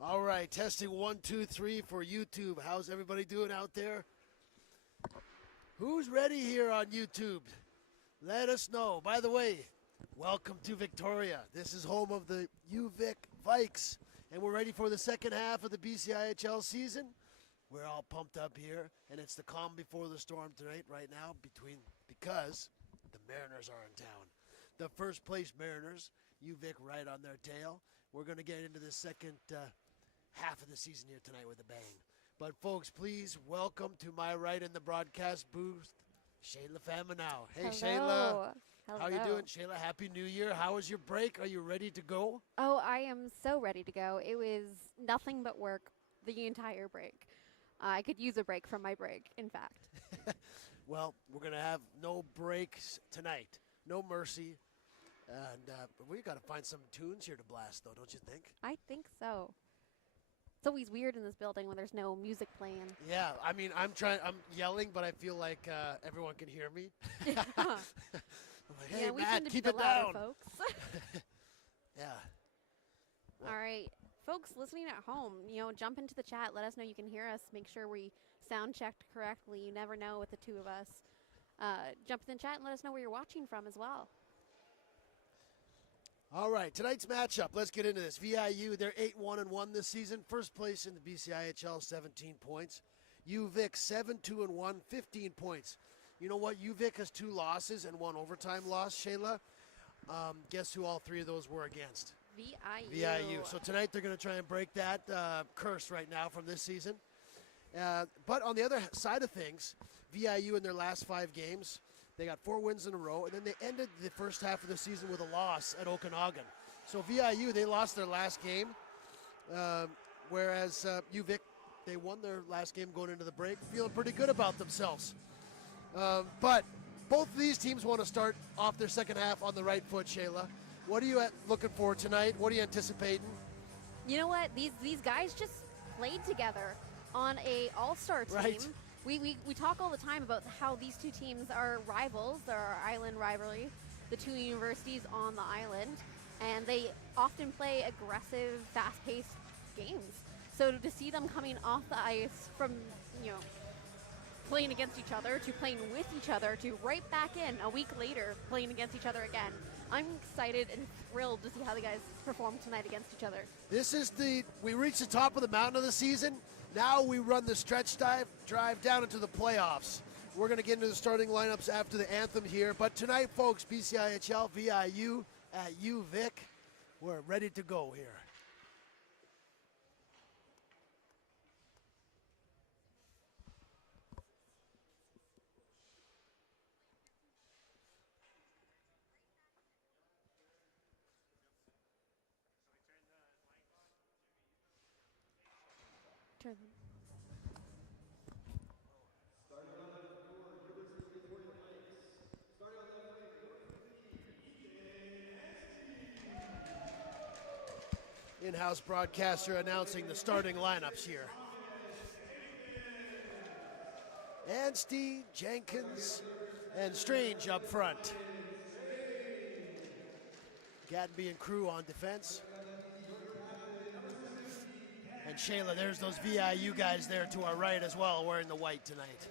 All right, testing 1, 2, 3 for YouTube. How's everybody doing out there? Who's ready here on YouTube? Let us know. By the way, welcome to Victoria. This is home of the UVic Vikes, and we're ready for the second half of the BCIHL season. We're all pumped up here, and it's the calm before the storm tonight right now because the Mariners are in town. The first place Mariners, UVic right on their tail. We're going to get into the second half of the season here tonight with a bang. But folks, please welcome to my right in the broadcast booth, Shayla Faminow. Hey, Hello. Shayla. Hello. How you doing, Shayla? Happy New Year. How was your break? Are you ready to go? Oh, I am so ready to go. It was nothing but work the entire break. I could use a break from my break, in fact. Well, we're going to have no breaks tonight. No mercy. And we got to find some tunes here to blast, though, don't you think? I think so. It's always weird in this building when there's no music playing. Yeah, I mean, I'm yelling, but I feel like everyone can hear me. Yeah. I'm like, hey, We Matt, tend to keep be the it louder down. folks. Yeah. All right. Folks listening at home, jump into the chat. Let us know you can hear us. Make sure we sound checked correctly. You never know with the two of us. Jump in the chat and let us know where you're watching from as well. All right, tonight's matchup. Let's get into this. VIU, they're 8-1-1 this season. First place in the BCIHL, 17 points. UVic, 7-2-1, 15 points. You know what? UVic has 2 losses and 1 overtime loss, Shayla. Guess who all 3 of those were against? VIU. So tonight they're going to try and break that curse right now from this season. But on the other side of things, VIU in their last 5 games, they got 4 wins in a row, and then they ended the first half of the season with a loss at Okanagan. So VIU, they lost their last game, whereas UVic, they won their last game going into the break, feeling pretty good about themselves. But both of these teams want to start off their second half on the right foot, Shayla. What are you looking for tonight? What are you anticipating? You know what? These guys just played together on a all-star team. Right. We talk all the time about how these two teams are rivals. They're our island rivalry, the two universities on the island, and they often play aggressive, fast-paced games. So to see them coming off the ice from, playing against each other to playing with each other to right back in a week later playing against each other again, I'm excited and thrilled to see how the guys perform tonight against each other. We reached the top of the mountain of the season. Now we run the stretch drive down into the playoffs. We're going to get into the starting lineups after the anthem here. But tonight, folks, BCIHL, VIU at UVic, we're ready to go here. Turn them. In-house broadcaster announcing the starting lineups here. Anstey, Jenkins, and Strange up front. Gadby and crew on defense. And Shayla, there's those VIU guys there to our right as well, wearing the white tonight.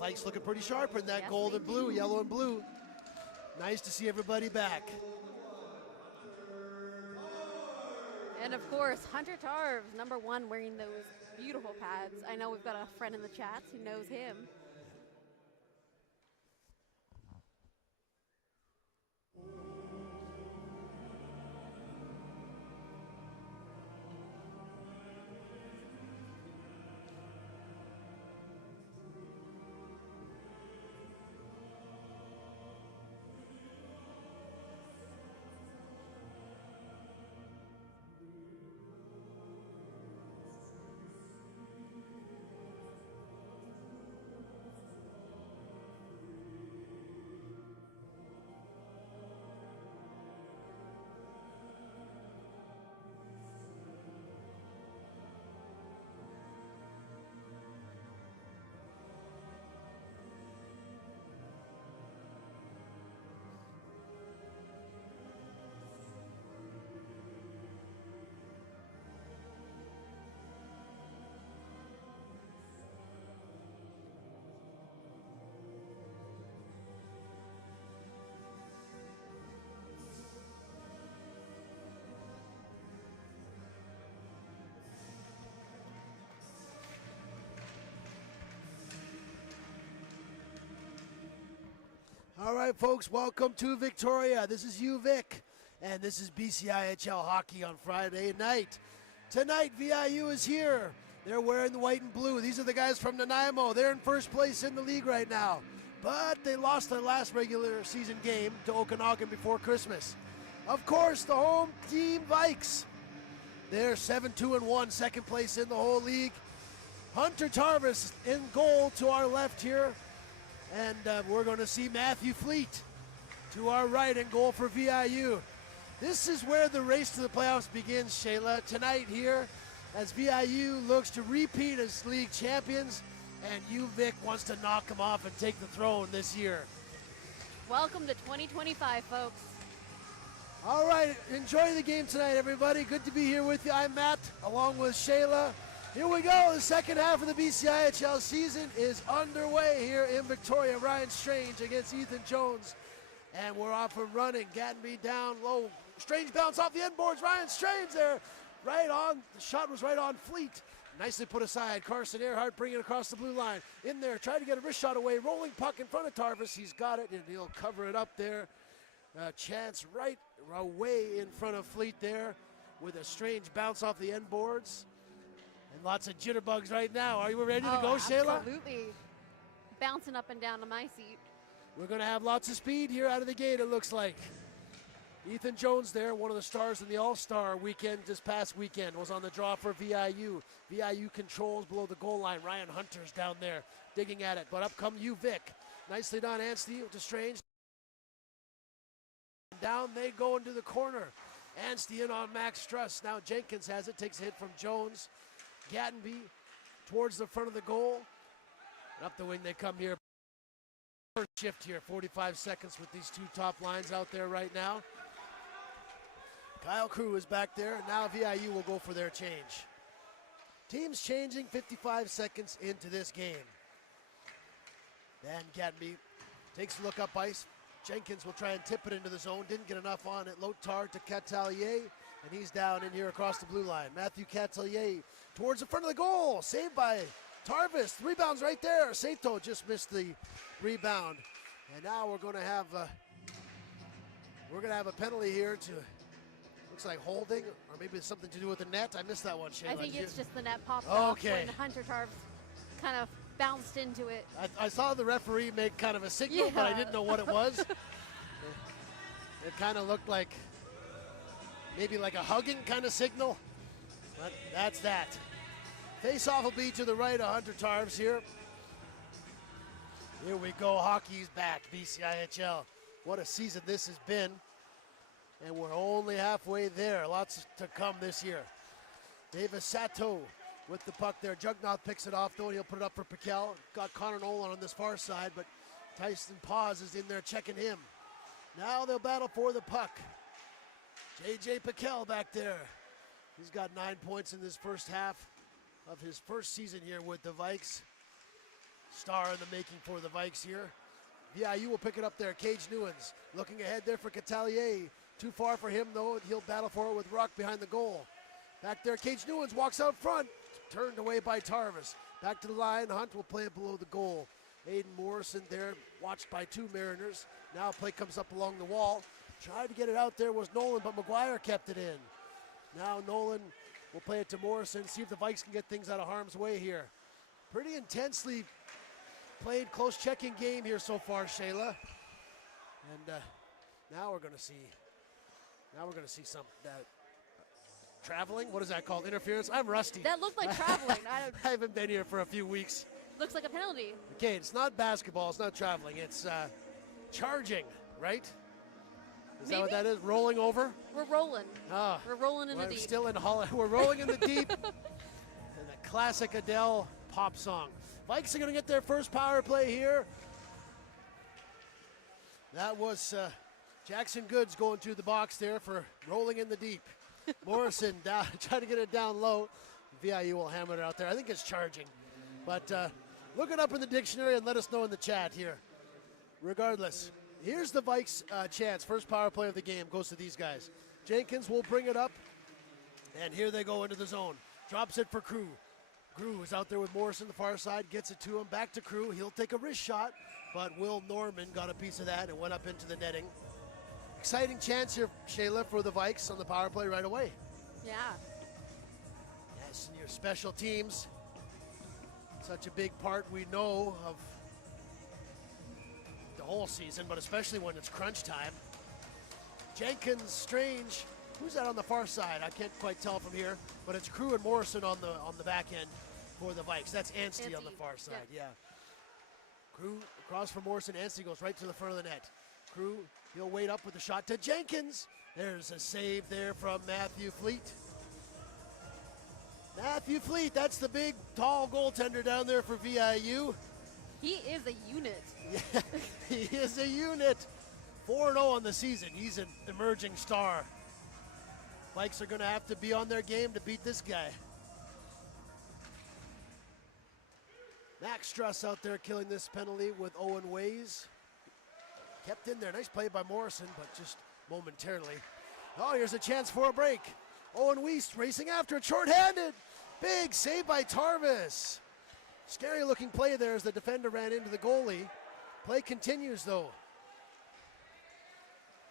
Vikes looking pretty sharp in that gold and blue, yellow and blue. Nice to see everybody back. And of course, Hunter Tarves, #1, wearing those beautiful pads. I know we've got a friend in the chat who knows him. All right, folks, welcome to Victoria. This is UVic, and this is BCIHL hockey on Friday night. Tonight, VIU is here. They're wearing the white and blue. These are the guys from Nanaimo. They're in first place in the league right now, but they lost their last regular season game to Okanagan before Christmas. Of course, the home team Vikes. They're 7-2-1, second place in the whole league. Hunter Tarvis in goal to our left here. And we're going to see Matthew Fleet to our right in goal for VIU. This is where the race to the playoffs begins, Shayla. Tonight here, as VIU looks to repeat as league champions, and UVic wants to knock them off and take the throne this year. Welcome to 2025, folks. All right, enjoy the game tonight, everybody. Good to be here with you. I'm Matt, along with Shayla. Here we go. The second half of the BCIHL season is underway here in Victoria. Ryan Strange against Ethan Jones. And we're off and running. Gattenby down low. Strange bounce off the end boards. Ryan Strange there. Right on. The shot was right on Fleet. Nicely put aside. Carson Earhart bringing it across the blue line. In there, trying to get a wrist shot away. Rolling puck in front of Tarvis. He's got it, and he'll cover it up there. Chance right away in front of Fleet there with a Strange bounce off the end boards. And lots of jitterbugs right now. Are you ready to go, Shayla? Absolutely. Bouncing up and down to my seat. We're going to have lots of speed here out of the gate, it looks like. Ethan Jones there, one of the stars in the All-Star weekend this past weekend, was on the draw for VIU. VIU controls below the goal line. Ryan Hunter's down there digging at it, but up come UVic. Nicely done, Anstey to Strange. Down they go into the corner. Anstey in on Max Struss. Now Jenkins has it, takes a hit from Jones. Gattenby towards the front of the goal. And up the wing they come here. First shift here, 45 seconds with these two top lines out there right now. Kyle Crew is back there, and now VIU will go for their change. Teams changing 55 seconds into this game. Then Gattenby takes a look up ice. Jenkins will try and tip it into the zone. Didn't get enough on it. Lotar to Catalier, and he's down in here across the blue line. Matthew Catalier towards the front of the goal. Saved by Tarvis. Rebounds right there. Sato just missed the rebound. And now we're going to have a penalty here to, looks like holding, or maybe it's something to do with the net. I missed that one, Shayla. I think it's just the net popped off when Hunter Tarvis kind of bounced into it. I saw the referee make kind of a signal, but I didn't know what it was. It kind of looked like maybe like a hugging kind of signal, but that's that. Face-off will be to the right of Hunter Tarvis here. Here we go, hockey's back, BCIHL. What a season this has been, and we're only halfway there. Lots to come this year. Davis Sato with the puck there. Jugnaut picks it off though, and he'll put it up for Piquel. Got Connor Nolan on this far side, but Tyson Paz is in there checking him. Now they'll battle for the puck. J.J. Piquel back there. He's got 9 points in this first half of his first season here with the Vikes. Star in the making for the Vikes here. VIU will pick it up there. Cage Newens looking ahead there for Catalier. Too far for him though. He'll battle for it with Ruck behind the goal. Back there, Cage Newens walks out front. Turned away by Tarvis. Back to the line. Hunt will play it below the goal. Aiden Morrison there, watched by two Mariners. Now play comes up along the wall. Tried to get it out there was Nolan, but McGuire kept it in. Now Nolan will play it to Morrison, see if the Vikes can get things out of harm's way here. Pretty intensely played, close checking game here so far, Shayla. And now we're going to see some traveling. What is that called? Interference? I'm rusty. That looked like traveling. I haven't been here for a few weeks. Looks like a penalty. Okay, it's not basketball. It's not traveling. It's charging, right? Is that what that is? Rolling over? We're rolling. We're rolling in the deep. Still in Holland. We're rolling in the deep. And the classic Adele pop song. Vikes are going to get their first power play here. That was Jackson Goods going to the box there for rolling in the deep. Morrison down, trying to get it down low. VIU will hammer it out there. I think it's charging. But look it up in the dictionary and let us know in the chat here. Regardless, here's the Vikes chance. First power play of the game goes to these guys. Jenkins will bring it up. And here they go into the zone. Drops it for Crew. Crew is out there with Morrison the far side, gets it to him, back to Crew. He'll take a wrist shot, but Will Norman got a piece of that and went up into the netting. Exciting chance here, Shayla, for the Vikes on the power play right away. Yeah. Yes, and your special teams, such a big part we know of the whole season, but especially when it's crunch time. Jenkins, Strange, who's that on the far side? I can't quite tell from here, but it's Crew and Morrison on the back end for the Vikes. That's Anstey on the far side, yeah. Crew across from Morrison. Anstey goes right to the front of the net. Crew, he'll wait up with the shot to Jenkins. There's a save there from Matthew Fleet. Matthew Fleet, that's the big, tall goaltender down there for VIU. He is a unit. Yeah, he is a unit. 4-0 on the season. He's an emerging star. Vikes are going to have to be on their game to beat this guy. Max Struss out there killing this penalty with Owen Ways. Kept in there. Nice play by Morrison, but just momentarily. Oh, here's a chance for a break. Owen Weist racing after it, shorthanded. Big save by Tarvis. Scary looking play there as the defender ran into the goalie. Play continues though.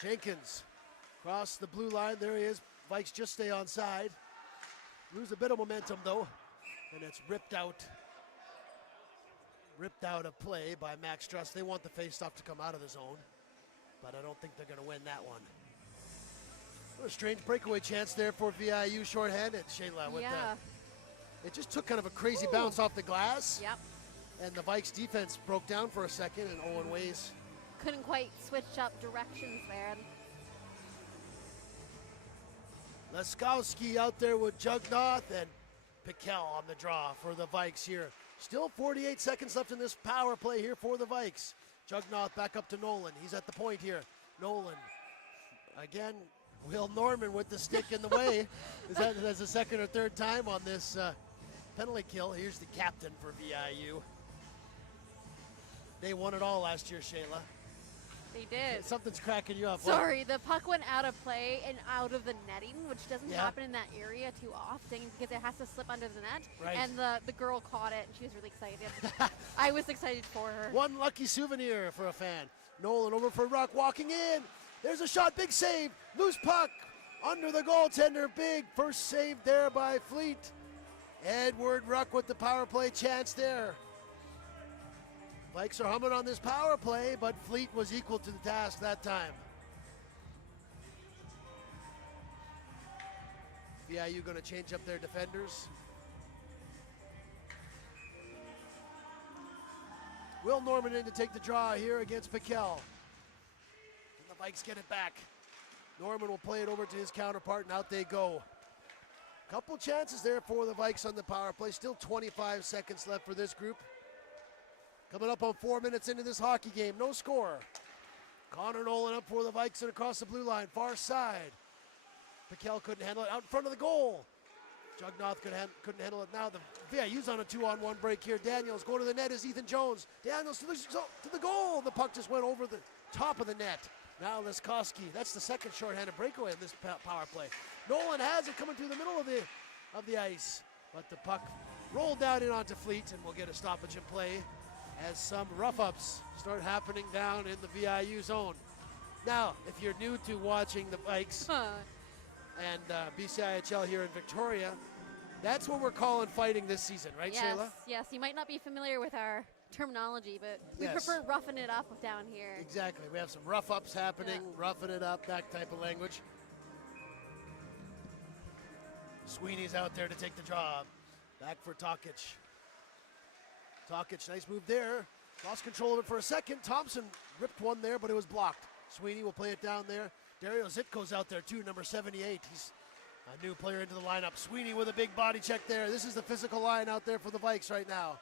Jenkins across the blue line. There he is. Vikes just stay on side. Lose a bit of momentum though. And it's ripped out. Ripped out of play by Max Struss. They want the faceoff to come out of the zone, but I don't think they're going to win that one. What a strange breakaway chance there for VIU shorthanded, Shayla. With that. It just took kind of a crazy bounce off the glass. Yep. And the Vikes defense broke down for a second, and Owen Ways couldn't quite switch up directions there. Laskowski out there with Jugnoth and Piquel on the draw for the Vikes here. Still 48 seconds left in this power play here for the Vikes. Jugnoth back up to Nolan. He's at the point here. Nolan. Again, Will Norman with the stick in the way. That's the second or third time on this penalty kill. Here's the captain for VIU. They won it all last year, Shayla. They did. Something's cracking you up. Sorry, the puck went out of play and out of the netting, which doesn't happen in that area too often because it has to slip under the net. Right. And the girl caught it, and she was really excited. I was excited for her. One lucky souvenir for a fan. Nolan over for Ruck, walking in. There's a shot, big save. Loose puck under the goaltender. Big first save there by Fleet. Edward Ruck with the power play chance there. Vikes are humming on this power play, but Fleet was equal to the task that time. VIU going to change up their defenders. Will Norman in to take the draw here against Piquel. And the Vikes get it back. Norman will play it over to his counterpart, and out they go. Couple chances there for the Vikes on the power play. Still 25 seconds left for this group. Coming up on 4 minutes into this hockey game, no score. Connor Nolan up for the Vikes and across the blue line, far side. Piquel couldn't handle it, out in front of the goal. Jugnoth couldn't handle it. Now the VIU's on a 2-on-1 break here. Daniels going to the net is Ethan Jones. Daniels to the goal. The puck just went over the top of the net. Now Laskowski, that's the second shorthanded breakaway in this power play. Nolan has it coming through the middle of the ice, but the puck rolled down in onto Fleet, and we'll get a stoppage in play as some rough-ups start happening down in the VIU zone. Now, if you're new to watching the Vikes and BCIHL here in Victoria, that's what we're calling fighting this season, right, Shayla? Yes, you might not be familiar with our terminology, but we prefer roughing it up down here. Exactly. We have some rough-ups happening, roughing it up, that type of language. Sweeney's out there to take the draw. Back for Tokic. Tokic, nice move there. Lost control of it for a second. Thompson ripped one there, but it was blocked. Sweeney will play it down there. Dario Zitko's out there too, number 78. He's a new player into the lineup. Sweeney with a big body check there. This is the physical line out there for the Vikes right now.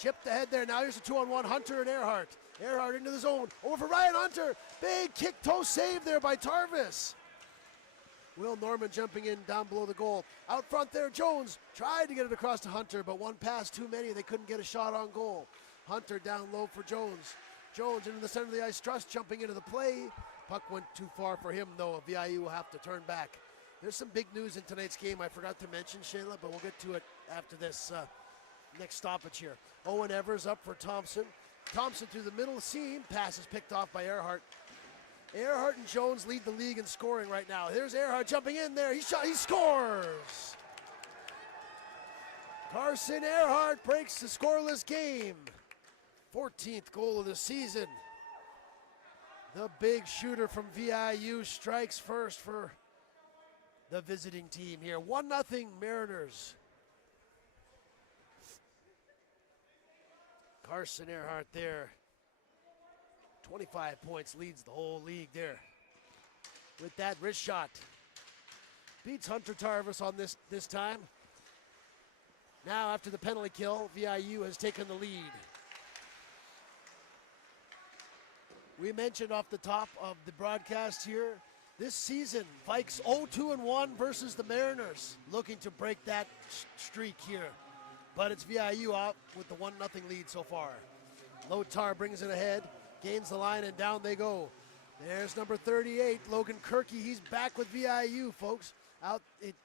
Chipped ahead there. Now here's a 2-on-1. Hunter and Earhart. Earhart into the zone. Over for Ryan Hunter. Big kick toe save there by Tarvis. Will Norman jumping in down below the goal. Out front there, Jones tried to get it across to Hunter, but one pass too many. They couldn't get a shot on goal. Hunter down low for Jones. Jones into the center of the ice. Struss jumping into the play. Puck went too far for him, though. VIU will have to turn back. There's some big news in tonight's game I forgot to mention, Shayla, but we'll get to it after this next stoppage here. Owen Evers up for Thompson. Thompson through the middle seam. Pass is picked off by Earhart. Earhart and Jones lead the league in scoring right now. Here's Earhart jumping in there. He scores! Carson Earhart breaks the scoreless game. 14th goal of the season. The big shooter from VIU strikes first for the visiting team here. 1-0 Mariners. Carson Earhart there. 25 points, leads the whole league there. With that wrist shot. Beats Hunter Tarvis on this time. Now after the penalty kill, VIU has taken the lead. We mentioned off the top of the broadcast here, this season, Vikes 0-2-1 versus the Mariners, looking to break that streak here. But it's VIU out with the 1-0 lead so far. Lotar brings it ahead, gains the line, and down they go. There's number 38, Logan Kirky. He's back with VIU, folks.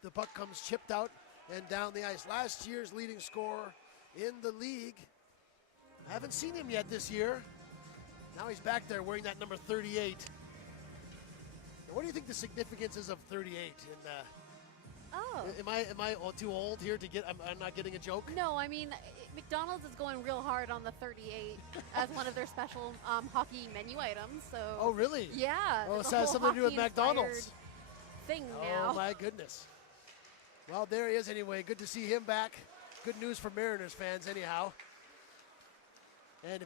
The puck comes chipped out and down the ice. Last year's leading scorer in the league. I haven't seen him yet this year. Now he's back there wearing that number 38. What do you think the significance is of 38? Am I too old here to get? I'm not getting a joke. No, I mean McDonald's is going real hard on the 38 as one of their special hockey menu items. So. Oh really? Yeah. Oh, so it has something to do with McDonald's. Thing now. Oh my goodness. Well, there he is anyway. Good to see him back. Good news for Mariners fans anyhow. And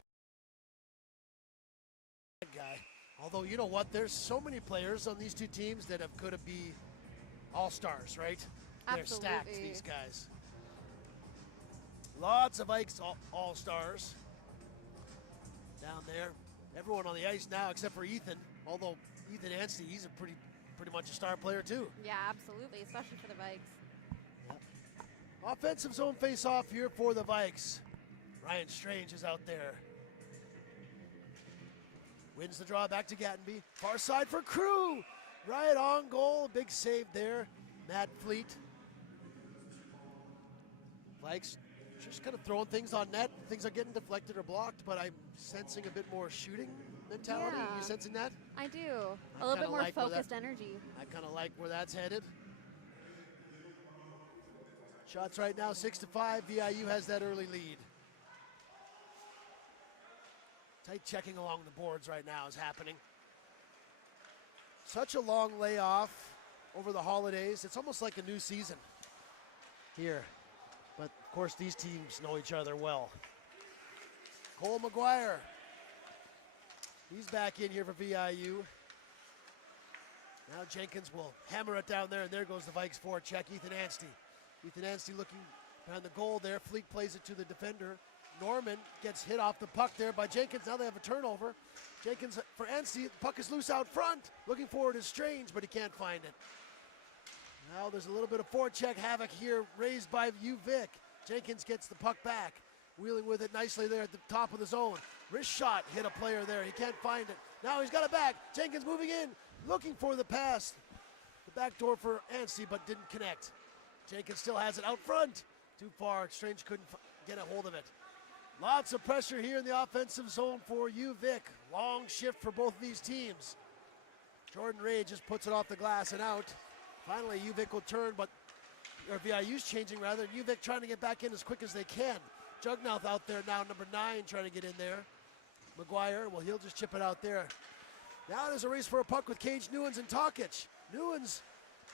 guy. Although, you know what? There's so many players on these two teams that could be all-stars, right? Absolutely. They're stacked, these guys. Lots of Vikes all-stars down there. Everyone on the ice now except for Ethan. Although Ethan Anstey, he's a pretty much a star player too. Yeah, absolutely, especially for the Vikes. Yep. Offensive zone face-off here for the Vikes. Ryan Strange is out there. Wins the draw back to Gattenby. Far side for Crew. Right on goal. Big save there. Matt Fleet. Vikes just kind of throwing things on net. Things are getting deflected or blocked, but I'm sensing a bit more shooting mentality. Yeah. You sensing that? I do. A little bit more focused energy. I kind of like where that's headed. Shots right now 6-5. VIU has that early lead. Tight checking along the boards right now is happening. Such a long layoff over the holidays. It's almost like a new season here. But of course these teams know each other well. Cole McGuire. He's back in here for VIU. Now Jenkins will hammer it down there, and there goes the Vikes forecheck. Ethan Anstey. Ethan Anstey looking behind the goal there. Fleet plays it to the defender. Norman gets hit off the puck there by Jenkins. Now they have a turnover. Jenkins for Anstey. The puck is loose out front. Looking forward is Strange, but he can't find it. Now there's a little bit of forecheck havoc here raised by UVic. Jenkins gets the puck back. Wheeling with it nicely there at the top of the zone. Wrist shot hit a player there. He can't find it. Now he's got it back. Jenkins moving in. Looking for the pass. The back door for Anstey, but didn't connect. Jenkins still has it out front. Too far. Strange couldn't get a hold of it. Lots of pressure here in the offensive zone for UVic. Long shift for both of these teams. Jordan Ray just puts it off the glass and out. Finally, UVic will turn, or VIU's changing rather. UVic trying to get back in as quick as they can. Jugmouth out there now, number 9, trying to get in there. McGuire, well, he'll just chip it out there. Now there's a race for a puck with Cage Newens and Tokic. Newens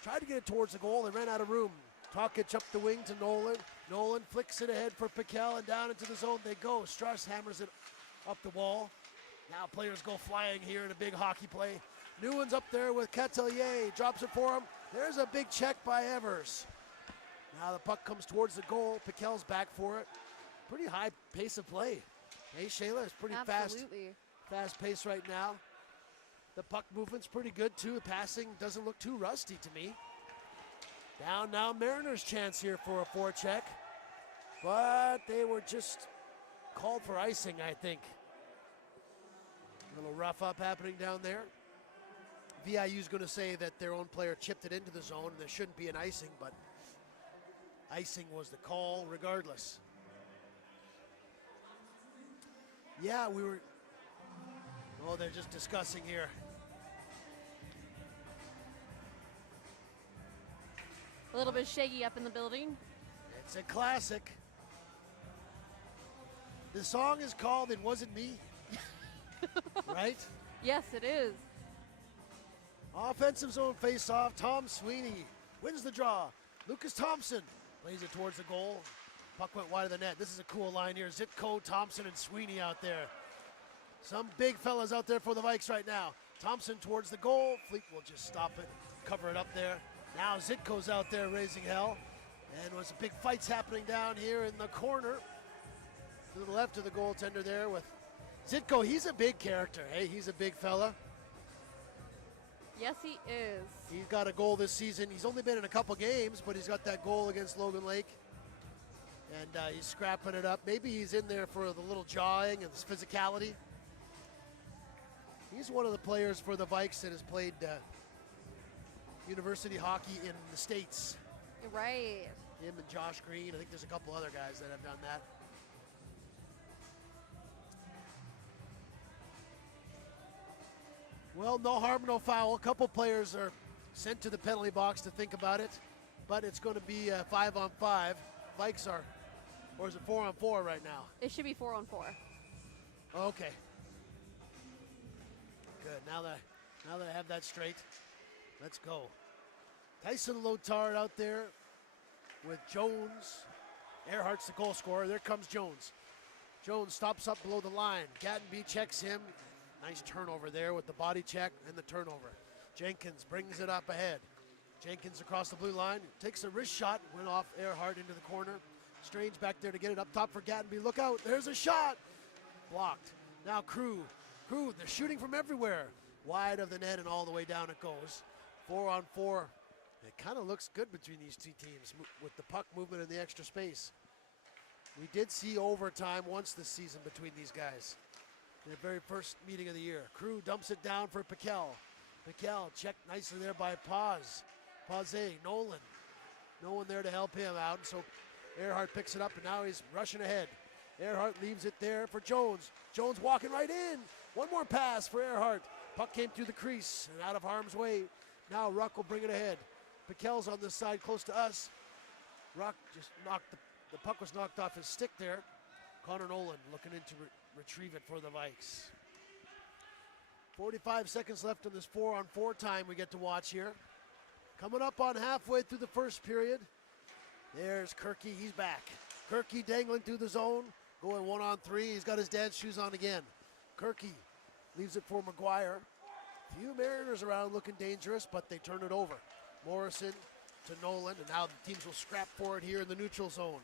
tried to get it towards the goal. They ran out of room. Tokic up the wing to Nolan. Nolan flicks it ahead for Piquel, and down into the zone they go. Strauss hammers it up the wall. Now players go flying here in a big hockey play. Newens up there with Catelier. Drops it for him. There's a big check by Evers. Now the puck comes towards the goal. Piquel's back for it. Pretty high pace of play. Hey, Shayla, it's pretty fast pace right now. The puck movement's pretty good too. The passing doesn't look too rusty to me. Down now, Mariners' chance here for a forecheck. But they were just called for icing, I think. A little rough up happening down there. VIU is going to say that their own player chipped it into the zone and there shouldn't be an icing, but icing was the call regardless. Yeah, we were, oh, they're just discussing here. A little bit shaky up in the building. It's a classic. The song is called It Wasn't Me, right? Yes, it is. Offensive zone face-off. Tom Sweeney wins the draw. Lucas Thompson plays it towards the goal. Puck went wide of the net. This is a cool line here. Zitko, Thompson, and Sweeney out there. Some big fellas out there for the Vikes right now. Thompson towards the goal. Fleet will just stop it, cover it up there. Now Zitko's out there raising hell. And was big fights happening down here in the corner. To the left of the goaltender there with Zitko. He's a big character. Hey, he's a big fella. Yes, he is. He's got a goal this season. He's only been in a couple games, but he's got that goal against Logan Lake. And he's scrapping it up. Maybe he's in there for the little jawing and his physicality. He's one of the players for the Vikes that has played university hockey in the States. Right. Him and Josh Green. I think there's a couple other guys that have done that. Well, no harm, no foul. A couple players are sent to the penalty box to think about it, but it's going to be 5-on-5. Vikes are, or is it 4-on-4 right now? It should be 4-on-4. Okay. Good. Now that I have that straight, let's go. Tyson Lotard out there with Jones. Earhart's the goal scorer. There comes Jones. Jones stops up below the line. Gattenby checks him. Nice turnover there with the body check and the turnover. Jenkins brings it up ahead. Jenkins across the blue line. Takes a wrist shot. Went off Earhart into the corner. Strange back there to get it up top for Gattenby. Look out. There's a shot. Blocked. Now Crew. They're shooting from everywhere. Wide of the net and all the way down it goes. 4-on-4. It kind of looks good between these two teams with the puck movement and the extra space. We did see overtime once this season between these guys. In the very first meeting of the year. Crew dumps it down for Piquel. Piquel checked nicely there by Paz. Nolan. No one there to help him out. So Earhart picks it up and now he's rushing ahead. Earhart leaves it there for Jones. Jones walking right in. One more pass for Earhart. Puck came through the crease and out of harm's way. Now Ruck will bring it ahead. Piquel's on this side close to us. Ruck just knocked the puck was knocked off his stick there. Connor Nolan looking in to retrieve it for the Vikes. 45 seconds left in this 4-on-4 time we get to watch here. Coming up on halfway through the first period. There's Kirky, he's back. Kirky dangling through the zone, going 1-on-3. He's got his dance shoes on again. Kirky leaves it for McGuire. Few Mariners around looking dangerous, but they turn it over. Morrison to Nolan, and now the teams will scrap for it here in the neutral zone.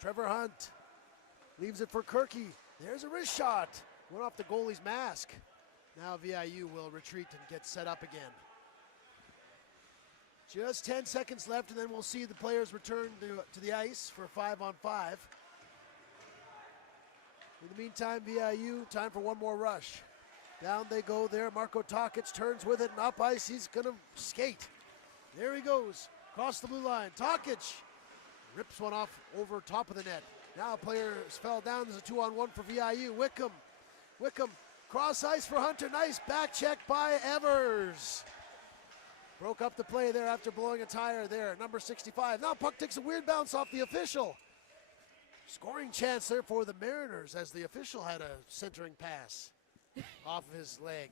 Trevor Hunt leaves it for Kirky. There's a wrist shot. Went off the goalie's mask. Now VIU will retreat and get set up again. Just 10 seconds left, and then we'll see the players return to the ice for 5-on-5. In the meantime, VIU, time for one more rush. Down they go there. Marko Tokic turns with it and up ice. He's going to skate. There he goes. Across the blue line. Tokic rips one off over top of the net. Now players fell down. There's a 2-on-1 for VIU. Wickham. Cross ice for Hunter. Nice back check by Evers. Broke up the play there after blowing a tire there. Number 65. Now puck takes a weird bounce off the official. Scoring chance there for the Mariners as the official had a centering pass off of his leg.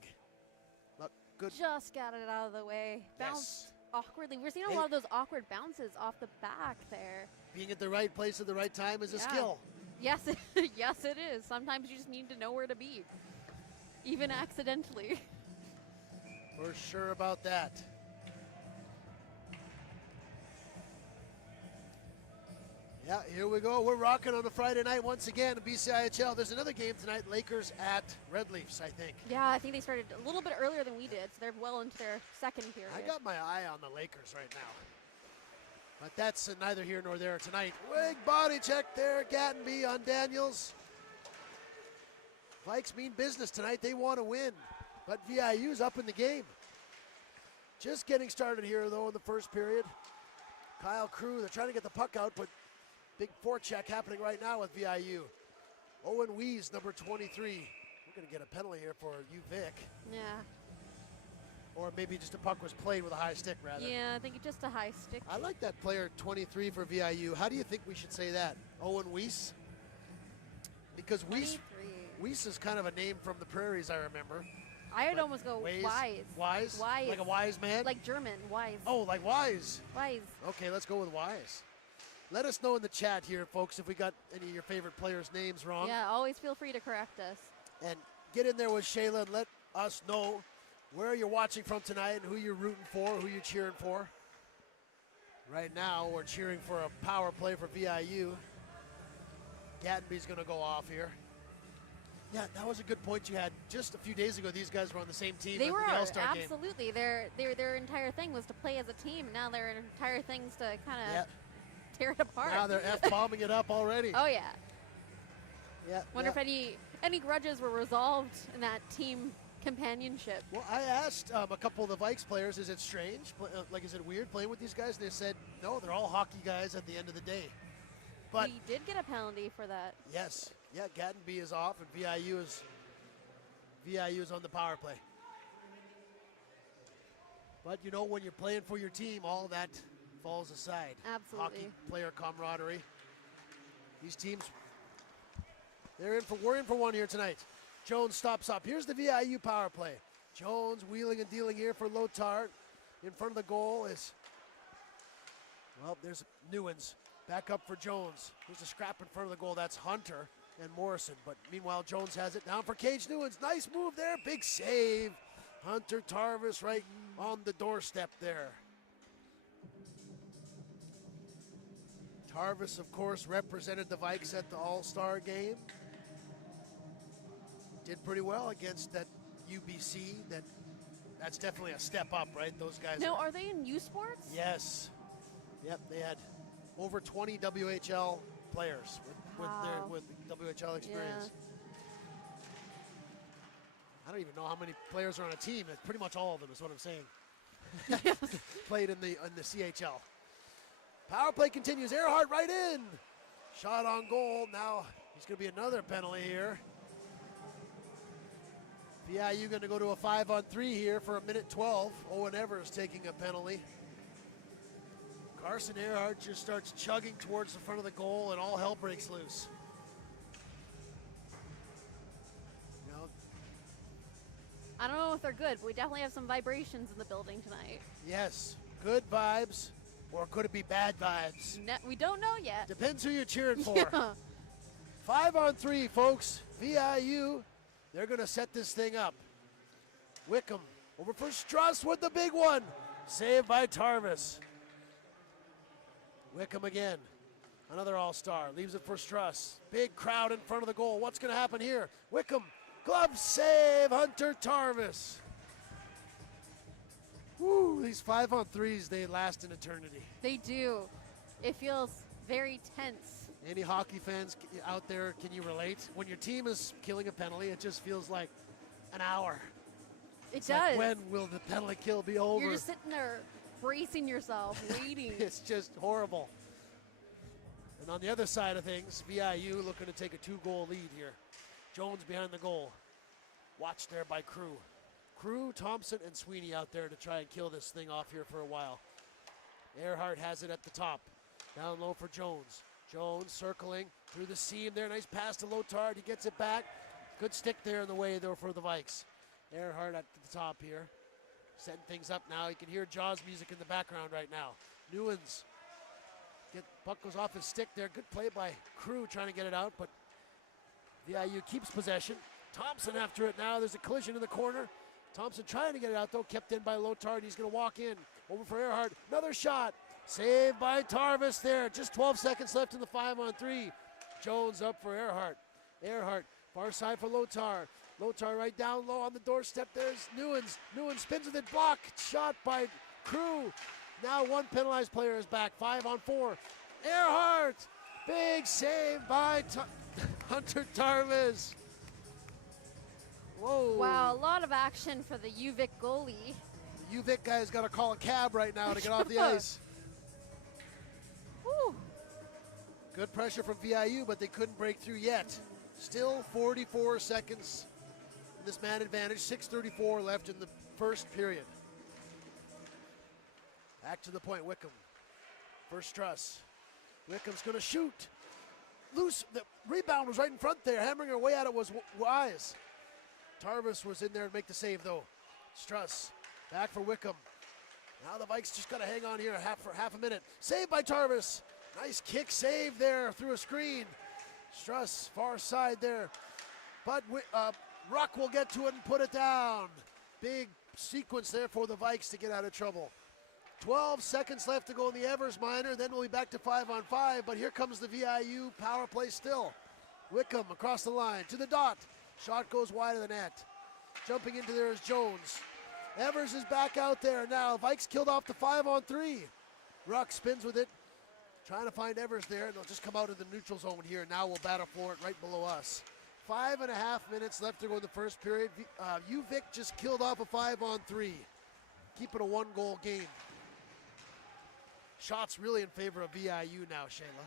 Look, good. Just got it out of the way. Bounced awkwardly. We're seeing a lot of those awkward bounces off the back there. Being at the right place at the right time is a skill. Yes, yes it is. Sometimes you just need to know where to be, even accidentally. For sure about that. Yeah, here we go. We're rocking on a Friday night once again in BCIHL. There's another game tonight, Lakers at Red Leafs, I think. Yeah, I think they started a little bit earlier than we did, so they're well into their second period. I got my eye on the Lakers right now. But that's neither here nor there tonight. Big body check there, Gattenby on Daniels. Vikes mean business tonight. They want to win. But VIU's up in the game. Just getting started here, though, in the first period. Kyle Crew, they're trying to get the puck out, but big forecheck happening right now with VIU. Owen Wees, number 23. We're going to get a penalty here for UVic. Yeah. Or maybe just a puck was played with a high stick, rather. Yeah, I think it's just a high stick. I like that player, 23 for VIU. How do you think we should say that? Owen Weiss? Because Weiss is kind of a name from the prairies, I remember. I would almost go Wise? Wise. Wise? Wise. Like a wise man? Like German, Wise. Oh, like Wise. Wise. Okay, let's go with Wise. Let us know in the chat here, folks, if we got any of your favorite players' names wrong. Yeah, always feel free to correct us. And get in there with Shayla and let us know where you're watching from tonight and who you're rooting for, who you're cheering for. Right now, we're cheering for a power play for VIU. Gattenby's going to go off here. Yeah, that was a good point you had. Just a few days ago, these guys were on the same team. They were, the All-Star game. absolutely. Their entire thing was to play as a team. Now their entire thing's to kind of tear it apart. Now they're F-bombing it up already. Oh, yeah. Yeah. Wonder if any grudges were resolved in that team companionship. Well, I asked a couple of the Vikes players, is it strange? Like, is it weird playing with these guys? And they said, no, they're all hockey guys at the end of the day. But we did get a penalty for that. Yes. Yeah, Gattenby is off, and VIU is on the power play. But, you know, when you're playing for your team, all that falls aside. Absolutely. Hockey player camaraderie. These teams, we're in for one here tonight. Jones stops up. Here's the VIU power play. Jones wheeling and dealing here for Lotard. In front of the goal is, well, there's Newens. Back up for Jones. There's a scrap in front of the goal. That's Hunter and Morrison. But meanwhile, Jones has it down for Cage Newens. Nice move there. Big save. Hunter Tarvis right on the doorstep there. Tarvis, of course, represented the Vikes at the All-Star game. Did pretty well against that UBC. That's definitely a step up, right? Those guys. No, are they in U Sports? Yes. Yep, they had over 20 WHL players with WHL experience. Yeah. I don't even know how many players are on a team. It's pretty much all of them is what I'm saying. Played in the CHL. Power play continues. Earhart right in. Shot on goal. Now he's going to be another penalty here. VIU going to go to a 5-on-3 here for a minute 12. Owen Evers taking a penalty. Carson Earhart just starts chugging towards the front of the goal, and all hell breaks loose. You know, I don't know if they're good, but we definitely have some vibrations in the building tonight. yes, good vibes, or could it be bad vibes? We don't know yet. Depends who you're cheering for. Yeah. 5-on-3, folks. VIU, they're going to set this thing up. Wickham over for Struss with the big one. Saved by Tarvis. Wickham again. Another all-star. Leaves it for Struss. Big crowd in front of the goal. What's going to happen here? Wickham. Glove save. Hunter Tarvis. Woo, these 5-on-3s, they last an eternity. They do. It feels very tense. Any hockey fans out there, can you relate? When your team is killing a penalty, it just feels like an hour. It It's does. like, when will the penalty kill be over? You're just sitting there bracing yourself, waiting. It's just horrible. And on the other side of things, VIU looking to take a 2-goal lead here. Jones behind the goal. Watched there by Crew. Crew, Thompson, and Sweeney out there to try and kill this thing off here for a while. Earhart has it at the top. Down low for Jones. Jones circling through the seam there. Nice pass to Lotard. He gets it back. Good stick there in the way, though, for the Vikes. Earhart at the top here. Setting things up now. You can hear Jaws music in the background right now. Newens. Puck goes off his stick there. Good play by Crew trying to get it out, but VIU keeps possession. Thompson after it now. There's a collision in the corner. Thompson trying to get it out, though. Kept in by Lotard. He's going to walk in. Over for Earhart. Another shot. Saved by Tarvis there. Just 12 seconds left in the 5-on-3. Jones up for Earhart. Earhart, far side for Lotard. Lotard right down low on the doorstep. There's Newens. Newens spins with it. Blocked. Shot by Crew. Now one penalized player is back. 5-on-4. Earhart. Big save by Hunter Tarvis. Whoa. Wow, a lot of action for the UVic goalie. UVic guy's got to call a cab right now to get off the ice. Whew. Good pressure from VIU, but they couldn't break through yet. Still 44 seconds in this man advantage. 6:34 left in the first period. Back to the point, Wickham. First truss. Wickham's going to shoot. Loose. The rebound was right in front there. Hammering her way at it was Wise. Tarvis was in there to make the save, though. Struss. Back for Wickham. Now the Vikes just got to hang on here for half a minute. Saved by Tarvis. Nice kick save there through a screen. Struss, far side there. But Ruck will get to it and put it down. Big sequence there for the Vikes to get out of trouble. 12 seconds left to go in the Evers minor, then we'll be back to 5-on-5, but here comes the VIU power play still. Wickham across the line to the dot. Shot goes wide of the net. Jumping into there is Jones. Evers is back out there now. Vikes killed off the 5-on-3. Ruck spins with it, trying to find Evers there, and they'll just come out of the neutral zone here. Now we'll battle for it right below us. 5.5 minutes left to go in the first period. UVic just killed off a 5-on-3. Keep it a one-goal game. Shots really in favor of VIU now, Shayla,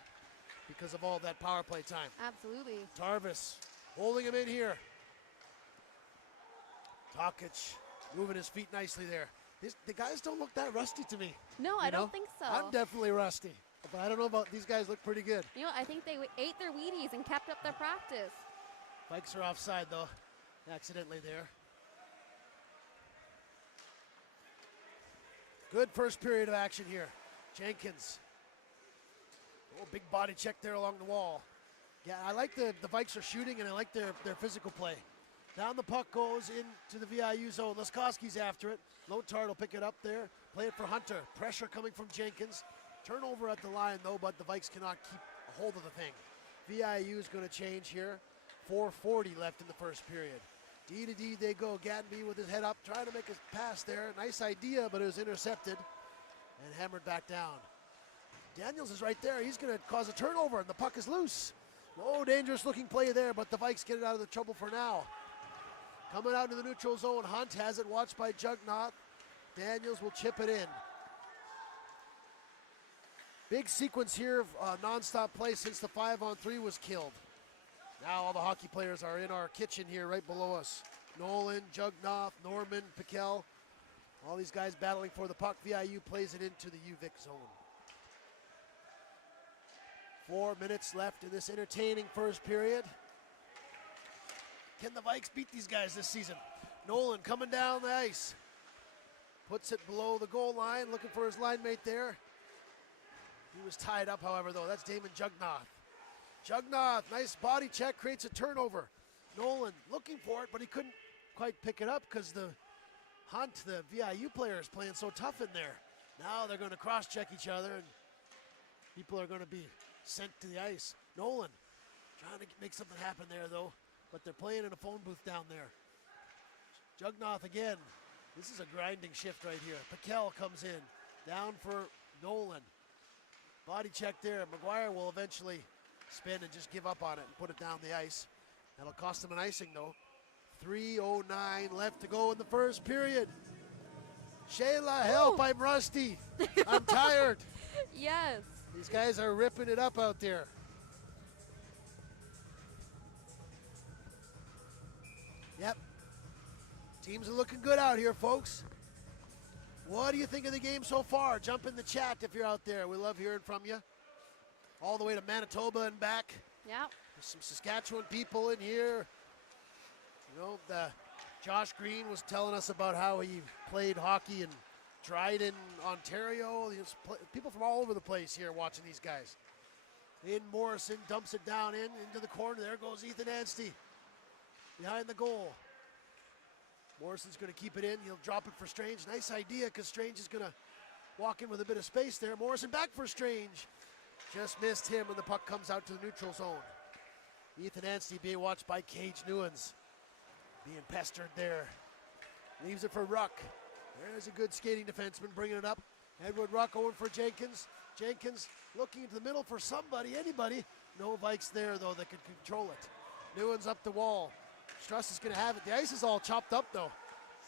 because of all that power play time. Absolutely. Tarvis holding him in here. Tokic moving his feet nicely there. The guys don't look that rusty to me. No, I don't think so. I'm definitely rusty, but I don't know about these guys. Look pretty good. You know, I think they ate their Wheaties and kept up their practice. Vikes are offside, though, accidentally there. Good first period of action here. Jenkins. Oh, big body check there along the wall. Yeah, I like the Vikes are shooting, and I like their physical play. Down the puck goes into the VIU zone. Laskowski's after it. Lotard will pick it up there. Play it for Hunter. Pressure coming from Jenkins. Turnover at the line, though, but the Vikes cannot keep a hold of the thing. VIU is going to change here. 4:40 left in the first period. D to D they go. Gatby with his head up, trying to make a pass there. Nice idea, but it was intercepted and hammered back down. Daniels is right there. He's going to cause a turnover, and the puck is loose. Oh, dangerous looking play there, but the Vikes get it out of the trouble for now. Coming out into the neutral zone, Hunt has it, watched by Jugnaut. Daniels will chip it in. Big sequence here of non-stop play since the 5-on-3 was killed. Now all the hockey players are in our kitchen here right below us. Nolan, Jugnaut, Norman, Piquel. All these guys battling for the puck. VIU plays it into the UVic zone. 4 minutes left in this entertaining first period. Can the Vikes beat these guys this season? Nolan coming down the ice. Puts it below the goal line, looking for his line mate there. He was tied up, however, though. That's Damon Jugnaut. Jugnaut, nice body check, creates a turnover. Nolan looking for it, but he couldn't quite pick it up because the Hunt, the VIU player, is playing so tough in there. Now they're going to cross-check each other, and people are going to be sent to the ice. Nolan trying to make something happen there, though, but they're playing in a phone booth down there. Jugnaut again. This is a grinding shift right here. Piquel comes in, down for Nolan. Body check there. McGuire will eventually spin and just give up on it and put it down the ice. That'll cost them an icing, though. 3:09 left to go in the first period. Shayla, help, I'm rusty. I'm tired. Yes. These guys are ripping it up out there. Yep. Teams are looking good out here, folks. What do you think of the game so far? Jump in the chat if you're out there. We love hearing from you. All the way to Manitoba and back. Yeah. There's some Saskatchewan people in here. You know, Josh Green was telling us about how he played hockey in Dryden, Ontario. There's people from all over the place here watching these guys. In Morrison dumps it down into the corner. There goes Ethan Anstey behind the goal. Morrison's going to keep it in. He'll drop it for Strange. Nice idea because Strange is going to walk in with a bit of space there. Morrison back for Strange. Just missed him and the puck comes out to the neutral zone. Ethan Anstey being watched by Cage Newens. Being pestered there. Leaves it for Ruck. There's a good skating defenseman bringing it up. Edward Ruck going for Jenkins. Jenkins looking into the middle for somebody, anybody. No Vikes there, though, that can control it. Newens up the wall. Struss is going to have it. The ice is all chopped up, though.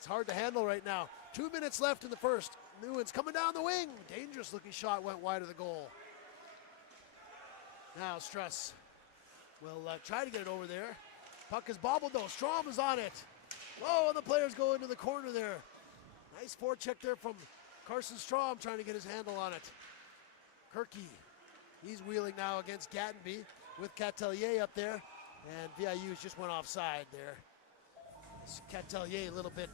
It's hard to handle right now. 2 minutes left in the first. Nguyen's coming down the wing. Dangerous looking shot went wide of the goal. Now Struss will try to get it over there. Puck is bobbled though. Strom is on it. Oh, and the players go into the corner there. Nice forecheck there from Carson Strom trying to get his handle on it. Kirky, he's wheeling now against Gattenby with Catelier up there. And VIU's just went offside there. Catelier a little bit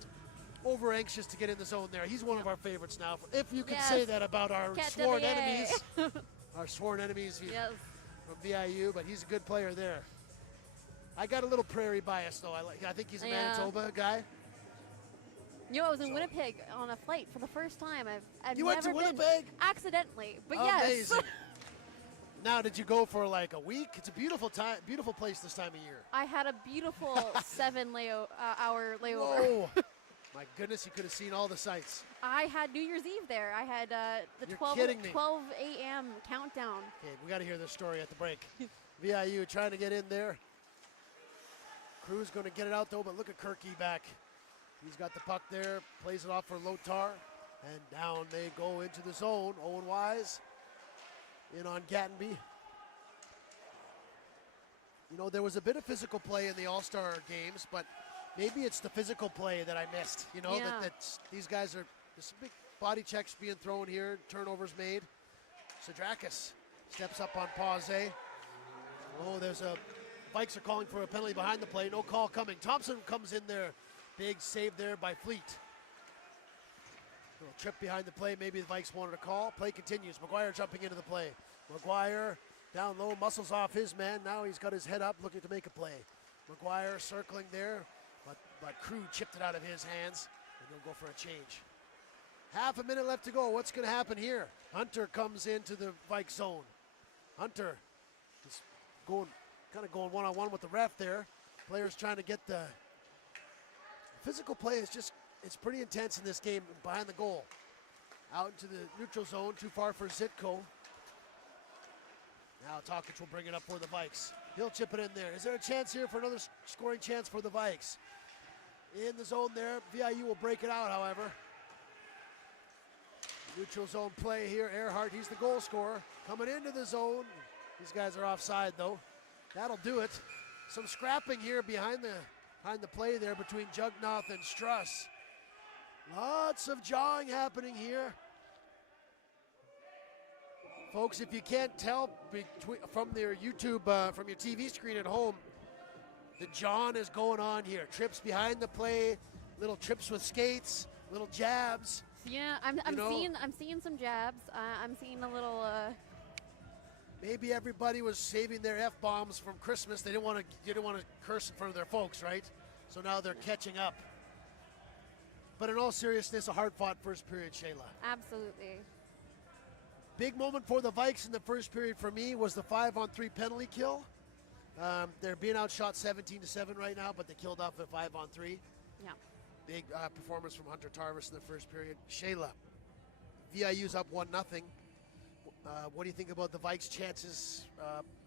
over anxious to get in the zone there. He's one of our favorites now. If you can say that about our sworn enemies. Our sworn enemies from VIU, but he's a good player there. I got a little Prairie bias though. I think he's a Manitoba guy. You know, I was in Winnipeg on a flight for the first time. I've you never went to been Winnipeg? Accidentally, but Amazing. yes. Now, did you go for like a week? It's a beautiful place this time of year. I had a beautiful 7-hour layover. Whoa. My goodness, you could have seen all the sights. I had New Year's Eve there. I had the 12 a.m. countdown. Okay, we got to hear this story at the break. VIU trying to get in there. Crew's going to get it out though, but look at Kirky back. He's got the puck there, plays it off for Lotar, and down they go into the zone. Owen Wise in on Gattenby. You know, there was a bit of physical play in the All-Star games, but maybe it's the physical play that I missed. You know, that these guys are, there's some big body checks being thrown here, turnovers made. Sadrakis steps up on Pause. Oh, there's a, Vikes are calling for a penalty behind the play. No call coming. Thompson comes in there. Big save there by Fleet. Little trip behind the play. Maybe the Vikes wanted a call. Play continues. McGuire jumping into the play. McGuire down low, muscles off his man. Now he's got his head up, looking to make a play. McGuire circling there, but Crew chipped it out of his hands, and they'll go for a change. Half a minute left to go. What's going to happen here? Hunter comes into the Vikes zone. Hunter is kind of going one-on-one with the ref there. Players trying to get the physical play is just, it's pretty intense in this game behind the goal. Out into the neutral zone, too far for Zitko. Now Tokic will bring it up for the Vikes. He'll chip it in there. Is there a chance here for another scoring chance for the Vikes? In the zone there, VIU will break it out, however. Neutral zone play here, Earhart, he's the goal scorer. Coming into the zone. These guys are offside though. That'll do it. Some scrapping here behind the play there between Jugnoth and Struss. Lots of jawing happening here. Folks, if you can't tell from their YouTube, from your TV screen at home, the jawing is going on here. Trips behind the play, little trips with skates, little jabs. Yeah, I'm seeing some jabs. I'm seeing a little. Maybe everybody was saving their F-bombs from Christmas. They didn't want to curse in front of their folks, right? So now they're catching up. But in all seriousness, a hard-fought first period, Shayla. Absolutely. Big moment for the Vikes in the first period for me was the 5-on-3 penalty kill. They're being outshot 17-7 right now, but they killed off a 5-on-3. Yeah. Big performance from Hunter Tarvis in the first period. Shayla, VIU's up 1-0. What do you think about the Vikes' chances?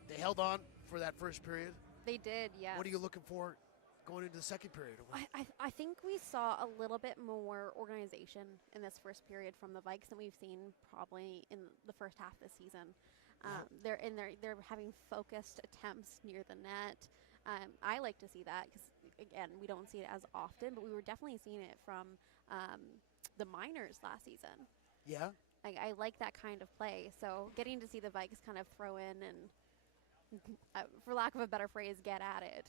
They held on for that first period. They did, yes. What are you looking for going into the second period? I think we saw a little bit more organization in this first period from the Vikes than we've seen probably in the first half of the season. They're having focused attempts near the net. I like to see that because, again, we don't see it as often, but we were definitely seeing it from the minors last season. Yeah. I like that kind of play. So getting to see the Vikes kind of throw in and, for lack of a better phrase, get at it.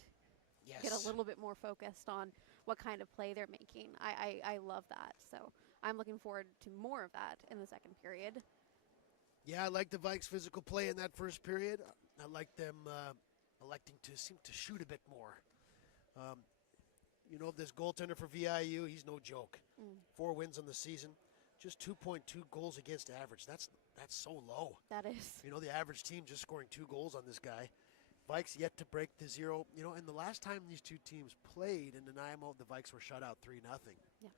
Yes. Get a little bit more focused on what kind of play they're making. I love that. So I'm looking forward to more of that in the second period. Yeah, I like the Vikes' physical play in that first period. I like them electing to seem to shoot a bit more. You know, this goaltender for VIU, he's no joke. 4 wins on the season. Just 2.2 goals against average. That's so low. That is. You know, the average team just scoring 2 goals on this guy. Vikes yet to break the 0. You know, and the last time these two teams played in Nanaimo, the Vikes were shut out 3-0. Yeah.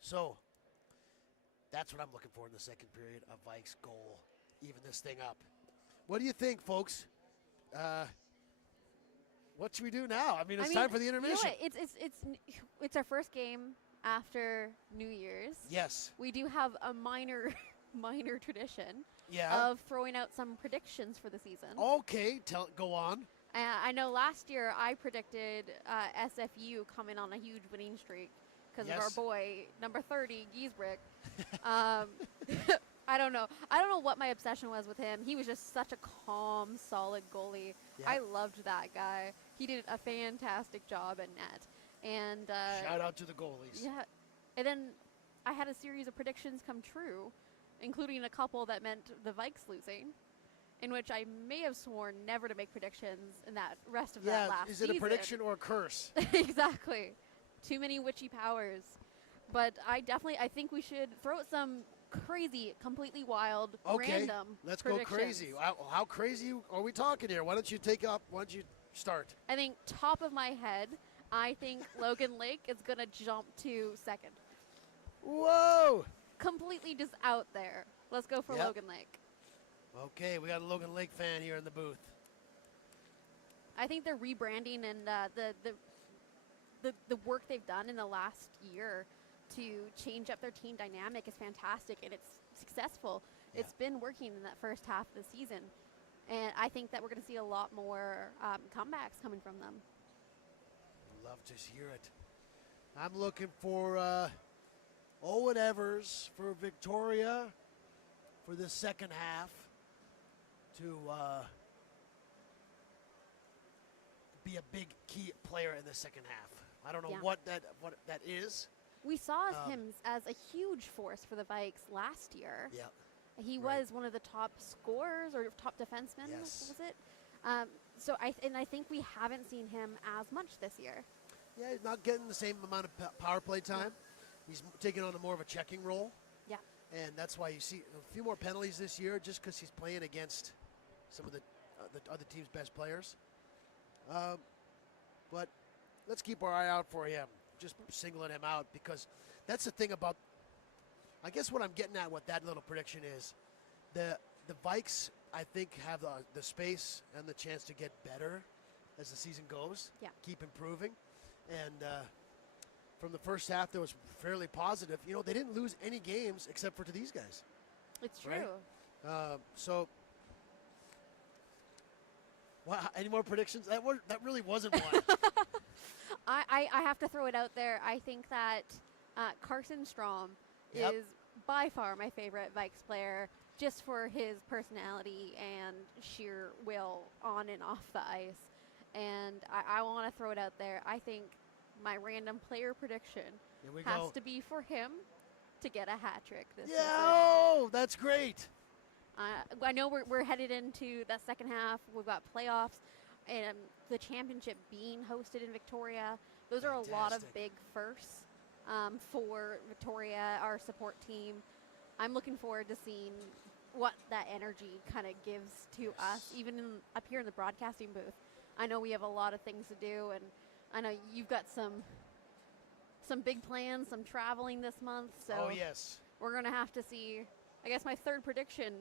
So that's what I'm looking for in the second period, a Vikes goal. Even this thing up. What do you think, folks? what should we do now? I mean, it's I mean, time for the intermission. You know what? It's our first game after New Year's. Yes. We do have a minor tradition Yeah. of throwing out some predictions for the season. Okay, go on. I know last year I predicted SFU coming on a huge winning streak because of our boy, number 30, Giesbrick. I don't know. I don't know what my obsession was with him. He was just such a calm, solid goalie. Yep. I loved that guy. He did a fantastic job at net. And shout out to the goalies. Yeah. And then I had a series of predictions come true, including a couple that meant the Vikes losing, in which I may have sworn never to make predictions in that rest of that last season. Is it a prediction or a curse? Exactly. Too many witchy powers. But I think we should throw out some crazy, completely wild, random let's go crazy. How crazy are we talking here? Why don't you start? I think top of my head, I think Logan Lake is going to jump to second. Whoa! Completely just out there. Let's go for Logan Lake. Okay, we got a Logan Lake fan here in the booth. I think they're rebranding and the work they've done in the last year to change up their team dynamic is fantastic, and it's successful. Yeah. It's been working in that first half of the season, and I think that we're going to see a lot more comebacks coming from them. Love to hear it. I'm looking for Owen Evers for Victoria for the second half to be a big key player in the second half. I don't know what that is. We saw him as a huge force for the Vikes last year. Yeah. He was one of the top scorers or top defensemen, was it? So I think we haven't seen him as much this year. Yeah, he's not getting the same amount of power play time. Yeah. He's taking on more of a checking role. Yeah. And that's why you see a few more penalties this year, just because he's playing against some of the other team's best players. But let's keep our eye out for him, just singling him out, because that's the thing about, I guess what I'm getting at with that little prediction is the Vikes, I think, have the space and the chance to get better as the season goes, keep improving. And from the first half, that was fairly positive. You know, they didn't lose any games except for to these guys. It's true. Right? So, wow, any more predictions? That really wasn't one. I have to throw it out there. I think that Carson Strom is by far my favorite Vikes player, just for his personality and sheer will on and off the ice. And I want to throw it out there. I think my random player prediction has to be for him to get a hat trick this season. Oh, that's great. I know we're headed into that second half. We've got playoffs and the championship being hosted in Victoria. Those are a lot of big firsts for Victoria, our support team. I'm looking forward to seeing what that energy kind of gives to us, even up here in the broadcasting booth. I know we have a lot of things to do, and I know you've got some big plans, some traveling this month. So we're going to have to see. I guess my third prediction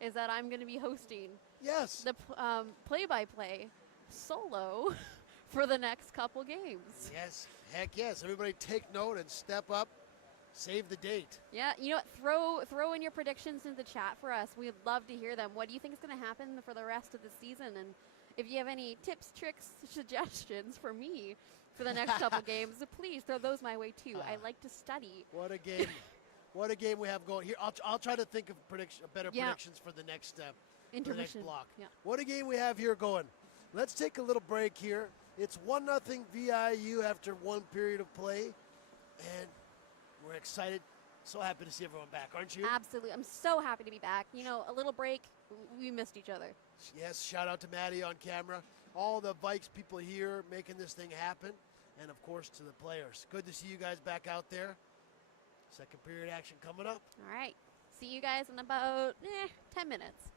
is that I'm going to be hosting the play-by-play solo for the next couple games. Yes, heck yes. Everybody take note and step up. Save the date. Yeah, you know what? Throw in your predictions into the chat for us. We'd love to hear them. What do you think is going to happen for the rest of the season? And if you have any tips, tricks, suggestions for me for the next couple games, please throw those my way too. I like to study. What a game. What a game we have going here. I'll try to think of better predictions for the next intermission block. Yeah. What a game we have here going. Let's take a little break here. It's 1-0 VIU after one period of play, and we're excited. So happy to see everyone back, aren't you? Absolutely. I'm so happy to be back. You know, a little break. We missed each other. Yes, shout out to Maddie on camera. All the Vikes people here making this thing happen. And, of course, to the players. Good to see you guys back out there. Second period action coming up. All right. See you guys in about 10 minutes.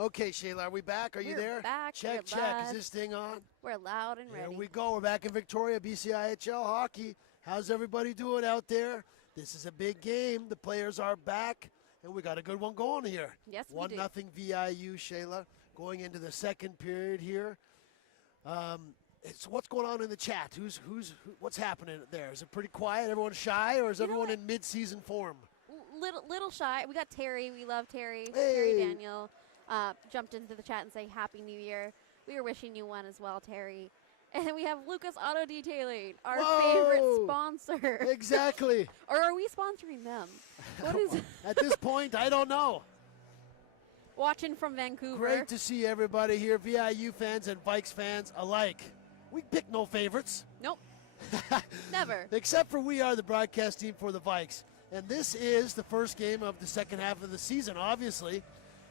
Okay, Shayla, are we back? Are you We're there? back. Check, We're check. Is live. this thing on? We're loud and ready. Here we go. We're back in Victoria, BCIHL hockey. How's everybody doing out there? This is a big game. The players are back, and we got a good one going here. Yes, we do. 1-0 VIU, Shayla, going into the second period here. What's going on in the chat? What's happening there? Is it pretty quiet? Everyone shy, or is everyone in mid-season form? Little shy. We got Terry. We love Terry. Hey. Terry Daniel jumped into the chat and say Happy New Year. We are wishing you one as well, Terry. And then we have Lucas Auto Detailing, our favorite sponsor. Exactly. Or are we sponsoring them? What is it? At this point, I don't know. Watching from Vancouver. Great to see everybody here, VIU fans and Vikes fans alike. We pick no favorites. Nope. Never. Except for we are the broadcast team for the Vikes. And this is the first game of the second half of the season, obviously.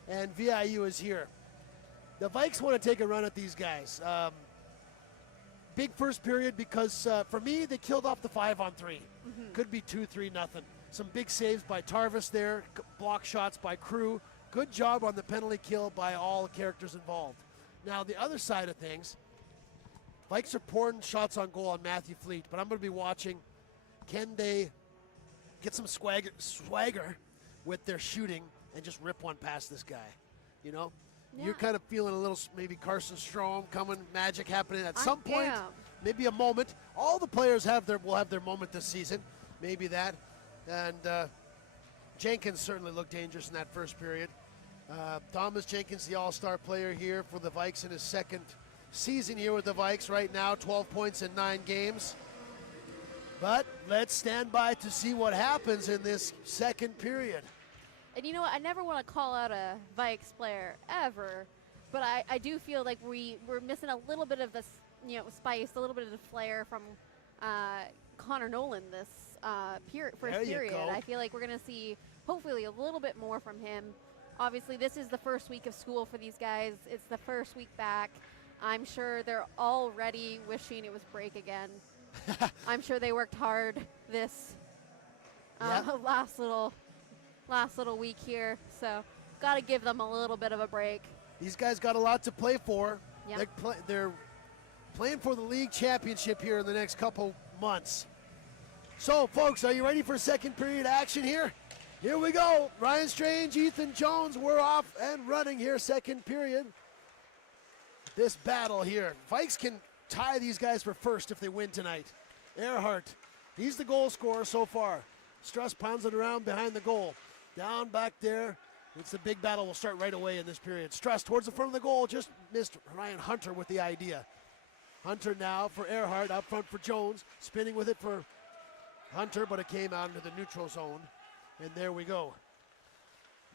And VIU is here. The Vikes want to take a run at these guys. Big first period because, for me, they killed off the 5-on-3. Could be 2-3 nothing. Some big saves by Tarvis there, block shots by Crew. Good job on the penalty kill by all characters involved. Now, the other side of things, Vikes are pouring shots on goal on Matthew Fleet, but I'm going to be watching. Can they get some swagger with their shooting and just rip one past this guy? You know? Yeah. You're kind of feeling a little, maybe Carson Strom coming, magic happening at some point. am. Maybe a moment. All the players will have their moment this season. Maybe that. And Jenkins certainly looked dangerous in that first period. Thomas Jenkins, the all-star player here for the Vikes in his second season here with the Vikes right now, 12 points in 9 games. But let's stand by to see what happens in this second period. And you know what? I never want to call out a Vikes player ever, but I do feel like we're missing a little bit of this, spice, a little bit of the flair from Connor Nolan this first period. I feel like we're going to see hopefully a little bit more from him. Obviously, this is the first week of school for these guys. It's the first week back. I'm sure they're already wishing it was break again. I'm sure they worked hard this last little week here, so got to give them a little bit of a break. These guys got a lot to play for. Yep. They're playing for the league championship here in the next couple months. So, folks, are you ready for second period action here? Here we go. Ryan Strange, Ethan Jones, we're off and running here, second period. This battle here. Vikes can tie these guys for first if they win tonight. Earhart, he's the goal scorer so far. Struss pounds it around behind the goal. Down back there. It's the big battle. Will start right away in this period. Struss towards the front of the goal. Just missed Ryan Hunter with the idea. Hunter now for Earhart. Up front for Jones. Spinning with it for Hunter, but it came out into the neutral zone. And there we go.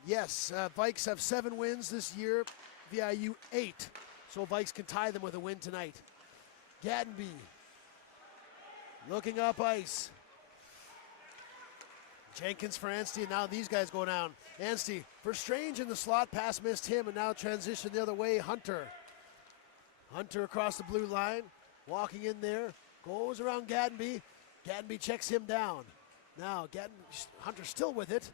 Yes, Vikes have 7 wins this year. VIU 8. So Vikes can tie them with a win tonight. Gadenby looking up ice. Jenkins for Anstey. Now these guys go down. Anstey for Strange in the slot. Pass missed him, and now transition the other way. Hunter. Hunter across the blue line. Walking in there. Goes around Gadenby. Gadenby checks him down. Now Hunter still with it.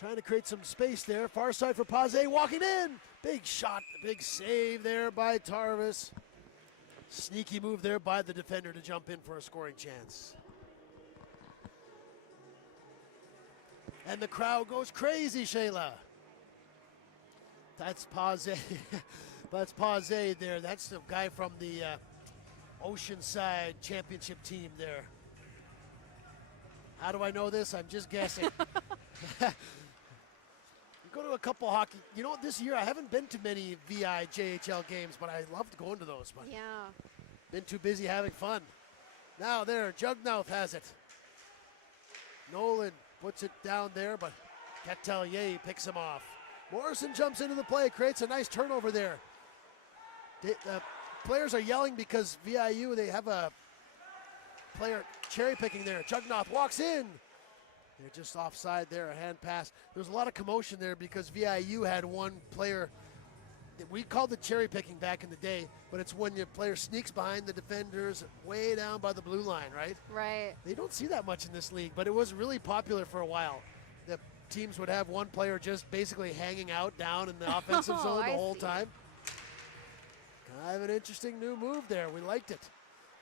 Trying to create some space there. Far side for Paz. Walking in. Big shot. Big save there by Tarvis. Sneaky move there by the defender to jump in for a scoring chance. And the crowd goes crazy, Shayla. That's Paz. That's Paz there. That's the guy from the Oceanside championship team there. How do I know this? I'm just guessing. Go to a couple hockey. You know, this year I haven't been to many VIJHL games, but I loved going to those. But Yeah. been too busy having fun. Now there, Jugmouth has it. Nolan puts it down there, but Catelier picks him off. Morrison jumps into the play, creates a nice turnover there. The players are yelling because VIU, they have a player cherry picking there. Jugmouth walks in. They're just offside there, a hand pass. There was a lot of commotion there because VIU had one player. We called it cherry picking back in the day, but it's when your player sneaks behind the defenders way down by the blue line, right? Right. They don't see that much in this league, but it was really popular for a while. The teams would have one player just basically hanging out down in the offensive zone the whole time. Kind of an interesting new move there. We liked it.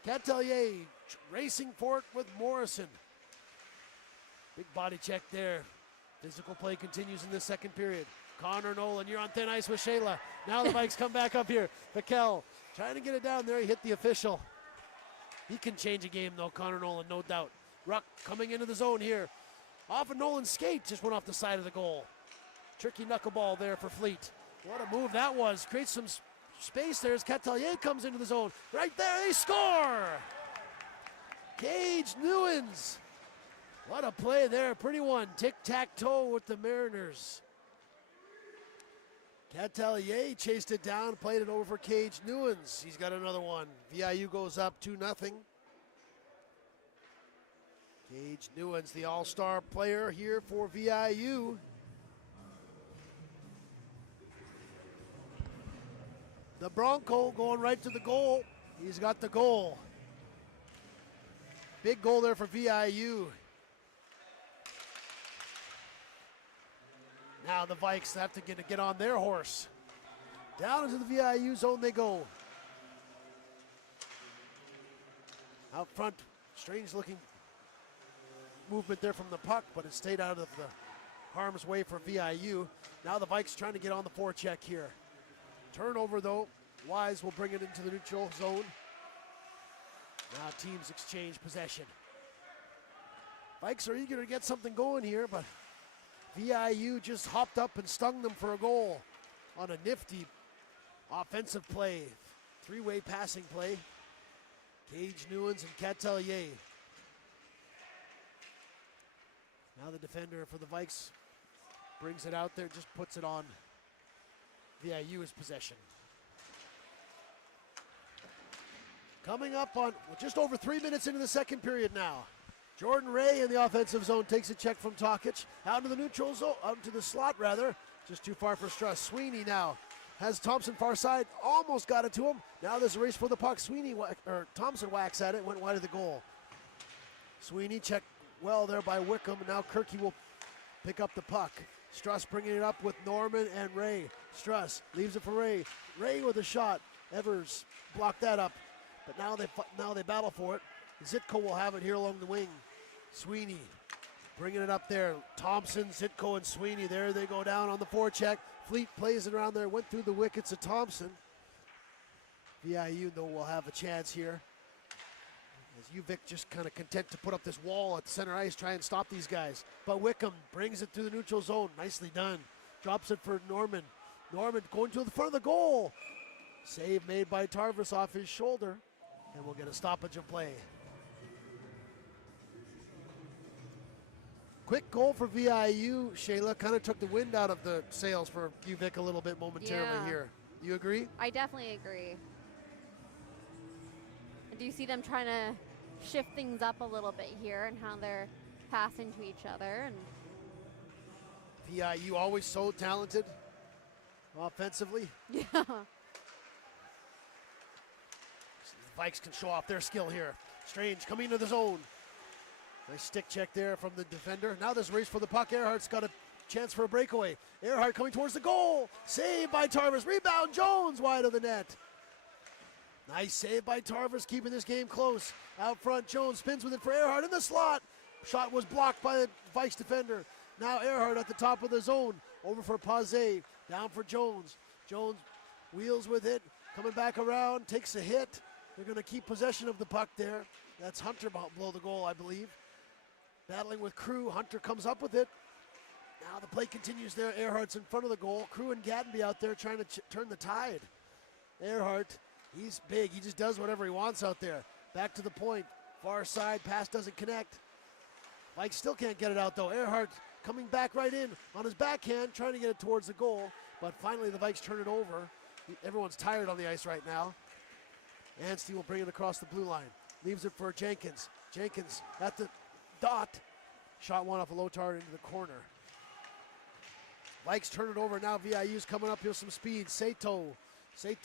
Catelier racing for it with Morrison. Big body check there. Physical play continues in the second period. Connor Nolan, you're on thin ice with Shayla. Now the Vikes come back up here. Vikkel trying to get it down there. He hit the official. He can change a game though, Connor Nolan, no doubt. Ruck coming into the zone here. Off of Nolan's skate, just went off the side of the goal. Tricky knuckleball there for Fleet. What a move that was. Creates some space there as Catelier comes into the zone. Right there, they score! Cage Newens. What a play there, pretty one. Tic-tac-toe with the Mariners. Catelier chased it down, played it over for Cage Newens. He's got another one. VIU goes up 2-0. Cage Newens, the all-star player here for VIU. The Bronco going right to the goal. He's got the goal. Big goal there for VIU. Now the Vikes have to get on their horse. Down into the VIU zone they go. Out front, strange looking movement there from the puck, but it stayed out of the harm's way for VIU. Now the Vikes trying to get on the forecheck here. Turnover though, Wise will bring it into the neutral zone. Now teams exchange possession. Vikes are eager to get something going here, but VIU just hopped up and stung them for a goal on a nifty offensive play. Three-way passing play. Cage Newens and Catelier. Now the defender for the Vikes brings it out there, just puts it on VIU's possession. Coming up on just over 3 minutes into the second period now. Jordan Ray in the offensive zone takes a check from Tokic. Out to the neutral zone, out to the slot rather. Just too far for Struss. Sweeney now has Thompson far side, almost got it to him. Now there's a race for the puck. Thompson whacks at it, went wide of the goal. Sweeney checked well there by Wickham. Now Kirky will pick up the puck. Struss bringing it up with Norman and Ray. Struss leaves it for Ray. Ray with a shot. Evers blocked that up. But now they battle for it. Zitko will have it here along the wing. Sweeney bringing it up there. Thompson, Zitko, and Sweeney. There they go down on the forecheck. Fleet plays it around there. Went through the wickets of Thompson. VIU, though, will have a chance here. As UVic just kind of content to put up this wall at the center ice, try and stop these guys. But Wickham brings it through the neutral zone. Nicely done. Drops it for Norman. Norman going to the front of the goal. Save made by Tarvis off his shoulder. And we'll get a stoppage of play. Quick goal for VIU. Shayla kind of took the wind out of the sails for UVic a little bit momentarily here. You agree? I definitely agree. Do you see them trying to shift things up a little bit here and how they're passing to each other? And VIU always so talented offensively. Yeah. The Vikes can show off their skill here. Strange coming into the zone. Nice stick check there from the defender. Now there's a race for the puck. Earhart's got a chance for a breakaway. Earhart coming towards the goal. Saved by Tarvis. Rebound, Jones wide of the net. Nice save by Tarvis, keeping this game close. Out front, Jones spins with it for Earhart in the slot. Shot was blocked by the Vikes defender. Now Earhart at the top of the zone. Over for Pazé. Down for Jones. Jones wheels with it. Coming back around, takes a hit. They're going to keep possession of the puck there. That's Hunter below the goal, I believe. Battling with Crew. Hunter comes up with it. Now the play continues there. Earhart's in front of the goal. Crew and Gattenby out there trying to turn the tide. Earhart, he's big. He just does whatever he wants out there. Back to the point. Far side. Pass doesn't connect. Vikes still can't get it out, though. Earhart coming back right in on his backhand, trying to get it towards the goal. But finally the Vikes turn it over. Everyone's tired on the ice right now. Anstey will bring it across the blue line. Leaves it for Jenkins. Jenkins at the dot. Shot one off a low tard into the corner. Vikes turn it over now. VIU's coming up here, some speed. Sato trying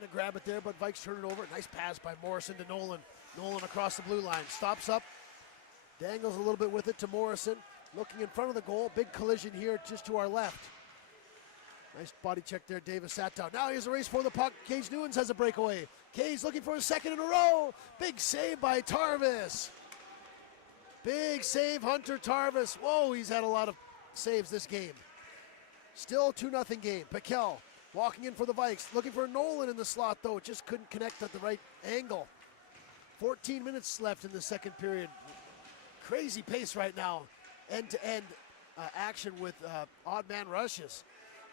to grab it there, but Vikes turn it over. Nice pass by Morrison to Nolan. Nolan across the blue line. Stops up. Dangles a little bit with it to Morrison. looking in front of the goal. Big collision here just to our left. Nice body check there, Davis sat down. Now here's a race for the puck. Cage Newens has a breakaway. Cage looking for his second in a row. Big save by Tarvis. Big save, Hunter Tarvis. Whoa, he's had a lot of saves this game. Still 2-0 game. Piquel walking in for the Vikes. Looking for Nolan in the slot, though. Just couldn't connect at the right angle. 14 minutes left in the second period. Crazy pace right now. End-to-end action with odd man rushes.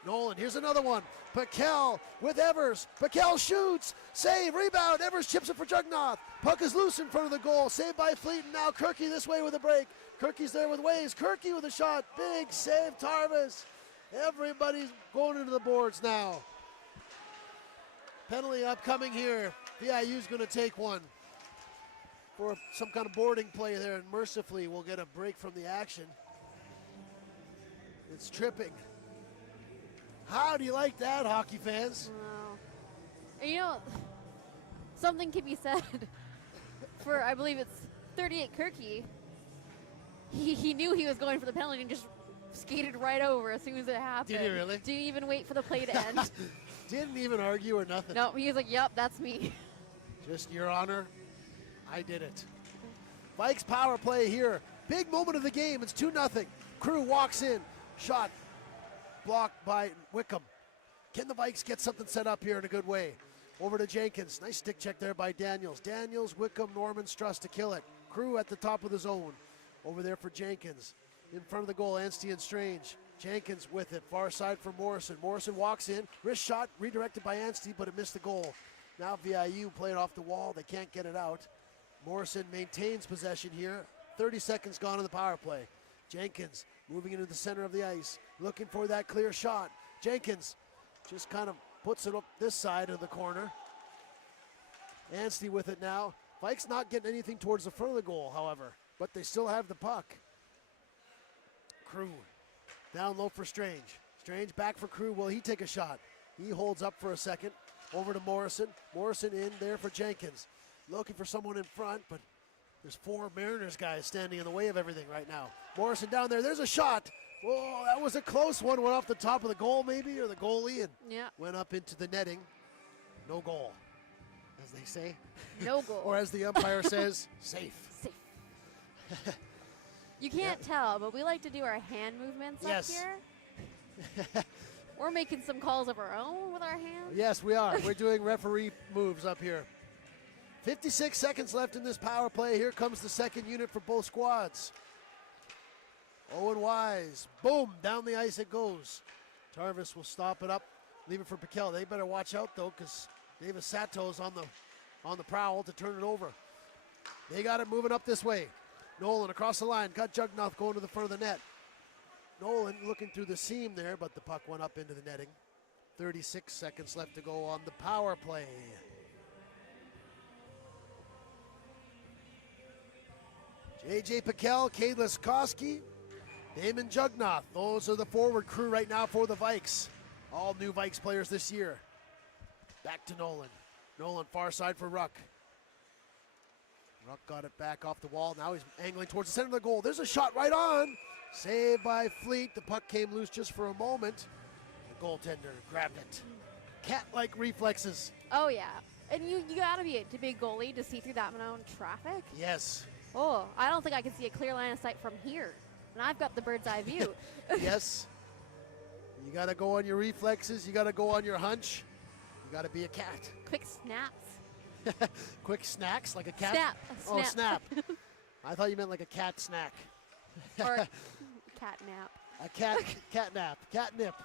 Nolan, here's another one. Piquel with Evers. Piquel shoots. Save, rebound. Evers chips it for Jugnoth. Puck is loose in front of the goal. Saved by Fleet, and now Kirky this way with a break. Kirky's there with Waves. Kirky with a shot. Big save, Tarvis. Everybody's going into the boards now. Penalty upcoming here. VIU's going to take one for some kind of boarding play there, and mercifully we'll get a break from the action. It's tripping. How do you like that, hockey fans? Wow. And you know, something can be said for, I believe it's 38 Kirky. He knew he was going for the penalty and just skated right over as soon as it happened. Did he really? Didn't even wait for the play to end. Didn't even argue or nothing. No, he was like, yep, that's me. Just, Your Honor, I did it. Vikes power play here. Big moment of the game. It's 2-0. Crew walks in. Shot blocked by Wickham. Can the Vikes get something set up here in a good way? Over to Jenkins. Nice stick check there by Daniels. Daniels, Wickham, Norman, Struss to kill it. Crew at the top of the zone. Over there for Jenkins. In front of the goal, Anstey and Strange. Jenkins with it. Far side for Morrison. Morrison walks in. Wrist shot redirected by Anstey, but it missed the goal. Now VIU play it off the wall. They can't get it out. Morrison maintains possession here. 30 seconds gone in the power play. Jenkins moving into the center of the ice. Looking for that clear shot. Jenkins just kind of puts it up this side of the corner. Anstey with it now. Vikes not getting anything towards the front of the goal, however, but they still have the puck. Crew down low for Strange. Strange back for Crew. Will he take a shot? He holds up for a second. Over to Morrison. Morrison in there for Jenkins. Looking for someone in front, but there's 4 Mariners guys standing in the way of everything right now. Morrison down there. There's a shot. Whoa, that was a close one. Went off the top of the goal maybe, or the goalie, and went up into the netting. No goal, as they say. No goal. Or as the umpire says, safe. Safe. You can't tell, but we like to do our hand movements up here. We're making some calls of our own with our hands. Yes, we are. We're doing referee moves up here. 56 seconds left in this power play. Here comes the second unit for both squads. Owen Wise, boom, down the ice it goes. Tarvis will stop it up, leave it for Piquel. They better watch out though, because Davis Sato's on the prowl to turn it over. They got it moving up this way. Nolan across the line, got Jugnoth going to the front of the net. Nolan looking through the seam there, but the puck went up into the netting. 36 seconds left to go on the power play. J.J. Piquel, Cade Laskoski, Damon Jugnoth. Those are the forward crew right now for the Vikes. All new Vikes players this year. Back to Nolan. Nolan far side for Ruck. Ruck got it back off the wall. Now he's angling towards the center of the goal. There's a shot right on. Saved by Fleet. The puck came loose just for a moment. The goaltender grabbed it. Cat-like reflexes. Oh, yeah. And you got to be a big goalie to see through that amount of traffic. Yes. Oh, I don't think I can see a clear line of sight from here. And I've got the bird's eye view. Yes. You got to go on your reflexes. You got to go on your hunch. You got to be a cat. Quick snaps. Quick snacks like a cat? Snap. Oh, snap. I thought you meant like a cat snack. Or cat nap. A cat nap. Catnip.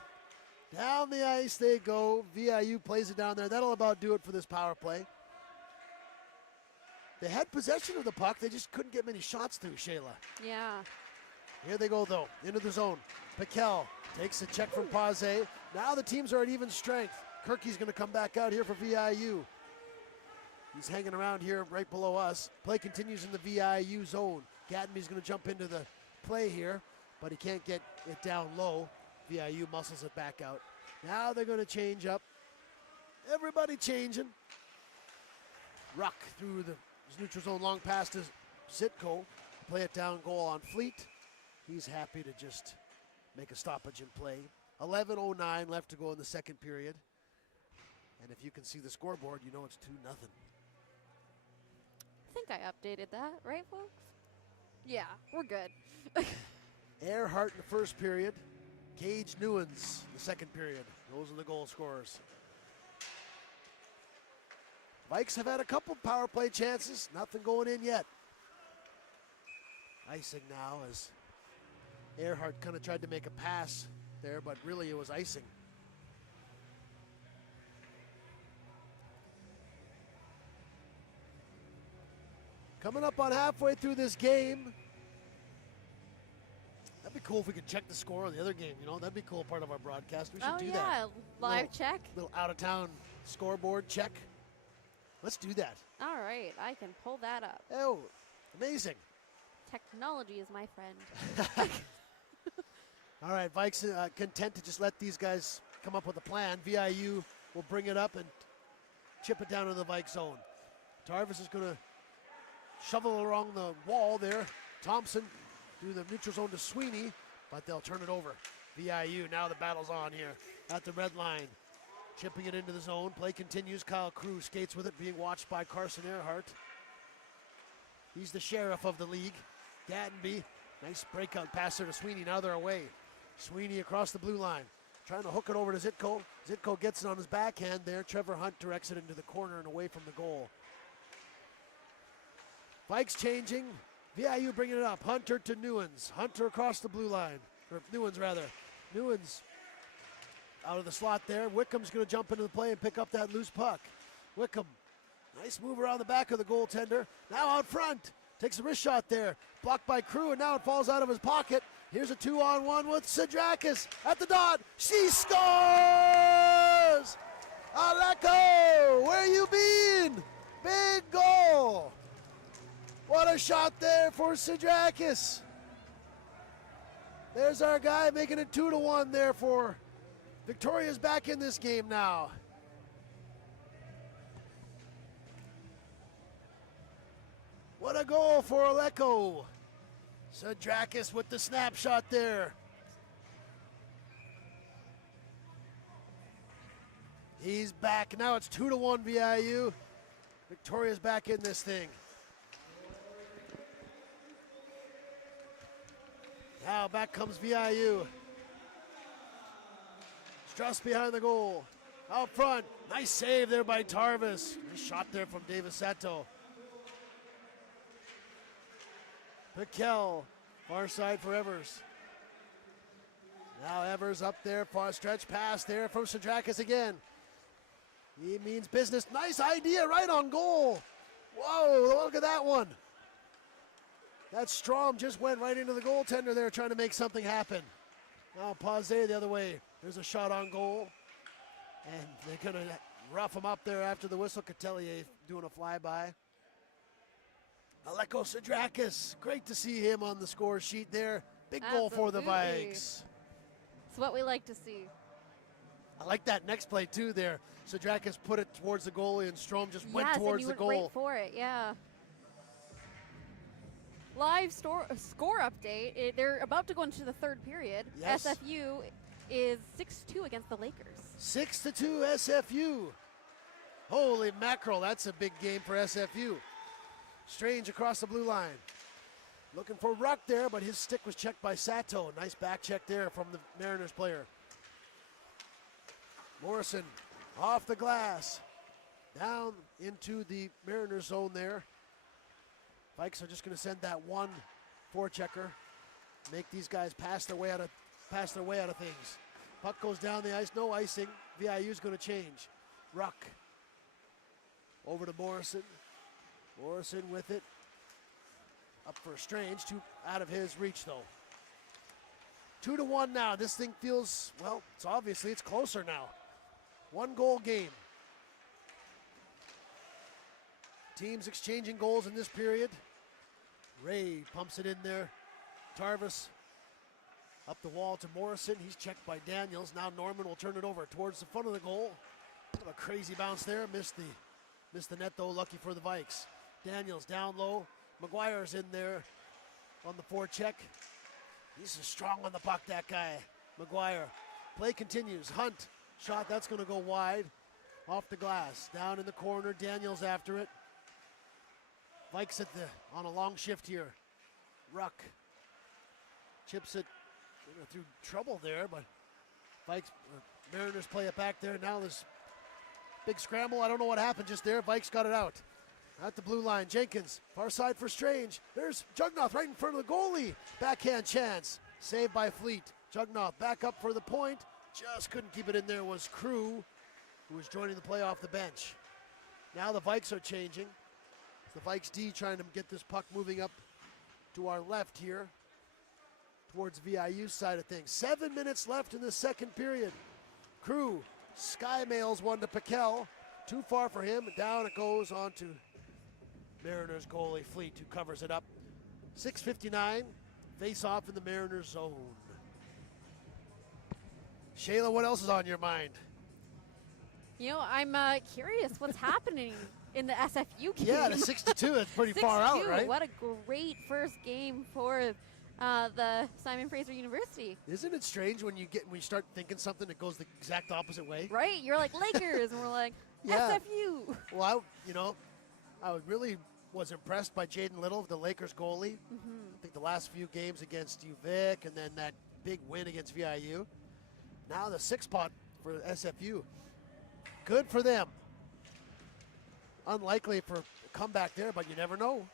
Down the ice they go. VIU plays it down there. That'll about do it for this power play. They had possession of the puck. They just couldn't get many shots through, Shayla. Yeah. Here they go, though, into the zone. Piquel takes a check from Paze. Now the teams are at even strength. Kirky's going to come back out here for VIU. He's hanging around here right below us. Play continues in the VIU zone. Gattenby's going to jump into the play here, but he can't get it down low. VIU muscles it back out. Now they're going to change up. Everybody changing. Ruck through the neutral zone, long pass to Zitko. Play it down, goal on Fleet. he's happy to just make a stoppage and play. 11:09 left to go in the second period. And if you can see the scoreboard, you know it's 2-0. I think I updated that, right, folks? Yeah, we're good. Earhart in the first period. Cage Newens in the second period. Those are the goal scorers. Vikes have had a couple power play chances. Nothing going in yet. Icing now as Earhart kind of tried to make a pass there, but really it was icing. Coming up on halfway through this game. That'd be cool if we could check the score on the other game, you know? That'd be a cool part of our broadcast. We should do that. Live check. Little out-of-town scoreboard check. Let's do that. All right, I can pull that up. Oh, amazing. Technology is my friend. All right, Vikes content to just let these guys come up with a plan. VIU will bring it up and chip it down to the Vikes zone. Tarvis is going to shovel along the wall there. Thompson through the neutral zone to Sweeney, but they'll turn it over. VIU, now the battle's on here at the red line. Chipping it into the zone. Play continues. Kyle Crew skates with it, being watched by Carson Earhart. He's the sheriff of the league. Gattenby, nice breakout pass there to Sweeney. Now they're away. Sweeney across the blue line, trying to hook it over to Zitko. Zitko gets it on his backhand there. Trevor Hunt directs it into the corner and away from the goal. Vikes changing. VIU bringing it up. Hunter to Newens. Hunter across the blue line. Or Newens, rather. Newens out of the slot there. Wickham's going to jump into the play and pick up that loose puck. Wickham, nice move around the back of the goaltender. Now out front. Takes a wrist shot there. Blocked by Crew, and now it falls out of his pocket. Here's a 2-on-1 with Sidrakis at the dot. She scores! Aleko, where you been? Big goal. What a shot there for Sidrakis. There's our guy making it 2-1 there for Victoria's back in this game now. What a goal for Aleko. Sidrakis with the snapshot there. He's back. Now it's 2-1 VIU. Victoria's back in this thing. Now back comes VIU. Struss behind the goal. Out front. Nice save there by Tarvis. Nice shot there from Davis Sato. Piquel, far side for Evers. Now Evers up there, far stretch pass there from Sidrakis again. He means business. Nice idea right on goal. Whoa, look at that one. That Strom just went right into the goaltender there trying to make something happen. Now Pause the other way. There's a shot on goal. And they're going to rough him up there after the whistle. Catelier doing a flyby. Aleko Sidrakis, great to see him on the score sheet there. Big goal for the Vikes. It's what we like to see. I like that next play too there. Sidrakis put it towards the goalie and Strom just went towards the goal. Right for it, yeah. Live score update. They're about to go into the third period. Yes. SFU is 6-2 against the Lakers. 6-2 SFU. Holy mackerel, that's a big game for SFU. Strange across the blue line. Looking for Ruck there, but his stick was checked by Sato. Nice back check there from the Mariners player. Morrison off the glass. Down into the Mariners zone there. Vikes are just going to send that one forechecker. Make these guys pass their way out of things. Puck goes down the ice, no icing. VIU's going to change. Ruck over to Morrison. Morrison with it. Up for Strange, out of his reach though. 2-1 now. This thing feels, well, it's closer now. 1 goal game. Teams exchanging goals in this period. Ray pumps it in there. Tarvis up the wall to Morrison. He's checked by Daniels. Now Norman will turn it over towards the front of the goal. A crazy bounce there. Missed the net though, lucky for the Vikes. Daniels down low. McGuire's in there on the forecheck. He's strong on the puck, that guy. McGuire. Play continues. Hunt. Shot, that's going to go wide. Off the glass. Down in the corner. Daniels after it. Vikes on a long shift here. Ruck. Chips it through trouble there, but Vikes, Mariners play it back there. Now this big scramble. I don't know what happened just there. Vikes got it out. At the blue line, Jenkins, far side for Strange. There's Jugnoth right in front of the goalie. Backhand chance, saved by Fleet. Jugnoth back up for the point. Just couldn't keep it in there was Crew, who was joining the play off the bench. Now the Vikes are changing. It's the Vikes D trying to get this puck moving up to our left here, towards VIU side of things. 7 minutes left in the second period. Crew, sky mails one to Piquel. Too far for him, down it goes on to Mariners goalie Fleet, who covers it up. 6:59, face off in the Mariners zone. Shayla, what else is on your mind? You know, I'm curious what's happening in the SFU game. Yeah, the 6-2, it's pretty far out, right? What a great first game for the Simon Fraser University. Isn't it strange when you start thinking something that goes the exact opposite way? Right, you're like Lakers, and we're like Yeah. SFU. Well, I really was impressed by Jaden Little, the Lakers goalie. I think the last few games against UVic and then that big win against VIU. Now the 6 spot for SFU. Good for them. Unlikely for a comeback there, but you never know.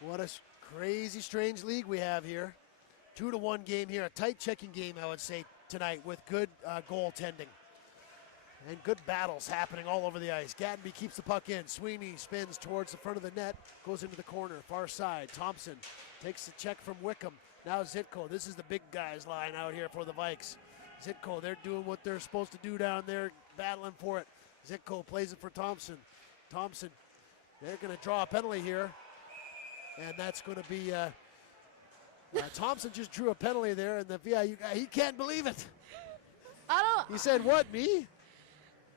What a crazy, strange league we have here. 2-1 game here. A tight checking game, I would say, tonight with good goaltending. And good battles happening all over the ice. Gattenby keeps the puck in. Sweeney spins towards the front of the net. Goes into the corner, far side. Thompson takes the check from Wickham. Now Zitko. This is the big guys line out here for the Vikes. Zitko, they're doing what they're supposed to do down there, battling for it. Zitko plays it for Thompson. Thompson, they're going to draw a penalty here. And that's going to be, Thompson just drew a penalty there, and the VIU guy, he can't believe it. He said, what, me?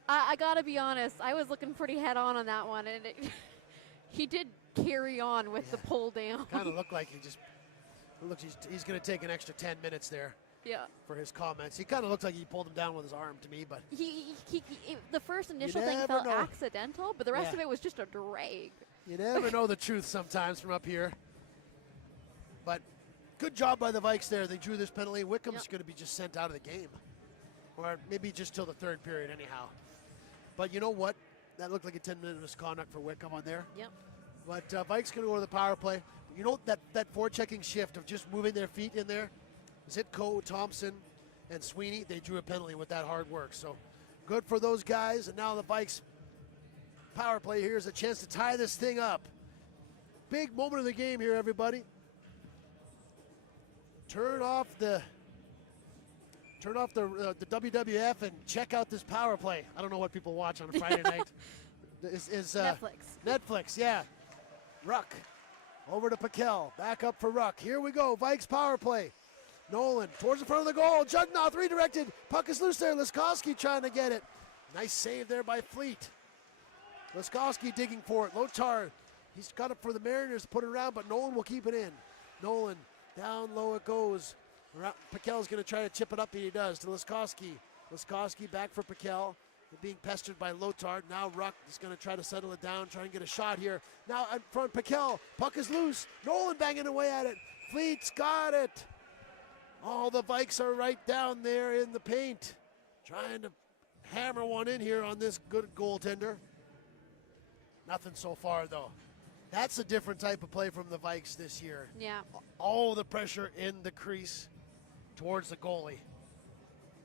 I gotta be honest, I was looking pretty head on that one, and he did carry on with the pull down. Kind of looked like he's going to take an extra 10 minutes there. Yeah. For his comments. He kind of looked like he pulled him down with his arm to me, but the first initial thing felt accidental, but the rest of it was just a drag. You never know the truth sometimes from up here. But good job by the Vikes there. They drew this penalty. Wickham's going to be just sent out of the game. Or maybe just till the third period anyhow. But you know what? That looked like a 10-minute misconduct for Wickham on there. Yep. But Vikes going to go to the power play. You know that forechecking shift of just moving their feet in there? Zitko, Thompson, and Sweeney, they drew a penalty with that hard work. So good for those guys. And now the Vikes power play here is a chance to tie this thing up. Big moment of the game here, everybody. Turn off the WWF and check out this power play. I don't know what people watch on a Friday night. Netflix, yeah. Ruck over to Piquel. Back up for Ruck. Here we go. Vikes power play. Nolan towards the front of the goal. Jugnoth redirected. Puck is loose there. Liskowski trying to get it. Nice save there by Fleet. Liskowski digging for it. Lotar, he's got it for the Mariners to put it around, but Nolan will keep it in. Nolan, down low it goes. Piquel's going to try to chip it up, and he does to Liskowski. Liskowski back for Piquel. They're being pestered by Lotar. Now Ruck is going to try to settle it down, try and get a shot here. Now in front, Piquel. Puck is loose. Nolan banging away at it. Fleet's got it. Oh, the Vikes are right down there in the paint. Trying to hammer one in here on this good goaltender. Nothing so far, though. That's a different type of play from the Vikes this year. Yeah. All the pressure in the crease towards the goalie.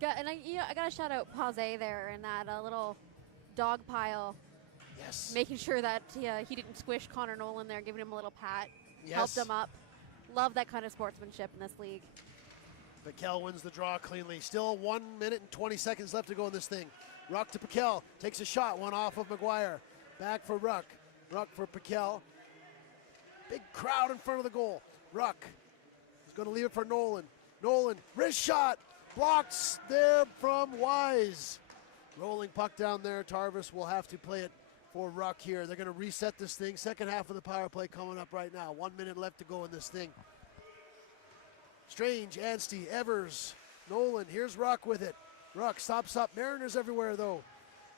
And I got to shout out Pause there in that little dog pile. Yes. Making sure that he didn't squish Connor Nolan there, giving him a little pat. Yes. Helped him up. Love that kind of sportsmanship in this league. Piquel wins the draw cleanly. Still 1 minute and 20 seconds left to go in this thing. Ruck to Piquel. Takes a shot. One off of McGuire. Back for Ruck. Ruck for Piquel. Big crowd in front of the goal. Ruck is going to leave it for Nolan. Nolan, wrist shot. Blocks there from Wise. Rolling puck down there. Tarvis will have to play it for Ruck here. They're going to reset this thing. Second half of the power play coming up right now. 1 minute left to go in this thing. Strange, Anstey, Evers, Nolan. Here's Ruck with it. Ruck stops up. Mariners everywhere, though.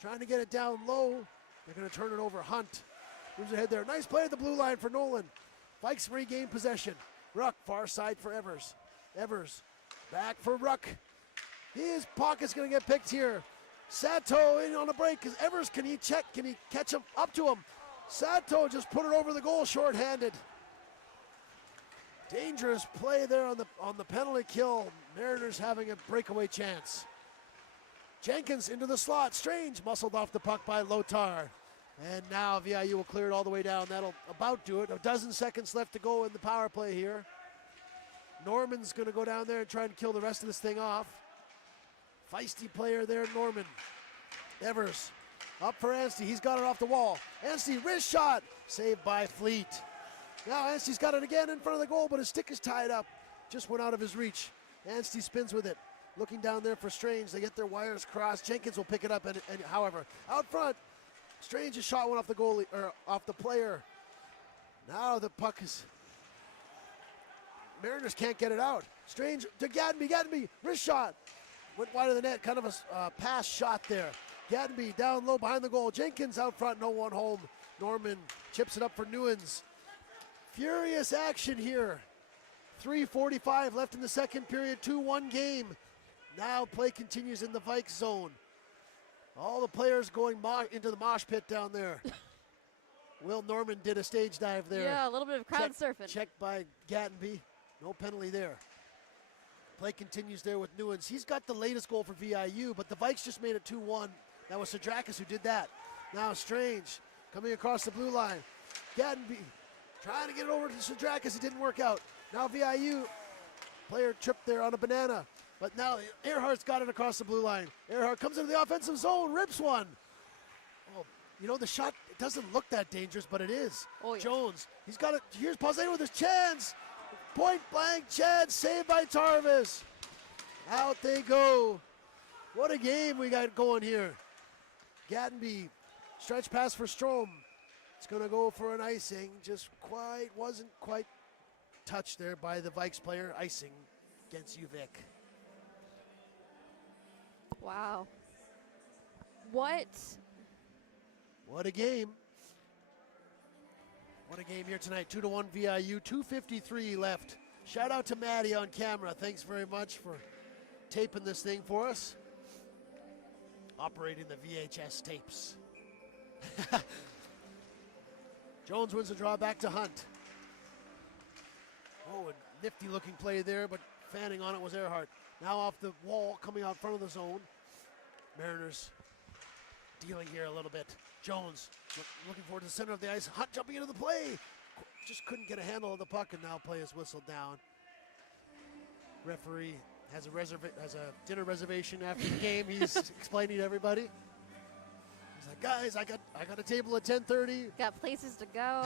Trying to get it down low. They're going to turn it over. Hunt moves ahead there. Nice play at the blue line for Nolan. Vikes regain possession. Ruck, far side for Evers. Evers, back for Ruck. His pocket's going to get picked here. Sato in on a break. Because Evers, can he check? Can he catch him up to him? Sato just put it over the goal shorthanded. Dangerous play there on the penalty kill. Mariners having a breakaway chance. Jenkins into the slot. Strange muscled off the puck by Lotar. And now VIU will clear it all the way down. That'll about do it. A dozen seconds left to go in the power play here. Norman's going to go down there and try and kill the rest of this thing off. Feisty player there, Norman. Evers up for Anstey. He's got it off the wall. Anstey, wrist shot. Saved by Fleet. Now Anstey's got it again in front of the goal, but his stick is tied up. Just went out of his reach. Anstey spins with it. Looking down there for Strange. They get their wires crossed. Jenkins will pick it up, and however, out front, Strange has shot one off the goalie, or off the player. Now the puck is... Mariners can't get it out. Strange to Gatenby, wrist shot. Went wide of the net, kind of a pass shot there. Gatenby down low behind the goal. Jenkins out front, no one home. Norman chips it up for Newens. Furious action here. 3:45 left in the second period, 2-1 game. Now play continues in the Vikes zone. All the players going into the mosh pit down there. Will Norman did a stage dive there. Yeah, a little bit of crowd surfing. Checked by Gatenby. No penalty there. Play continues there with Newens. He's got the latest goal for VIU, but the Vikes just made it 2-1. That was Sadrakis who did that. Now Strange coming across the blue line. Gatenby trying to get it over to Sadrakis. It didn't work out. Now VIU player tripped there on a banana. But now Earhart's got it across the blue line. Earhart comes into the offensive zone, rips one. Oh, you know, the shot, it doesn't look that dangerous, but it is. Oh, yeah. Jones, he's got it. Here's Pausay with his chance. Point blank chance, saved by Tarvis. Out they go. What a game we got going here. Gatenby, stretch pass for Strome. It's going to go for an icing. Wasn't quite touched there by the Vikes player. Icing against UVic. Wow. What a game. What a game here tonight. 2-1 VIU, 2:53 left. Shout out to Maddie on camera. Thanks very much for taping this thing for us. Operating the VHS tapes. Jones wins the draw back to Hunt. Oh, a nifty looking play there, but fanning on it was Earhart. Now off the wall, coming out front of the zone. Mariners dealing here a little bit. Jones looking forward to the center of the ice. Hunt jumping into the play. Just couldn't get a handle of the puck, and now play is whistled down. Referee has a dinner reservation after the game. He's explaining to everybody. He's like, guys, I got a table at 10:30. Got places to go.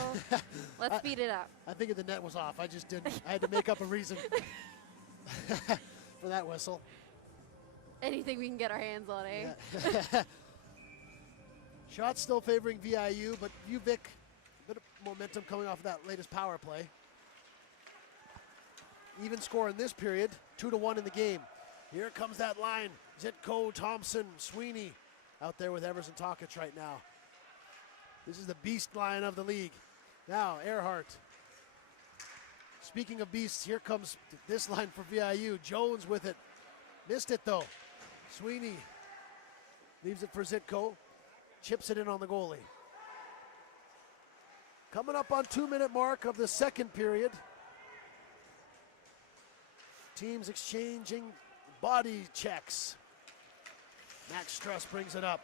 Let's speed it up. I think the net was off. I had to make up a reason for that whistle. Anything we can get our hands on, eh? Yeah. Shots still favoring VIU, but UVic, a bit of momentum coming off of that latest power play. Even score in this period, 2-1 in the game. Here comes that line. Zitko, Thompson, Sweeney out there with Evers and Tokic right now. This is the beast line of the league. Now, Earhart. Speaking of beasts, here comes this line for VIU. Jones with it. Missed it, though. Sweeney leaves it for Zitko. Chips it in on the goalie. Coming up on 2-minute mark of the second period. Teams exchanging body checks. Max Struss brings it up.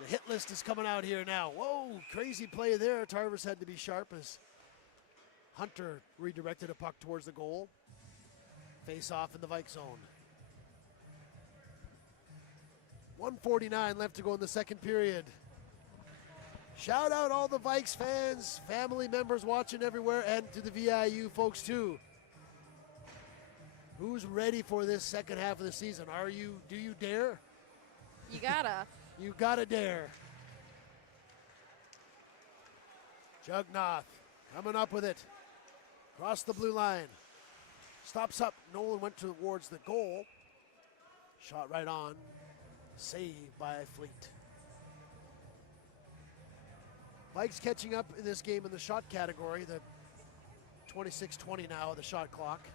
The hit list is coming out here now. Whoa, crazy play there. Tarvis had to be sharp as Hunter redirected a puck towards the goal. Face off in the Vikes zone. 1:49 left to go in the second period. Shout out all the Vikes fans, family members watching everywhere, and to the VIU folks too. Who's ready for this second half of the season? Do you dare? You gotta. You gotta dare. Jugnoth coming up with it. Across the blue line. Stops up. Nolan went towards the goal. Shot right on. Saved by Fleet. Vikes catching up in this game in the shot category. The 26-20 now, the shot clock.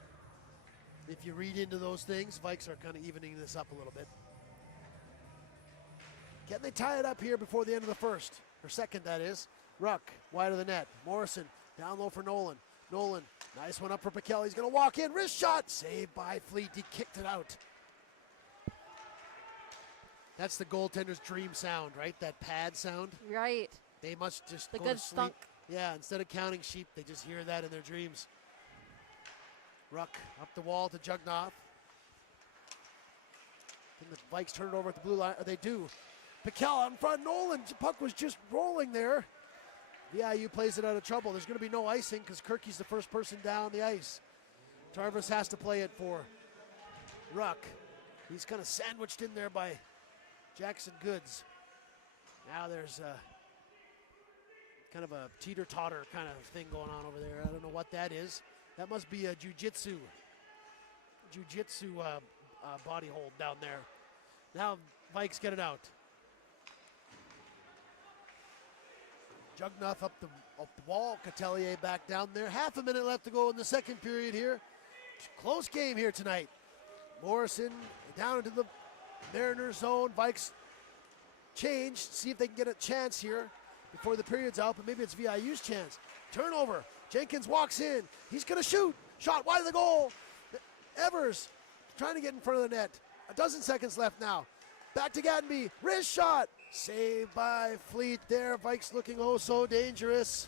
If you read into those things, Vikes are kind of evening this up a little bit. Can they tie it up here before the end of the first? Or second, that is. Ruck, wide of the net. Morrison, down low for Nolan. Nolan, nice one up for Piquel. He's going to walk in. Wrist shot. Saved by Fleet. He kicked it out. That's the goaltender's dream sound, right? That pad sound. Right. They must just The go good to sleep. thunk. Yeah, instead of counting sheep, they just hear that in their dreams. Ruck up the wall to Jugnoth. Can the Vikes turn it over at the blue line? They do. Piquel out in front. Nolan. Puck was just rolling there. VIU plays it out of trouble. There's going to be no icing because Kirky's the first person down the ice. Tarvis has to play it for Ruck. He's kind of sandwiched in there by Jackson Goods. Now there's kind of a teeter-totter kind of thing going on over there. I don't know what that is. That must be a jiu-jitsu body hold down there. Now Vikes get it out. Jugnoth up the wall. Catelier back down there. Half a minute left to go in the second period here. Close game here tonight. Morrison down into the Mariners zone. Vikes change. See if they can get a chance here before the period's out, but maybe it's VIU's chance. Turnover. Jenkins walks in. He's going to shoot. Shot wide of the goal. Evers trying to get in front of the net. A dozen seconds left now. Back to Gatenby. Wrist shot. Saved by Fleet there. Vikes looking oh so dangerous.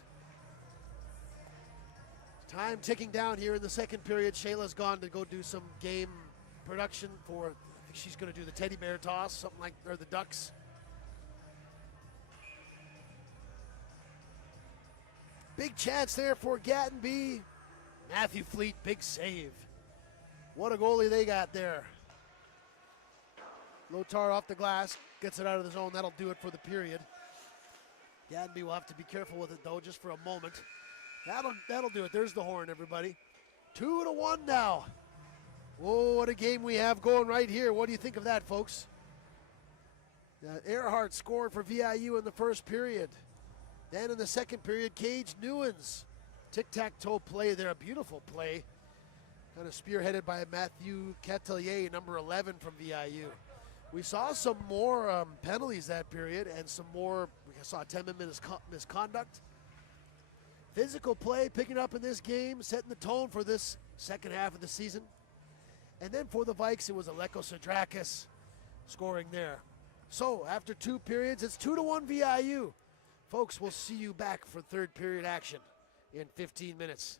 Time ticking down here in the second period. Shayla's gone to go do some game production for, I think she's going to do the teddy bear toss, something like, or the ducks. Big chance there for Gatenby. Matthew Fleet, big save. What a goalie they got there. Lotar off the glass, gets it out of the zone. That'll do it for the period. Gatenby will have to be careful with it though, just for a moment. That'll do it. There's the horn, everybody. 2-1 now. Whoa, what a game we have going right here. What do you think of that, folks? Earhart scored for VIU in the first period. Then in the second period, Cage Newens. Tic-tac-toe play there, a beautiful play. Kind of spearheaded by Matthew Catelier, number 11 from VIU. We saw some more penalties that period and some more, we saw 10-minute misconduct. Physical play picking up in this game, setting the tone for this second half of the season. And then for the Vikes, it was Aleko Sadrakis scoring there. So after two periods, it's 2-1 VIU. Folks, we'll see you back for third period action in 15 minutes.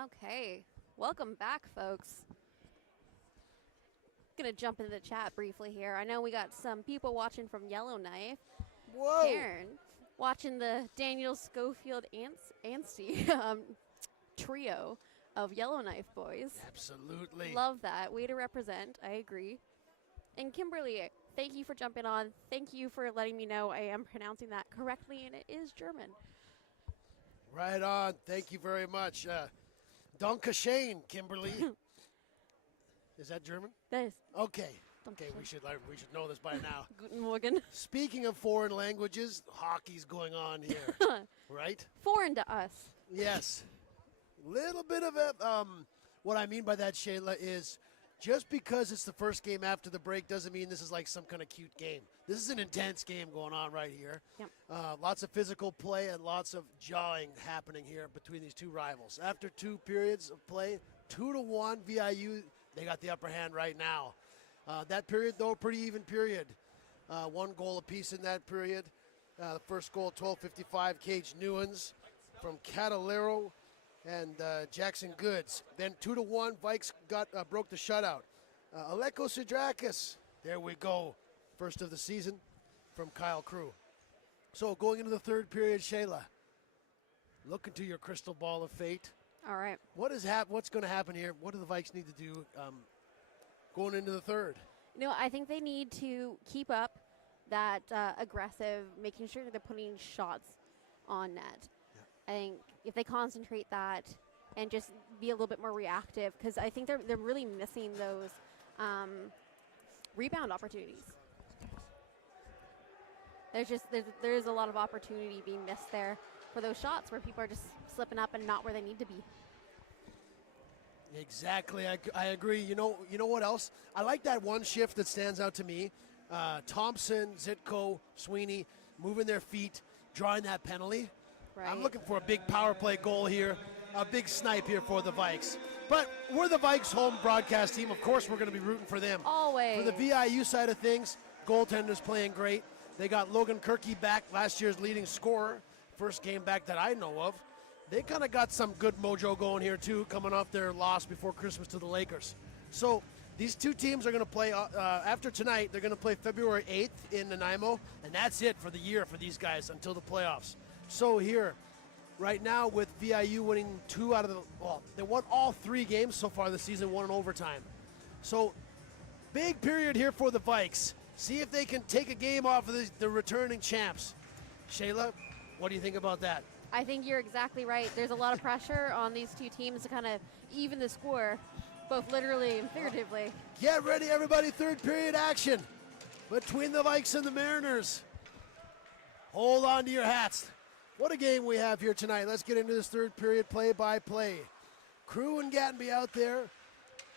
Okay, welcome back, folks. Gonna jump into the chat briefly here. I know we got some people watching from Yellowknife. Whoa! Karen watching the Daniel Schofield Anstey trio of Yellowknife boys. Absolutely. Love that. Way to represent. I agree. And Kimberly, thank you for jumping on. Thank you for letting me know I am pronouncing that correctly, and it is German. Right on. Thank you very much. Danke schön, Kimberly. Is that German? That is Okay. Danke Okay, schön. we should know this by now. Guten Morgen. Speaking of foreign languages, hockey's going on here, right? Foreign to us. Yes. Little bit of a, what I mean by that, Shayla, is just because it's the first game after the break doesn't mean this is like some kind of cute game. This is an intense game going on right here. Yep. Lots of physical play and lots of jawing happening here between these two rivals. After 2 periods of play, 2-1 VIU, they got the upper hand right now. That period, though, pretty even period. 1 goal apiece in that period. The first goal, 12:55, Cage Newens from Catalero and Jackson Goods. Then 2-1, Vikes broke the shutout. Aleko Sidrakis, there we go. First of the season from Kyle Crew. So going into the third period, Shayla, look into your crystal ball of fate. All right. What's going to happen here? What do the Vikes need to do going into the third? You know, I think they need to keep up that aggressive, making sure they're putting shots on net. Yeah. I think if they concentrate that and just be a little bit more reactive, because I think they're really missing those rebound opportunities. There's a lot of opportunity being missed there for those shots where people are just slipping up and not where they need to be. Exactly, I agree. You know what else? I like that one shift that stands out to me. Thompson, Zitko, Sweeney moving their feet, drawing that penalty. Right. I'm looking for a big power play goal here, a big snipe here for the Vikes. But we're the Vikes home broadcast team. Of course, we're going to be rooting for them. Always. For the VIU side of things, goaltender's playing great. They got Logan Kirky back, last year's leading scorer. First game back that I know of. They kind of got some good mojo going here, too, coming off their loss before Christmas to the Lakers. So these two teams are going to play, after tonight, they're going to play February 8th in Nanaimo, and that's it for the year for these guys until the playoffs. So here, right now, with VIU winning they won all 3 games so far this season, 1 in overtime. So big period here for the Vikes. See if they can take a game off of the returning champs. Shayla, what do you think about that? I think you're exactly right. There's a lot of pressure on these two teams to kind of even the score, both literally and figuratively. Get ready, everybody. Third period action between the Vikes and the Mariners. Hold on to your hats. What a game we have here tonight. Let's get into this third period play-by-play. Crew and Gattenby out there,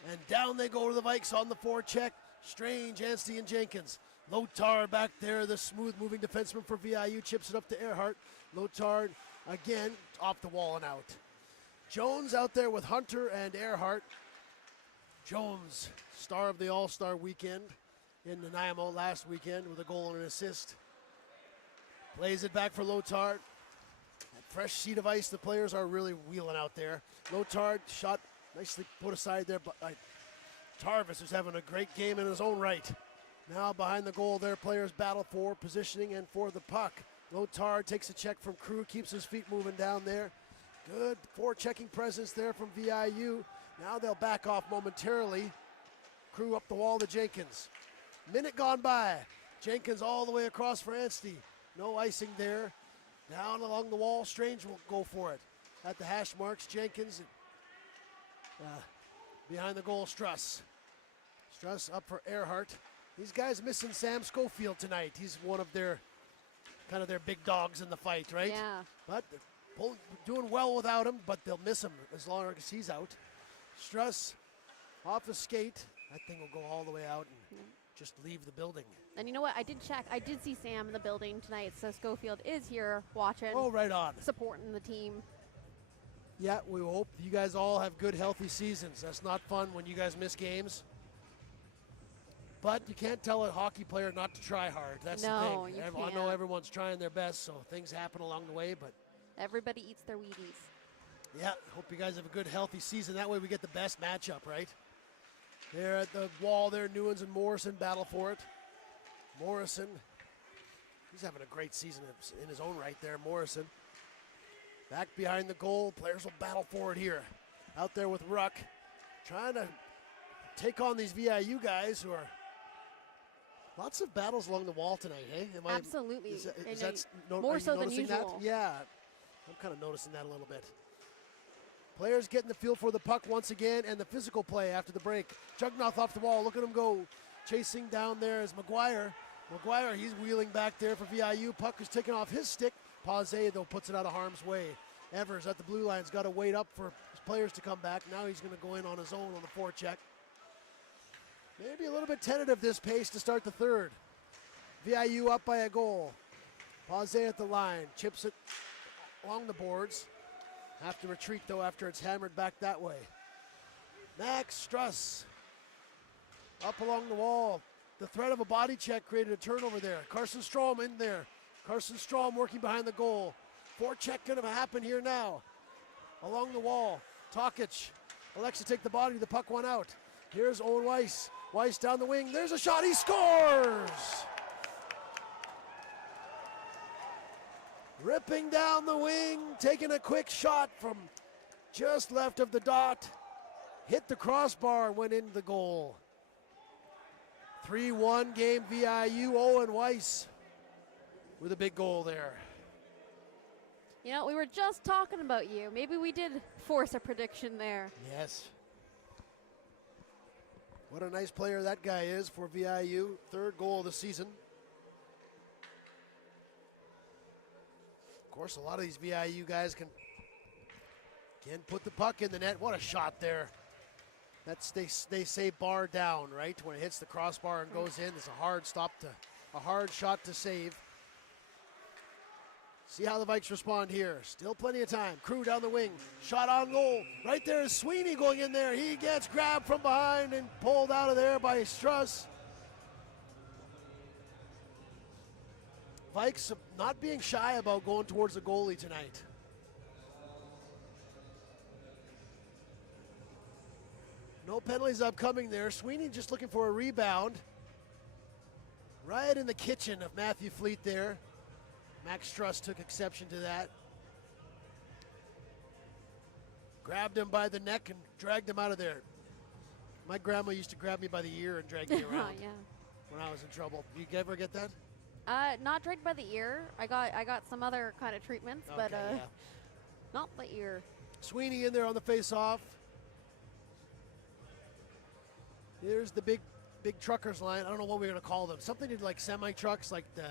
and down they go to the Vikes on the forecheck. Strange, Anstey, and Jenkins. Lothar back there, the smooth-moving defenseman for VIU, chips it up to Earhart. Lothar, again, off the wall and out. Jones out there with Hunter and Earhart. Jones, star of the All-Star weekend in Nanaimo last weekend with a goal and an assist. Plays it back for Lothar. Fresh sheet of ice, the players are really wheeling out there. Lothar, shot nicely put aside there by Tarvis, who's having a great game in his own right. Now behind the goal there, players battle for positioning and for the puck. Lothar takes a check from Crew, keeps his feet moving down there. Good forechecking presence there from VIU. Now they'll back off momentarily. Crew up the wall to Jenkins. Minute gone by. Jenkins all the way across for Anstey. No icing there. Down along the wall, Strange will go for it. At the hash marks, Jenkins. Behind the goal, Struss. Struss up for Earhart. These guys missing Sam Schofield tonight. He's one of their big dogs in the fight, right? Yeah. But they're doing well without him, but they'll miss him as long as he's out. Struss off the skate. That thing will go all the way out and just leave the building. And you know what? I did check. I did see Sam in the building tonight, so Schofield is here watching. Oh, right on. Supporting the team. Yeah, we hope you guys all have good, healthy seasons. That's not fun when you guys miss games. But you can't tell a hockey player not to try hard. That's the thing. You I know everyone's trying their best, so things happen along the way, but everybody eats their Wheaties. Yeah, hope you guys have a good, healthy season. That way we get the best matchup, right? There at the wall there, Newens and Morrison battle for it. Morrison, he's having a great season in his own right there, Morrison. Back behind the goal, players will battle for it here. Out there with Ruck, trying to take on these VIU guys who are lots of battles along the wall tonight, hey? Absolutely. Is that more so than noticing that? usual. Yeah, I'm kind of noticing that a little bit. Players getting the feel for the puck once again, and the physical play after the break. Jugnoth off the wall, look at him go. Chasing down there is McGuire. McGuire, he's wheeling back there for VIU. Puck is taken off his stick. Pause, though, puts it out of harm's way. Evers at the blue line's got to wait up for his players to come back. Now he's going to go in on his own on the forecheck. Maybe a little bit tentative this pace to start the third. VIU up by a goal. Pause at the line, chips it along the boards. Have to retreat, though, after it's hammered back that way. Max Struss up along the wall. The threat of a body check created a turnover there. Carson Strom in there. Carson Strom working behind the goal. Forecheck going to happen here now. Along the wall. Tokic elects to take the body. The puck went out. Here's Owen Weiss. Weiss down the wing. There's a shot. He scores! Ripping down the wing, taking a quick shot from just left of the dot. Hit the crossbar, went into the goal. 3-1 game VIU. Owen Weiss with a big goal there. You know, we were just talking about you. Maybe we did force a prediction there. Yes. What a nice player that guy is for VIU. Third goal of the season. Of course, a lot of these VIU guys can put the puck in the net. What a shot there. That's they say bar down, right? When it hits the crossbar and goes in, it's a hard shot to save. See how the Vikes respond here. Still plenty of time. Crew down the wing. Shot on goal. Right there is Sweeney going in there. He gets grabbed from behind and pulled out of there by Struss. Vikes not being shy about going towards the goalie tonight. No penalties upcoming there. Sweeney just looking for a rebound. Right in the kitchen of Matthew Fleet there. Max Struss took exception to that. Grabbed him by the neck and dragged him out of there. My grandma used to grab me by the ear and drag me around Yeah. when I was in trouble. You ever get that? Not dragged by the ear. I got some other kind of treatments, but yeah. not the ear. Sweeney in there on the face-off. Here's the big truckers line. I don't know what we're going to call them. Something like semi-trucks, like the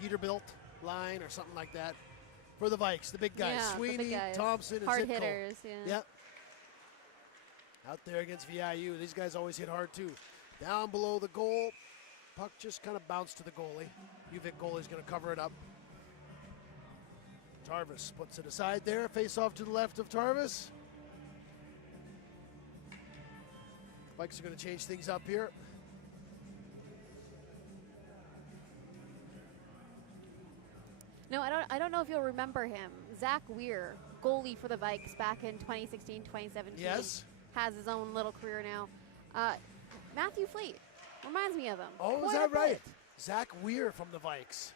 Peterbilt line or something like that. For the Vikes, the big guys. Yeah, Sweeney, the big guys. Thompson, and Hard Zitko. hitters, yeah. Yep. Out there against VIU. These guys always hit hard, too. Down below the goal. Puck just kind of bounced to the goalie. UVic goalie's going to cover it up. Tarvis puts it aside there. Face off to the left of Tarvis. Vikes are going to change things up here. No, I don't know if you'll remember him. Zach Weir, goalie for the Vikes back in 2016, 2017. Yes. Has his own little career now. Matthew Fleet reminds me of him. Oh, is that right? Zach Weir from the Vikes.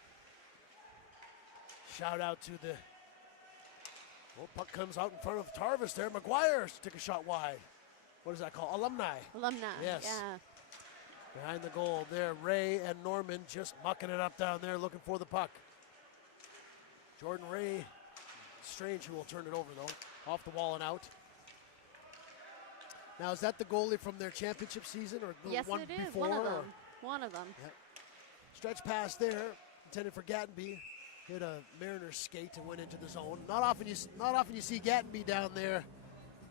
Shout out to the... Well, puck comes out in front of Tarvis there. McGuire took a shot wide. What is that called? Alumni. Alumni, Yes. yeah. Behind the goal there, Ray and Norman just mucking it up down there looking for the puck. Jordan Ray, Strange who will turn it over though. Off the wall and out. Now is that the goalie from their championship season or the Yes, one it is. before? One of them. or- One of them. Yep. Stretch pass there, intended for Gattenby. Hit a Mariners skate and went into the zone. Not often you see Gattenby down there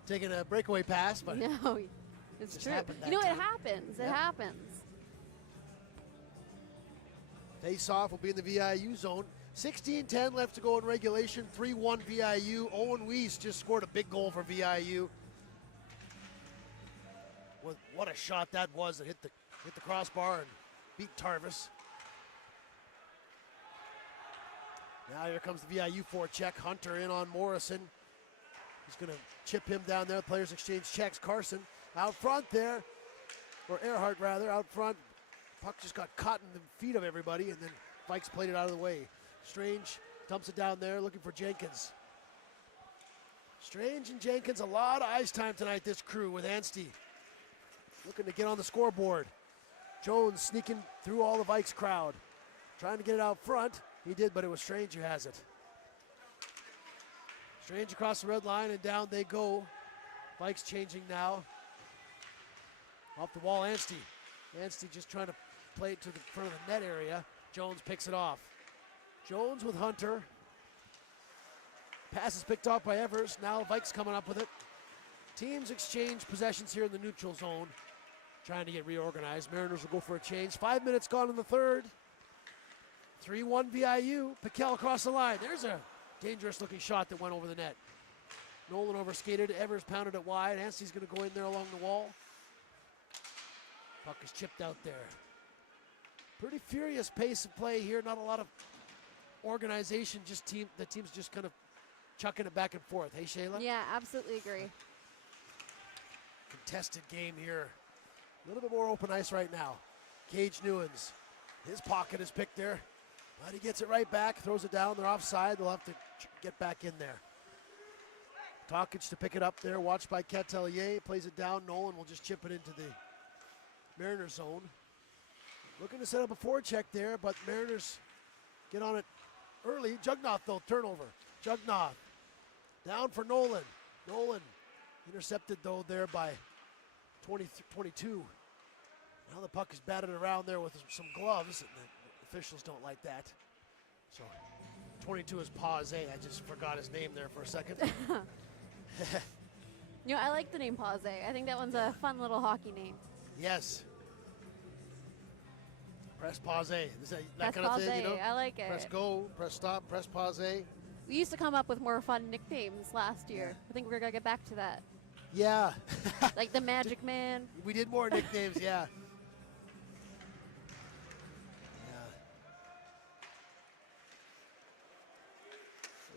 taking a breakaway pass, but No, it's just true. happened that You know, time. it happens. Yep. It happens. face-off will be in the VIU zone. 16-10 left to go in regulation. 3-1 VIU. Owen Weiss just scored a big goal for VIU. What a shot that was! That hit the crossbar and beat Tarvis. Now here comes the VIU forecheck. Hunter in on Morrison. He's going to chip him down there. Players exchange checks. Carson out front there, or Earhart rather, out front. Puck just got caught in the feet of everybody, and then Vikes played it out of the way. Strange dumps it down there, looking for Jenkins. Strange and Jenkins, a lot of ice time tonight, this crew, with Anstey looking to get on the scoreboard. Jones sneaking through all the Vikes crowd, trying to get it out front. He did, but it was Strange who has it. Strange across the red line, and down they go. Vikes changing now. Off the wall, Anstey. Anstey just trying to play it to the front of the net area. Jones picks it off. Jones with Hunter. Pass is picked off by Evers. Now Vikes coming up with it. Teams exchange possessions here in the neutral zone. Trying to get reorganized. Mariners will go for a change. 5 minutes gone in the third. 3-1 VIU. Piquel across the line. There's a dangerous looking shot that went over the net. Nolan overskated. Evers pounded it wide. Anstey's going to go in there along the wall. Puck is chipped out there. Pretty furious pace of play here. Not a lot of organization. The team's just kind of chucking it back and forth. Hey, Shayla? Yeah, absolutely agree. Contested game here. A little bit more open ice right now. Cage Newens. His pocket is picked there, but he gets it right back, throws it down. They're offside. They'll have to get back in there. Tokic to pick it up there, watched by Catelier. Plays it down. Nolan will just chip it into the Mariners zone. Looking to set up a forecheck there, but Mariners get on it early. Jugnoth, though, turnover. Jugnoth down for Nolan. Nolan intercepted, though, there by 22. Now the puck is batted around there with some gloves, and the officials don't like that. So 22 is Pause. I just forgot his name there for a second. You know, I like the name Pause. I think that one's a fun little hockey name. Yes. Press Pause. Is that Press kind of pause. thing, you know? I like it. Press go, press stop, press Pause. We used to come up with more fun nicknames last year. I think we're going to get back to that. Yeah. Like the Magic Man. We did more nicknames, yeah.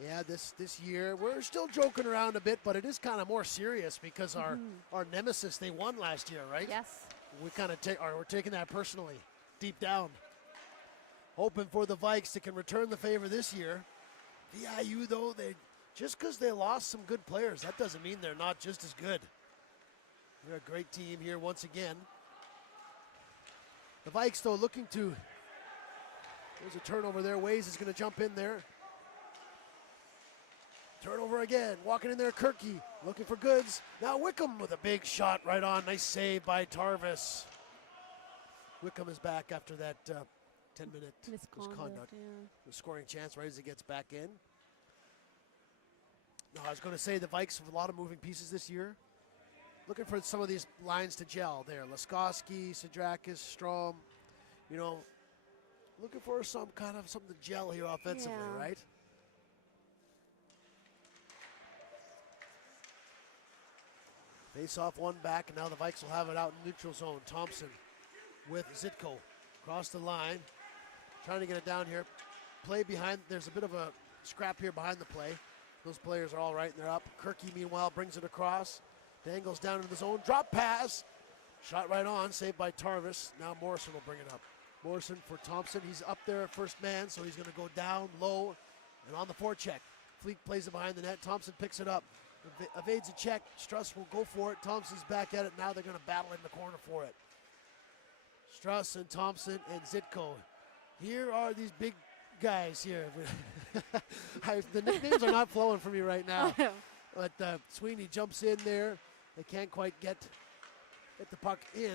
Yeah, this year, we're still joking around a bit, but it is kind of more serious because our nemesis, they won last year, right? Yes. We kind of we're taking that personally, deep down. Hoping for the Vikes that can return the favor this year. VIU, though, just because they lost some good players, that doesn't mean they're not just as good. They're a great team here once again. The Vikes, though, looking to, there's a turnover there. Waze is going to jump in there. Turnover again, walking in there, Kirky, looking for goods. Now Wickham with a big shot right on. Nice save by Tarvis. Wickham is back after that 10-minute misconduct. Yeah. The scoring chance right as he gets back in. No, I was going to say the Vikes have a lot of moving pieces this year. Looking for some of these lines to gel there. Laskowski, Sidrakis, Strom, you know, looking for something to gel here offensively, right? Face off one back, and now the Vikes will have it out in neutral zone. Thompson with Zitko across the line, trying to get it down here. Play behind, there's a bit of a scrap here behind the play. Those players are all right, and they're up. Kirky, meanwhile, brings it across. Dangles down into the zone, drop pass. Shot right on, saved by Tarvis. Now Morrison will bring it up. Morrison for Thompson, he's up there at first man, so he's gonna go down low and on the forecheck. Fleet plays it behind the net, Thompson picks it up. Evades a check. Struss will go for it. Thompson's back at it. Now they're going to battle in the corner for it. Struss and Thompson and Zitko. Here are these big guys here. The nicknames are not flowing for me right now. But Sweeney jumps in there. They can't quite get the puck in.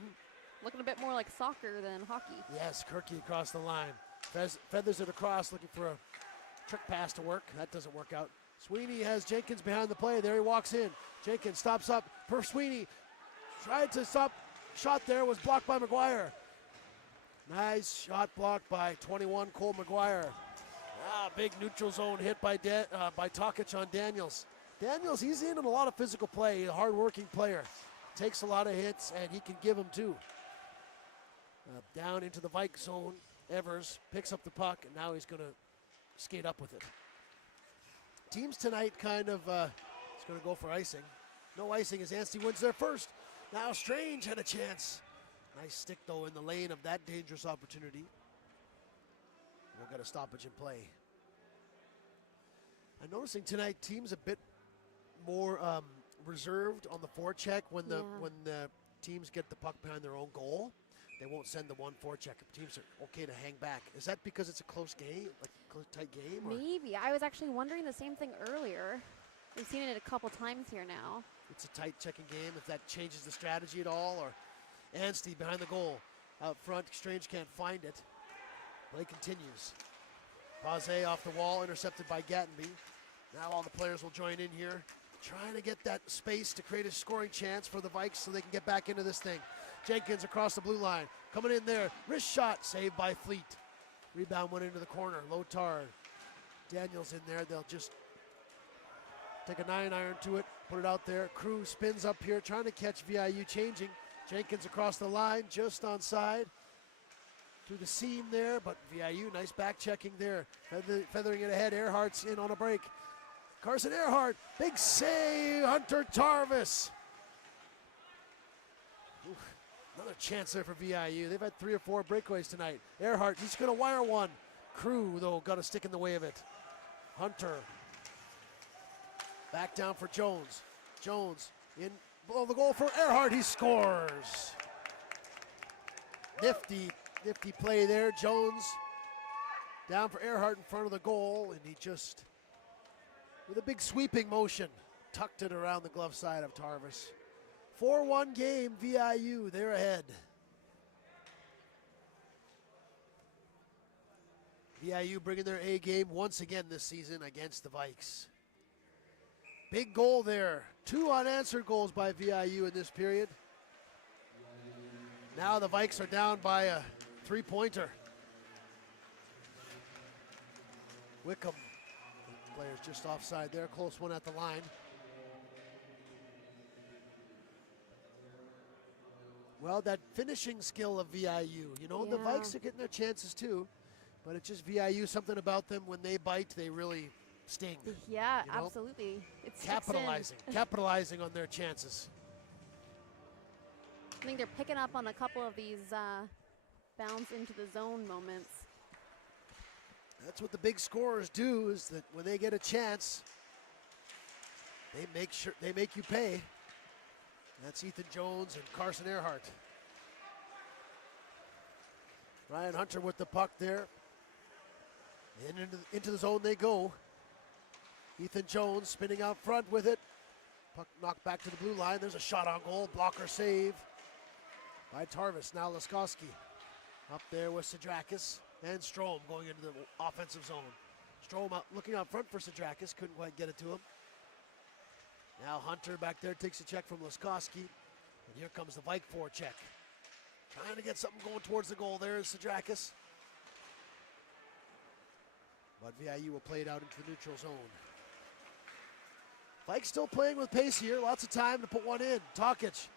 Looking a bit more like soccer than hockey. Yes, Kirky across the line. Feathers it across, looking for a trick pass to work. That doesn't work out. Sweeney has Jenkins behind the play. There he walks in. Jenkins stops up for Sweeney. Tried to stop. Shot there was blocked by McGuire. Nice shot blocked by 21 Cole McGuire. Big neutral zone hit by Tokic on Daniels. Daniels, he's in a lot of physical play. A hard-working player. Takes a lot of hits, and he can give them too. Down into the Vike zone. Evers picks up the puck, and now he's going to skate up with it. Teams tonight kind of, it's going to go for icing. No icing as Anstey wins there first. Now Strange had a chance. Nice stick, though, in the lane of that dangerous opportunity. We'll get a stoppage in play. I'm noticing tonight teams a bit more reserved on the forecheck when the teams get the puck behind their own goal. They won't send the one forecheck. Teams are okay to hang back. Is that because it's a close game, like a tight game? Or? Maybe. I was actually wondering the same thing earlier. We've seen it a couple times here now. It's a tight checking game. If that changes the strategy at all, or Anstey behind the goal. Out front, Strange can't find it. Play continues. Pazé off the wall, intercepted by Gattenby. Now all the players will join in here, trying to get that space to create a scoring chance for the Vikes so they can get back into this thing. Jenkins across the blue line, coming in there. Wrist shot, saved by Fleet. Rebound went into the corner. Lotard. Daniels in there. They'll just take a 9-iron to it, put it out there. Crew spins up here, trying to catch VIU changing. Jenkins across the line, just onside. Through the seam there, but VIU, nice back checking there. Feathering it ahead, Earhart's in on a break. Carson Earhart, big save, Hunter Tarvis. Oof, another chance there for VIU. They've had 3 or 4 breakaways tonight. Earhart, he's gonna wire one. Crew, though, got a stick in the way of it. Hunter. Back down for Jones. Jones in below the goal for Earhart, he scores. Nifty play there. Jones down for Earhart in front of the goal, and he just, with a big sweeping motion, tucked it around the glove side of Tarvis. 4-1 game, VIU, they're ahead. VIU bringing their A game once again this season against the Vikes. Big goal there. 2 unanswered goals by VIU in this period. Now the Vikes are down by a 3-pointer. Wickham, players just offside there, close one at the line. Well, that finishing skill of VIU, you know, the Vikes are getting their chances too, but it's just VIU, something about them, when they bite, they really sting. Yeah, you know? Absolutely. It's capitalizing on their chances. I think they're picking up on a couple of these bounce into the zone moments. That's what the big scorers do, is that when they get a chance, they make you pay. That's Ethan Jones and Carson Earhart. Ryan Hunter with the puck there. And into the zone they go. Ethan Jones spinning out front with it. Puck knocked back to the blue line. There's a shot on goal. Blocker save by Tarvis. Now Laskowski up there with Sidrakis and Strome going into the offensive zone. Strome out, looking out front for Sidrakis. Couldn't quite get it to him. Now Hunter back there takes a check from Laskowski. And here comes the Vike forecheck. Trying to get something going towards the goal. There is Sidrakis. But VIU will play it out into the neutral zone. Vikes still playing with pace here. Lots of time to put one in. Tokic,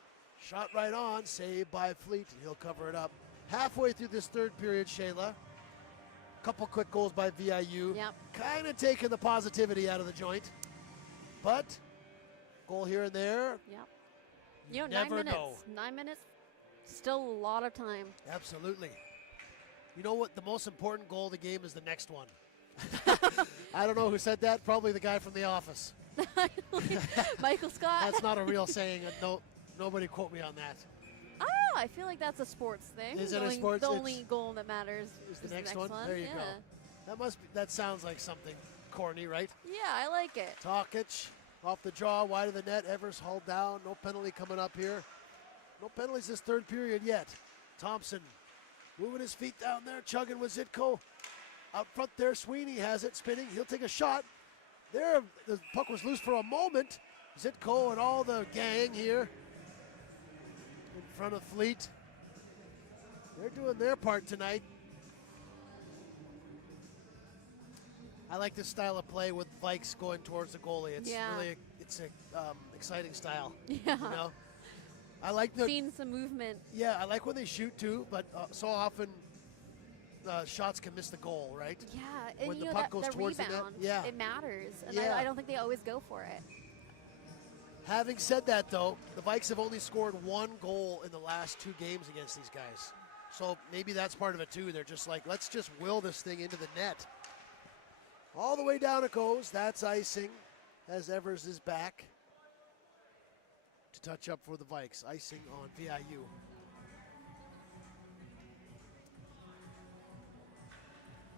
shot right on. Saved by Fleet, and he'll cover it up. Halfway through this third period, Shayla. Couple quick goals by VIU. Yep. Kind of taking the positivity out of the joint. But goal here and there. Yep. You know, never 9 minutes. know. 9 minutes, still a lot of time. Absolutely. You know what? The most important goal of the game is the next one. I don't know who said that. Probably the guy from The Office. Michael Scott. That's not a real saying. No, nobody quote me on that. Oh, I feel like that's a sports thing. Is it a sports? The only goal that matters is the next one. There you go. That sounds like something corny, right? Yeah, I like it. Tokic off the draw, wide of the net. Evers hauled down. No penalty coming up here. No penalties this third period yet. Thompson moving his feet down there, chugging with Zitko. Out front there, Sweeney has it, spinning. He'll take a shot. There, the puck was loose for a moment. Zitko and all the gang here in front of Fleet. They're doing their part tonight. I like this style of play with Vikes going towards the goalie. It's really, it's a exciting style. Yeah. You know? I like seeing some movement. Yeah, I like when they shoot too, but so often shots can miss the goal, right? Yeah, and when you the know, puck goes that towards rebound, the net, it matters, and Yeah. I don't think they always go for it. Having said that, though, the Vikes have only scored 1 goal in the last 2 games against these guys. So maybe that's part of it, too. They're just like, let's just will this thing into the net. All the way down it goes. That's icing as Evers is back to touch up for the Vikes. Icing on VIU.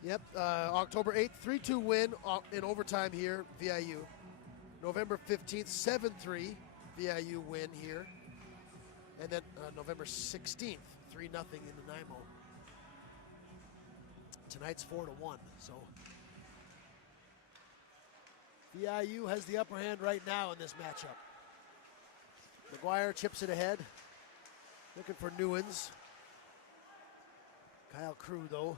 Yep, October 8th, 3-2 win in overtime here, VIU. November 15th, 7-3 VIU win here. And then November 16th, 3-0 in the Nanaimo. Tonight's 4-1, so VIU has the upper hand right now in this matchup. McGuire chips it ahead, looking for Newens. Kyle Crew, though,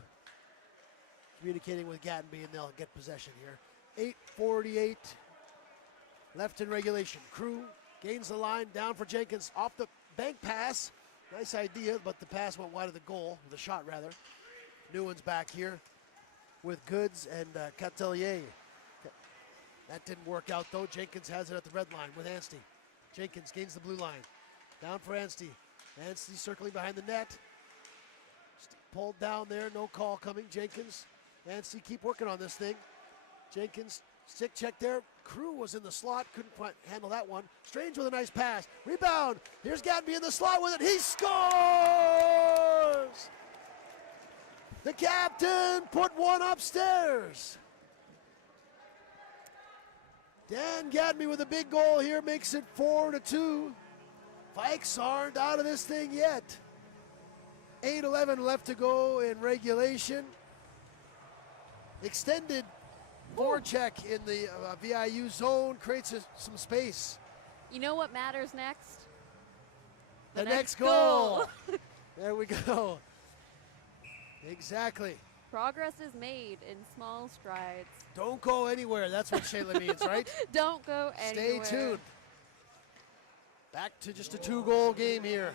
communicating with Gattenby, and they'll get possession here. 8:48 left in regulation. Crew gains the line, down for Jenkins, off the bank pass. Nice idea, but the pass went wide of the goal, the shot rather. Newens back here with Goods and Catelier. That didn't work out, though. Jenkins has it at the red line with Anstey. Jenkins gains the blue line. Down for Anstey. Anstey circling behind the net. Pulled down there, no call coming. Jenkins, Anstey keep working on this thing. Jenkins, stick check there. Crew was in the slot, couldn't handle that one. Strange with a nice pass. Rebound. Here's Gattenby in the slot with it. He scores! The captain put one upstairs. Dan Gattenby with a big goal here makes it 4-2. Vikes aren't out of this thing yet. 8:11 left to go in regulation. Extended forecheck in the VIU zone creates some space. You know what matters next? The next goal. There we go. Exactly. Progress is made in small strides. Don't go anywhere. That's what Shayla means, right? Don't go anywhere. Stay tuned. Back to just a 2-goal game here.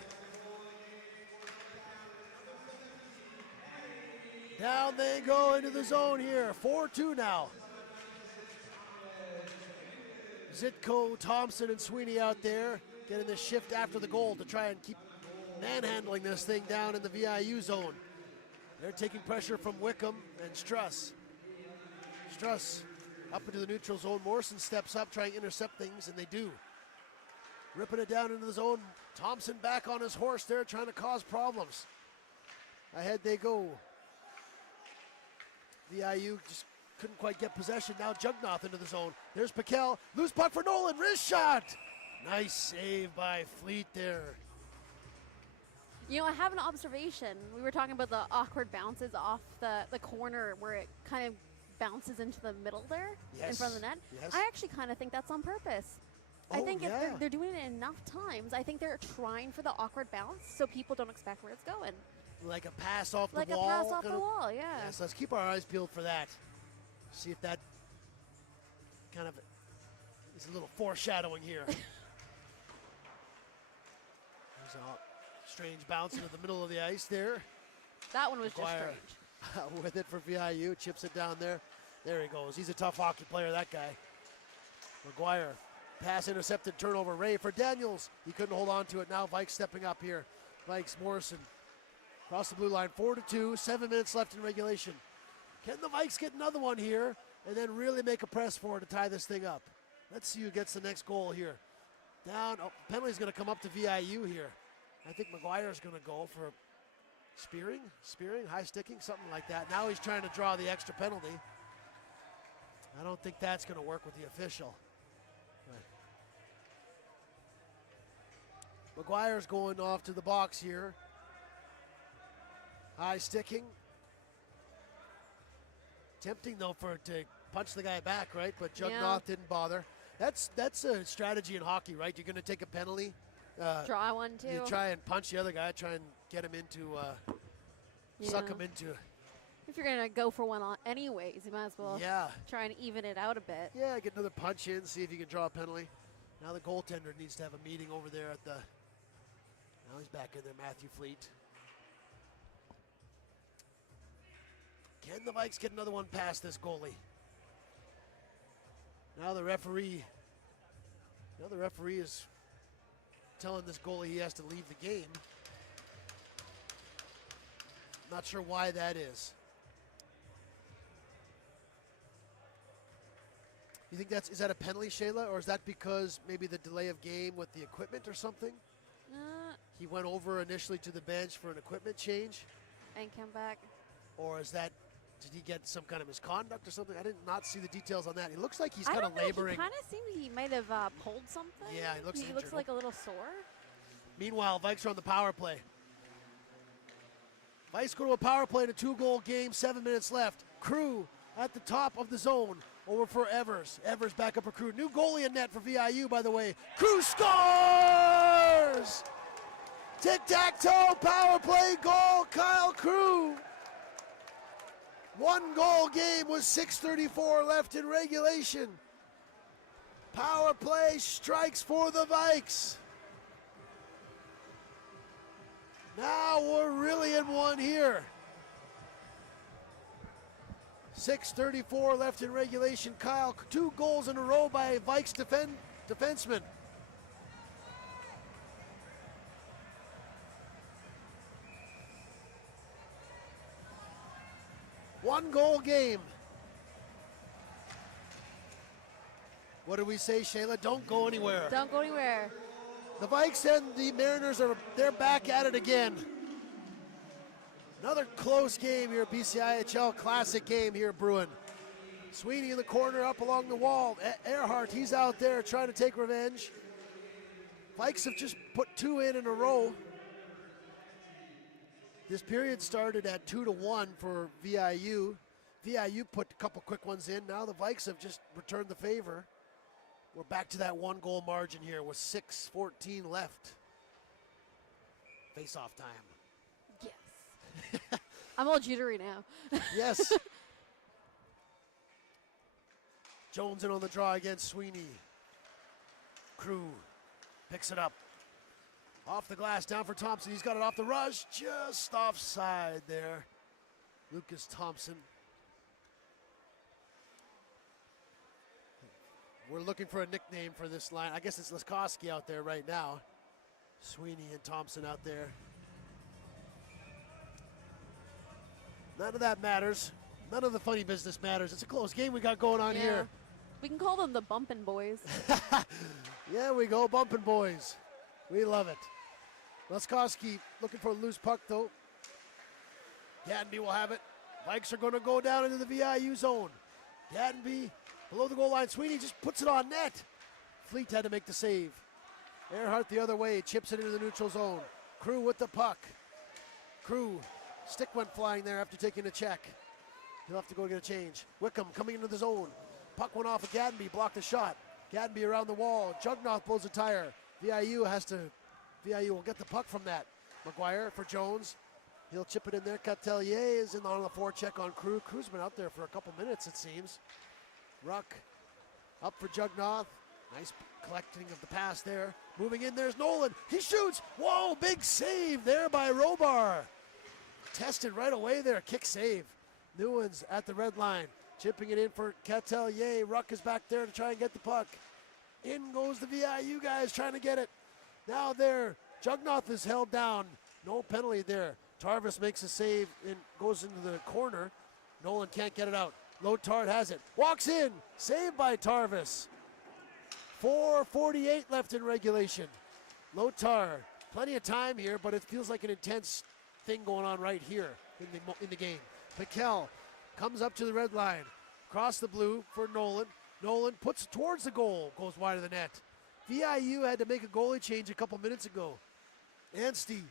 Down they go into the zone here. 4-2 now. Zitko, Thompson, and Sweeney out there getting the shift after the goal to try and keep manhandling this thing down in the VIU zone. They're taking pressure from Wickham and Struss. Struss up into the neutral zone. Morrison steps up trying to intercept things, and they do. Ripping it down into the zone. Thompson back on his horse there trying to cause problems. Ahead they go. VIU just couldn't quite get possession. Now Jugnoth into the zone. There's Piquel. Loose puck for Nolan. Wrist shot. Nice save by Fleet there. You know, I have an observation. We were talking about the awkward bounces off the corner where it kind of bounces into the middle there in front of the net. Yes. I actually kind of think that's on purpose. I think if they're doing it enough times, I think they're trying for the awkward bounce so people don't expect where it's going. Like a pass off the Like wall. a pass off the wall, yeah. Yes, let's keep our eyes peeled for that. See if that kind of is a little foreshadowing here. There's a strange bounce into the middle of the ice there. That one was just McGuire strange. with it for VIU, chips it down there. There he goes. He's a tough hockey player, that guy. McGuire, pass intercepted, turnover. Ray for Daniels. He couldn't hold on to it. Now Vikes stepping up here. Vikes, Morrison. Across the blue line, 4-2, 7 minutes left in regulation. Can the Vikes get another one here and then really make a press for it to tie this thing up? Let's see who gets the next goal here. Down, penalty's gonna come up to VIU here. I think McGuire's gonna go for spearing, high sticking, something like that. Now he's trying to draw the extra penalty. I don't think that's gonna work with the official. But McGuire's going off to the box here. High sticking. Tempting though to punch the guy back, right? But Jugnoth didn't bother. That's a strategy in hockey, right? You're going to take a penalty. Draw one too. You try and punch the other guy, try and get him into, suck him into. If you're going to go for one anyways, you might as well try and even it out a bit. Yeah, get another punch in, see if you can draw a penalty. Now the goaltender needs to have a meeting over there at the, now he's back in there, Matthew Fleet. Can the Vikes get another one past this goalie? Now the referee Now the referee is telling this goalie he has to leave the game. Not sure why that is. You think is that a penalty, Shayla, or is that because maybe the delay of game with the equipment or something? He went over initially to the bench for an equipment change. And come back. Or is that, did he get some kind of misconduct or something? I did not see the details on that. He looks like he's kind of laboring. He kind of seems he might have pulled something. Yeah, he looks injured. Looks like a little sore. Meanwhile, Vikes are on the power play. Vikes go to a power play in a 2-goal game, 7 minutes left. Crew at the top of the zone. Over for Evers. Evers back up for Crew. New goalie in net for VIU, by the way. Crew scores! Tic-tac-toe power play goal, Kyle Crew. 1-goal game with 6:34 left in regulation. Power play strikes for the Vikes. Now we're really in one here. 6:34 left in regulation. Kyle, 2 goals in a row by Vikes defenseman. One-goal game. What do we say, Shayla? Don't go anywhere. Don't go anywhere. The Vikes and the Mariners they're back at it again. Another close game here, BCIHL classic game here, Bruin. Sweeney in the corner, up along the wall. Earhart, he's out there trying to take revenge. Vikes have just put 2 in a row. This period started at 2-1 for VIU. VIU put a couple quick ones in. Now the Vikes have just returned the favor. We're back to that 1-goal margin here with 6:14 left. Face-off time. Yes. I'm all jittery now. Yes. Jones in on the draw against Sweeney. Crew picks it up. Off the glass, down for Thompson. He's got it off the rush, just offside there. Lucas Thompson. We're looking for a nickname for this line. I guess it's Laskowski out there right now. Sweeney and Thompson out there. None of that matters. None of the funny business matters. It's a close game we got going on here. We can call them the Bumpin' Boys. Yeah, we go, Bumpin' Boys. We love it. Laskowski looking for a loose puck, though. Gatenby will have it. Vikes are going to go down into the VIU zone. Gatenby below the goal line. Sweeney just puts it on net. Fleet had to make the save. Earhart the other way, chips it into the neutral zone. Crew with the puck. Crew, stick went flying there after taking a check. He'll have to go get a change. Wickham coming into the zone. Puck went off of Gatenby, blocked the shot. Gatenby around the wall. Jugnoth blows a tire. VIU will get the puck from that. McGuire for Jones. He'll chip it in there. Catelier is on the forecheck on Crew. Crew's been out there for a couple minutes, it seems. Ruck up for Jugnoth. Nice collecting of the pass there. Moving in, there's Nolan. He shoots. Whoa, big save there by Robar. Tested right away there. Kick save. Newens at the red line. Chipping it in for Catelier. Ruck is back there to try and get the puck. In goes the VIU guys trying to get it. Now there, Jugnoth is held down. No penalty there. Tarvis makes a save and goes into the corner. Nolan can't get it out. Lotard has it. Walks in. Saved by Tarvis. 4:48 left in regulation. Lotard, plenty of time here, but it feels like an intense thing going on right here in the game. Piquel comes up to the red line. Across the blue for Nolan. Nolan puts it towards the goal. Goes wide of the net. VIU had to make a goalie change a couple minutes ago. Anstey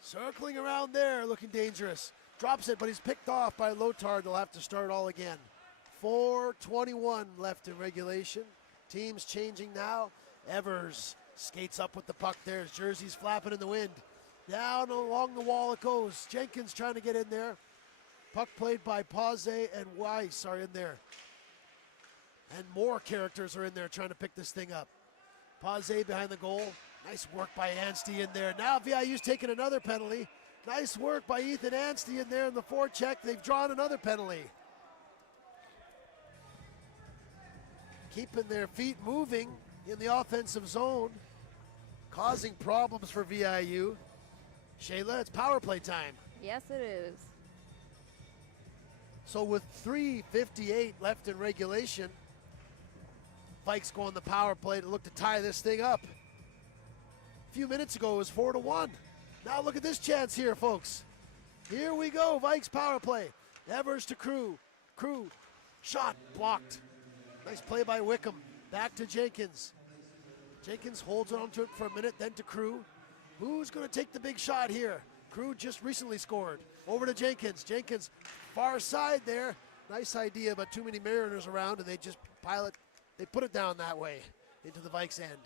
circling around there, looking dangerous. Drops it, but he's picked off by Lotard. They'll have to start all again. 4:21 left in regulation. Teams changing now. Evers skates up with the puck there. His jersey's flapping in the wind. Down along the wall it goes. Jenkins trying to get in there. Puck played by Pause and Weiss are in there. And more characters are in there trying to pick this thing up. Pause behind the goal. Nice work by Anstey in there. Now VIU's taking another penalty. Nice work by Ethan Anstey in there in the forecheck. They've drawn another penalty. Keeping their feet moving. in the offensive zone, causing problems for VIU. Shayla, it's power play time. Yes, it is. So with 3:58 left in regulation, Vikes go on the power play to look to tie this thing up. A few minutes ago it was 4-1. Now look at this chance here, folks. Here we go, Vikes power play. Evers to Crew. Crew, shot blocked. Nice play by Wickham. Back to Jenkins. Jenkins holds on to it for a minute, then to Crew. Who's going to take the big shot here? Crew just recently scored. Over to Jenkins. Jenkins, far side there. Nice idea, but too many Mariners around, and they just they put it down that way into the Vikes end.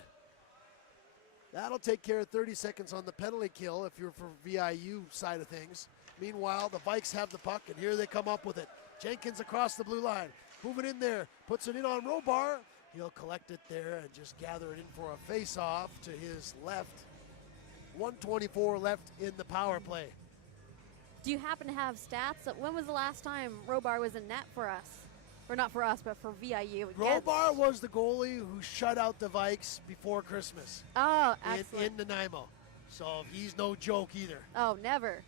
That'll take care of 30 seconds on the penalty kill if you're for VIU side of things. Meanwhile, the Vikes have the puck, and here they come up with it. Jenkins across the blue line. Moving in there, puts it in on Robar. He'll collect it there and just gather it in for a face-off to his left. 1:24 left in the power play. Do you happen to have stats? When was the last time Robar was in net for us? Or not for us, but for VIU. Robar was the goalie who shut out the Vikes before Christmas. Oh, excellent. In Nanaimo. So he's no joke either. Oh, never.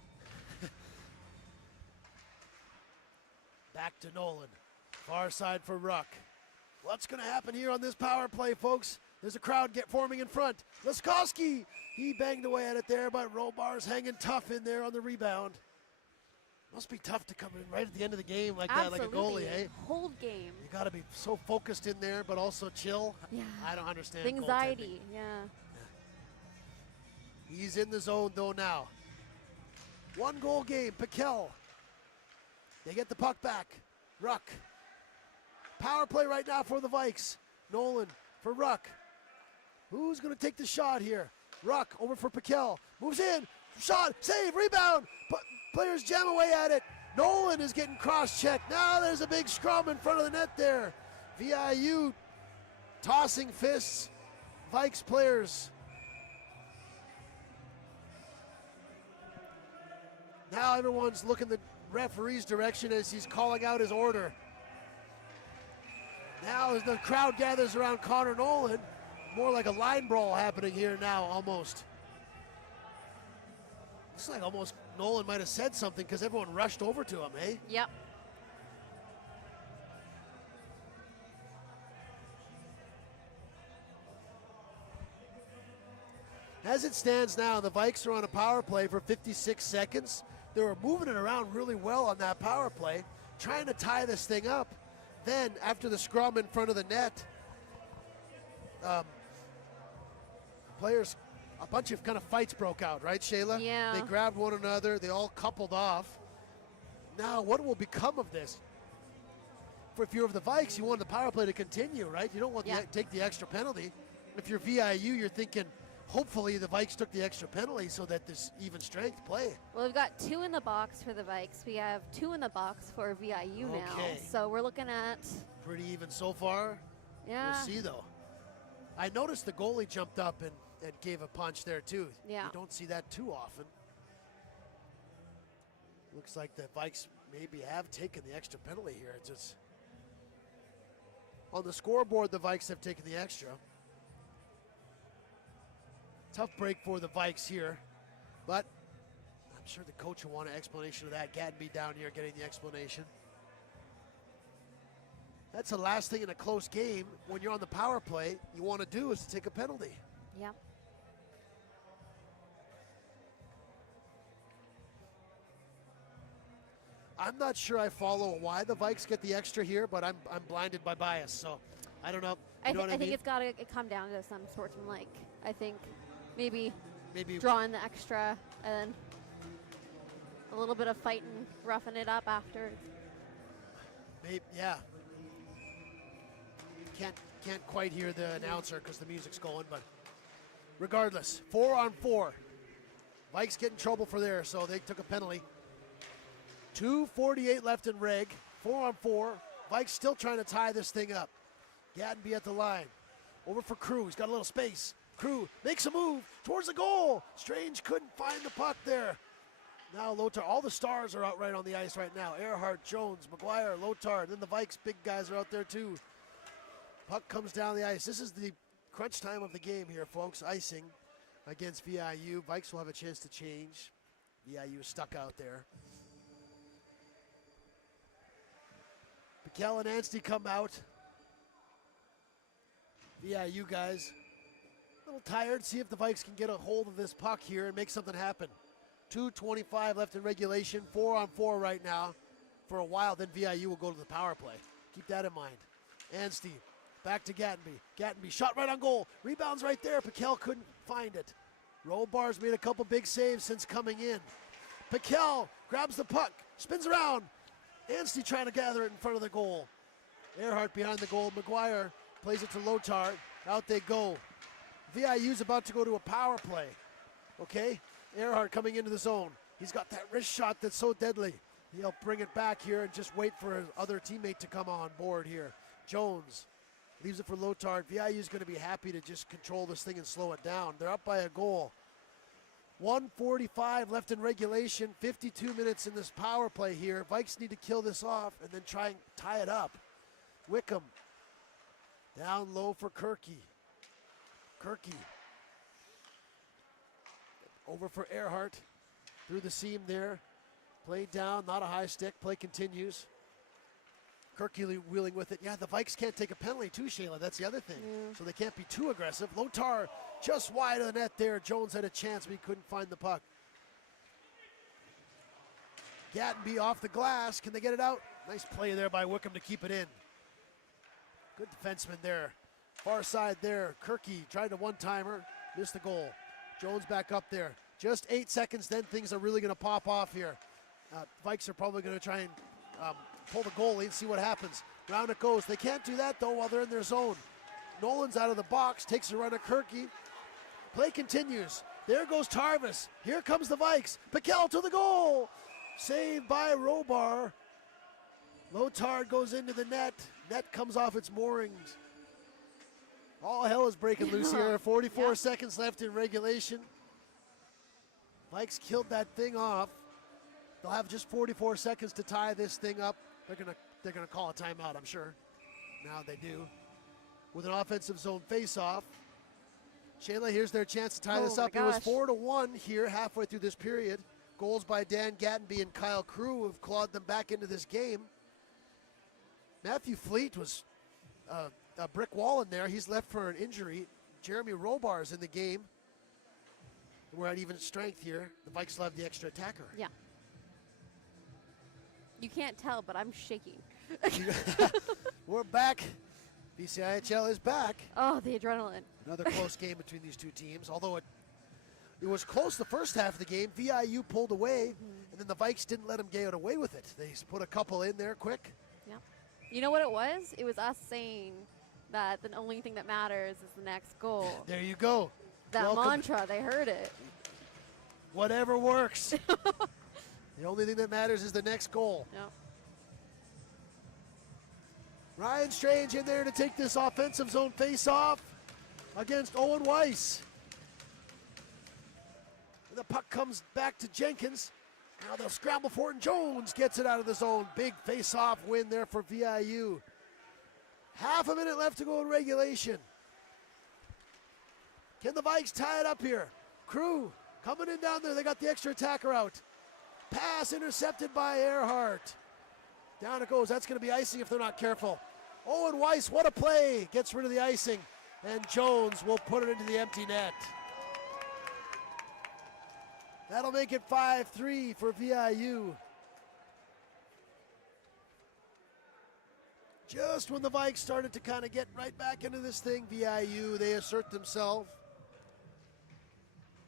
Back to Nolan. Far side for Ruck. What's going to happen here on this power play, folks? There's a crowd forming in front. Laskowski, he banged away at it there, but Robar's hanging tough in there on the rebound. Must be tough to come in right at the end of the game like Absolutely. that, like a goalie, eh? Hold game. You got to be so focused in there, but also chill. Yeah. I don't understand Anxiety, goaltending. yeah. He's in the zone, though, now. 1-goal game, Piquel. They get the puck back. Ruck. Power play right now for the Vikes. Nolan for Ruck. Who's going to take the shot here? Ruck over for Piquel. Moves in. Shot. Save. Rebound. Players jam away at it. Nolan is getting cross-checked. Now there's a big scrum in front of the net there. VIU tossing fists. Vikes players. Now everyone's looking the referee's direction as he's calling out his order. Now as the crowd gathers around Connor Nolan, more like a line brawl happening here now almost. Looks like almost Nolan might have said something because everyone rushed over to him, eh? Yep. As it stands now, the Vikes are on a power play for 56 seconds. They were moving it around really well on that power play, trying to tie this thing up. Then, after the scrum in front of the net, players, a bunch of kind of fights broke out, right, Shayla? Yeah. They grabbed one another. They all coupled off. Now, what will become of this? If you're of the Vikes, you want the power play to continue, right? You don't want to take the extra penalty. If you're VIU, you're thinking, hopefully the Vikes took the extra penalty so that there's even strength play. Well, we've got 2 in the box for the Vikes. We have 2 in the box for VIU now. So we're looking at... Pretty even so far. Yeah. We'll see, though. I noticed the goalie jumped up and gave a punch there, too. Yeah. You don't see that too often. Looks like the Vikes maybe have taken the extra penalty here. It's just... On the scoreboard, the Vikes have taken the extra. Tough break for the Vikes here, but I'm sure the coach will want an explanation of that. Gadby down here getting the explanation. That's the last thing in a close game when you're on the power play you want to do is to take a penalty. Yep. I'm not sure I follow why the Vikes get the extra here, but I'm blinded by bias, so I don't know. I think it's got to come down to some sportsmanlike. I think maybe drawing the extra and a little bit of fighting, roughing it up after. Maybe, yeah. Can't quite hear the announcer because the music's going, but regardless, 4-on-4. Vikes get in trouble for there, so they took a penalty. 2:48 left in reg. 4-on-4. Vikes still trying to tie this thing up. Gadby at the line. Over for Crew. He's got a little space. Crew makes a move towards the goal. Strange couldn't find the puck there. Now Lothar, all the stars are out right on the ice right now. Earhart, Jones, McGuire, Lothar, and then the Vikes big guys are out there too. Puck comes down the ice. This is the crunch time of the game here, folks. Icing against VIU. Vikes will have a chance to change. VIU is stuck out there. Mikkel and Anstey come out. VIU guys, a little tired. See if the Vikes can get a hold of this puck here and make something happen. 2:25 left in regulation, 4-on-4 right now. For a while, then VIU will go to the power play. Keep that in mind. Anstey, back to Gattenby. Gattenby shot right on goal. Rebounds right there. Mikkel couldn't find it. Robar's made a couple big saves since coming in. Mikkel grabs the puck, spins around. Anstey trying to gather it in front of the goal. Earhart behind the goal. McGuire plays it to Lothar. Out they go. VIU's about to go to a power play. Okay? Earhart coming into the zone. He's got that wrist shot that's so deadly. He'll bring it back here and just wait for his other teammate to come on board here. Jones leaves it for Lothar. VIU's going to be happy to just control this thing and slow it down. They're up by a goal. 1:45 left in regulation. 52 minutes in this power play here. Vikes need to kill this off and then try and tie it up. Wickham down low for Kirky. Kirky over for Earhart. Through the seam there. Play down, not a high stick. Play continues. Kirky wheeling with it. Yeah, the Vikes can't take a penalty too, Shayla. That's the other thing. So they can't be too aggressive. Lothar just wide of the net there. Jones had a chance, but he couldn't find the puck. Gattenby off the glass. Can they get it out? Nice play there by Wickham to keep it in. Good defenseman there. Far side there. Kirky tried a one-timer. Missed the goal. Jones back up there. Just 8 seconds, then things are really going to pop off here. Vikes are probably going to try and pull the goalie and see what happens. Round it goes. They can't do that, though, while they're in their zone. Nolan's out of the box, takes a run at Kirky. Play continues. There goes Tarvis. Here comes the Vikes. Mikkel to the goal. Saved by Robar. Lothar goes into the net. Net comes off its moorings. All hell is breaking loose here. 44 seconds left in regulation. Vikes killed that thing off. They'll have just 44 seconds to tie this thing up. They're gonna call a timeout, I'm sure. Now they do. With an offensive zone face-off. Shayla, here's their chance to tie this up. It was 4-1 here halfway through this period. Goals by Dan Gattenby and Kyle Crew have clawed them back into this game. Matthew Fleet was a brick wall in there. He's left for an injury. Jeremy Robar is in the game. We're at even strength here. The Vikes still have the extra attacker. Yeah. You can't tell, but I'm shaking. We're back. BCIHL is back. Oh, the adrenaline. Another close game between these two teams. Although it was close the first half of the game. VIU pulled away, and then the Vikes didn't let them get away with it. They put a couple in there quick. Yeah. You know what it was? It was us saying that the only thing that matters is the next goal. There you go. That mantra, they heard it. Whatever works. The only thing that matters is the next goal. Yep. Ryan Strange in there to take this offensive zone face-off against Owen Weiss. And the puck comes back to Jenkins. Now they'll scramble for it, and Jones gets it out of the zone. Big face-off win there for VIU. Half a minute left to go in regulation. Can the Vikes tie it up here? Crew coming in down there. They got the extra attacker out. Pass intercepted by Earhart. Down it goes. That's going to be icing if they're not careful. Owen Weiss, what a play. Gets rid of the icing. And Jones will put it into the empty net. That'll make it 5-3 for VIU. Just when the Vikes started to kind of get right back into this thing, VIU, they assert themselves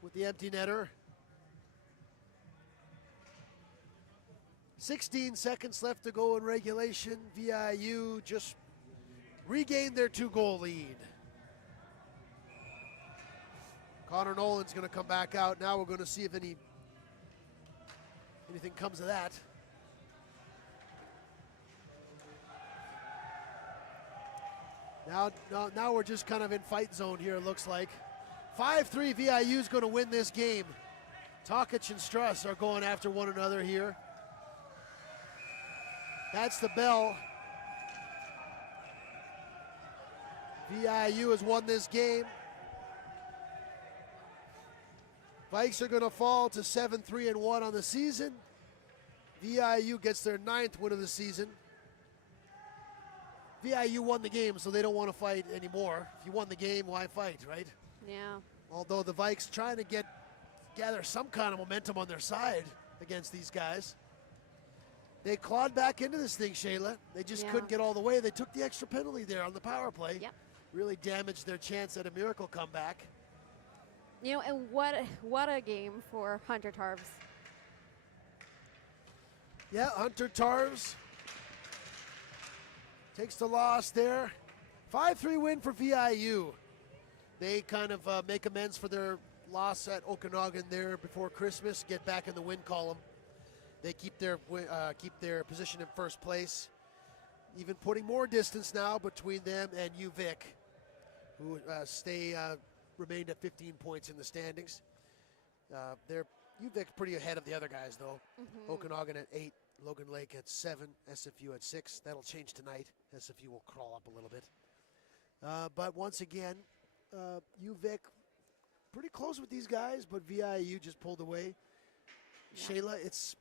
with the empty netter. 16 seconds left to go in regulation. VIU just regained their 2-goal lead. Connor Nolan's going to come back out. Now we're going to see if anything comes of that. Now we're just kind of in fight zone here, it looks like. 5-3, VIU's going to win this game. Tokic and Struss are going after one another here. That's the bell. VIU has won this game. Vikes are going to fall to 7-3-1 on the season. VIU gets their 9th win of the season. VIU won the game, so they don't want to fight anymore. If you won the game, why fight, right? Yeah. Although the Vikes trying to gather some kind of momentum on their side against these guys. They clawed back into this thing, Shayla. They just couldn't get all the way. They took the extra penalty there on the power play. Yep. Really damaged their chance at a miracle comeback. You know, and what a game for Hunter Tarves. Yeah, Hunter Tarves takes the loss there. 5-3 win for VIU. They kind of make amends for their loss at Okanagan there before Christmas, get back in the win column. They keep their position in first place, even putting more distance now between them and UVic, who remained at 15 points in the standings. They're UVic's pretty ahead of the other guys, though. Okanagan at 8, Logan Lake at 7, SFU at 6. That'll change tonight. SFU will crawl up a little bit. But once again, UVic pretty close with these guys, but VIU just pulled away. Yeah. Shayla, it's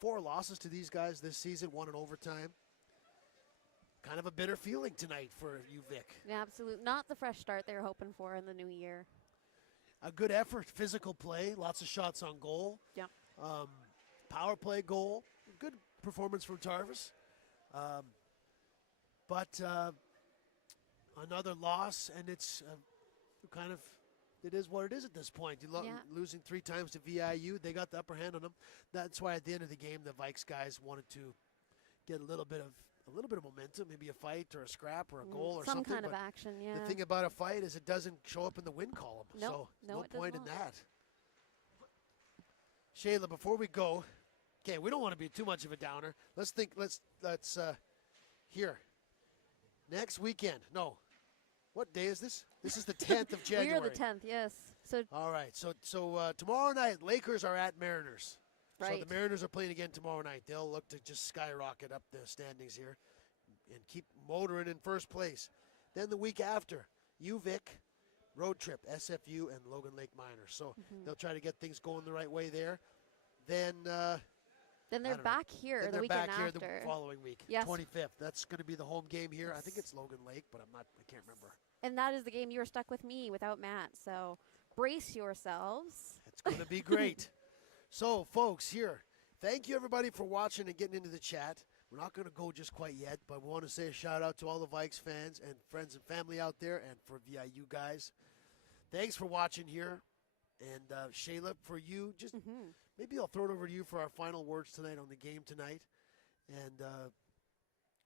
4 losses to these guys this season, 1 in overtime. Kind of a bitter feeling tonight for UVic. Yeah, absolutely. Not the fresh start they were hoping for in the new year. A good effort, physical play, lots of shots on goal. Yeah. Power play goal, good performance from Tarvis. But another loss, and it's it is what it is at this point. Losing 3 times to VIU, they got the upper hand on them. That's why at the end of the game, the Vikes guys wanted to get a little bit of momentum, maybe a fight or a scrap or a goal or something. Some kind of action, yeah. The thing about a fight is it doesn't show up in the win column. Nope. So No point in that. Shayla, before we go, okay, we don't want to be too much of a downer. Let's here. Next weekend. No. What day is this? This is the 10th of January. We are the 10th, yes. So all right. So tomorrow night, Lakers are at Mariners. Right. So the Mariners are playing again tomorrow night. They'll look to just skyrocket up the standings here and keep motoring in first place. Then the week after, UVic, road trip, SFU, and Logan Lake Miners. So they'll try to get things going the right way there. Then they're back here then the weekend after. They're back here the following week, yes. 25th. That's going to be the home game here. I think it's Logan Lake, but I can't remember. And that is the game you were stuck with me without Matt. So brace yourselves. It's going to be great. So, folks, here, thank you, everybody, for watching and getting into the chat. We're not going to go just quite yet, but we want to say a shout-out to all the Vikes fans and friends and family out there and for VIU guys. Thanks for watching here. And, Shayla, for you, just maybe I'll throw it over to you for our final words tonight on the game tonight. And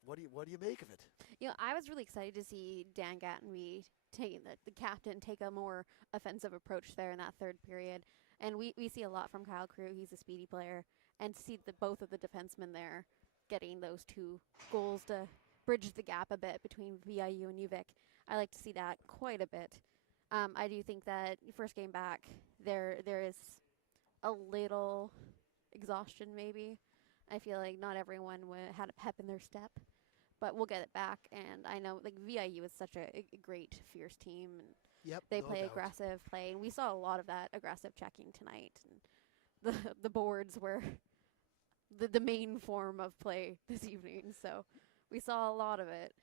what do you make of it? You know, I was really excited to see Dan Gattenby, the captain, take a more offensive approach there in that third period. And we see a lot from Kyle Crew. He's a speedy player. And to see both of the defensemen there getting those 2 goals to bridge the gap a bit between VIU and UVic, I like to see that quite a bit. I do think that first game back, there is a little exhaustion maybe. I feel like not everyone had a pep in their step. But we'll get it back. And I know VIU is such a great, fierce team. And yep, they no play doubt. aggressive play, and we saw a lot of that aggressive checking tonight. And the boards were the main form of play this evening, so we saw a lot of it.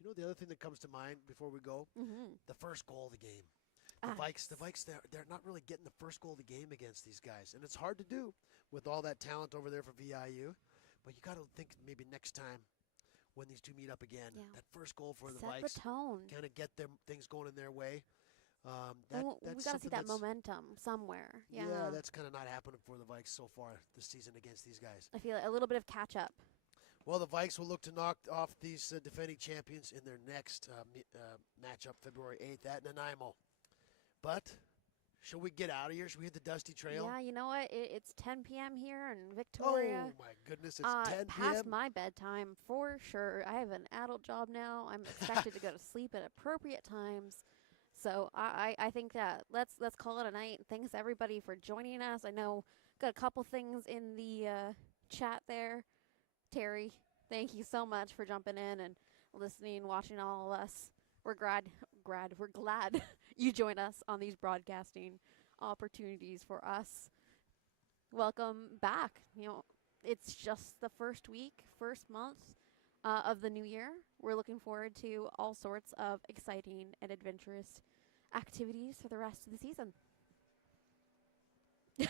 You know the other thing that comes to mind before we go? The first goal of the game. The Vikes, they're not really getting the first goal of the game against these guys, and it's hard to do with all that talent over there for VIU. But you got to think maybe next time when these two meet up again, that first goal for the Vikes, kind of get them things going in their way. We got to see that momentum somewhere. Yeah, that's kind of not happening for the Vikes so far this season against these guys. I feel like a little bit of catch up. Well, the Vikes will look to knock off these defending champions in their next matchup, February 8th at Nanaimo. But shall we get out of here? Should we hit the dusty trail? Yeah, you know what? It's 10 p.m. here in Victoria. Oh, my goodness, it's 10 p.m.? Past my bedtime, for sure. I have an adult job now. I'm expected to go to sleep at appropriate times. So I think that let's call it a night. Thanks, everybody, for joining us. I know got a couple things in the chat there. Terry, thank you so much for jumping in and listening, watching all of us. We're glad you join us on these broadcasting opportunities for us. Welcome back. It's just the first month of the new year. We're looking forward to all sorts of exciting and adventurous activities for the rest of the season. 100%.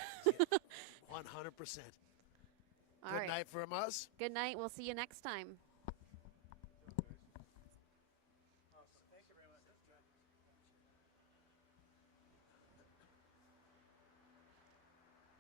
All Good right. night from us. Good night. We'll see you next time.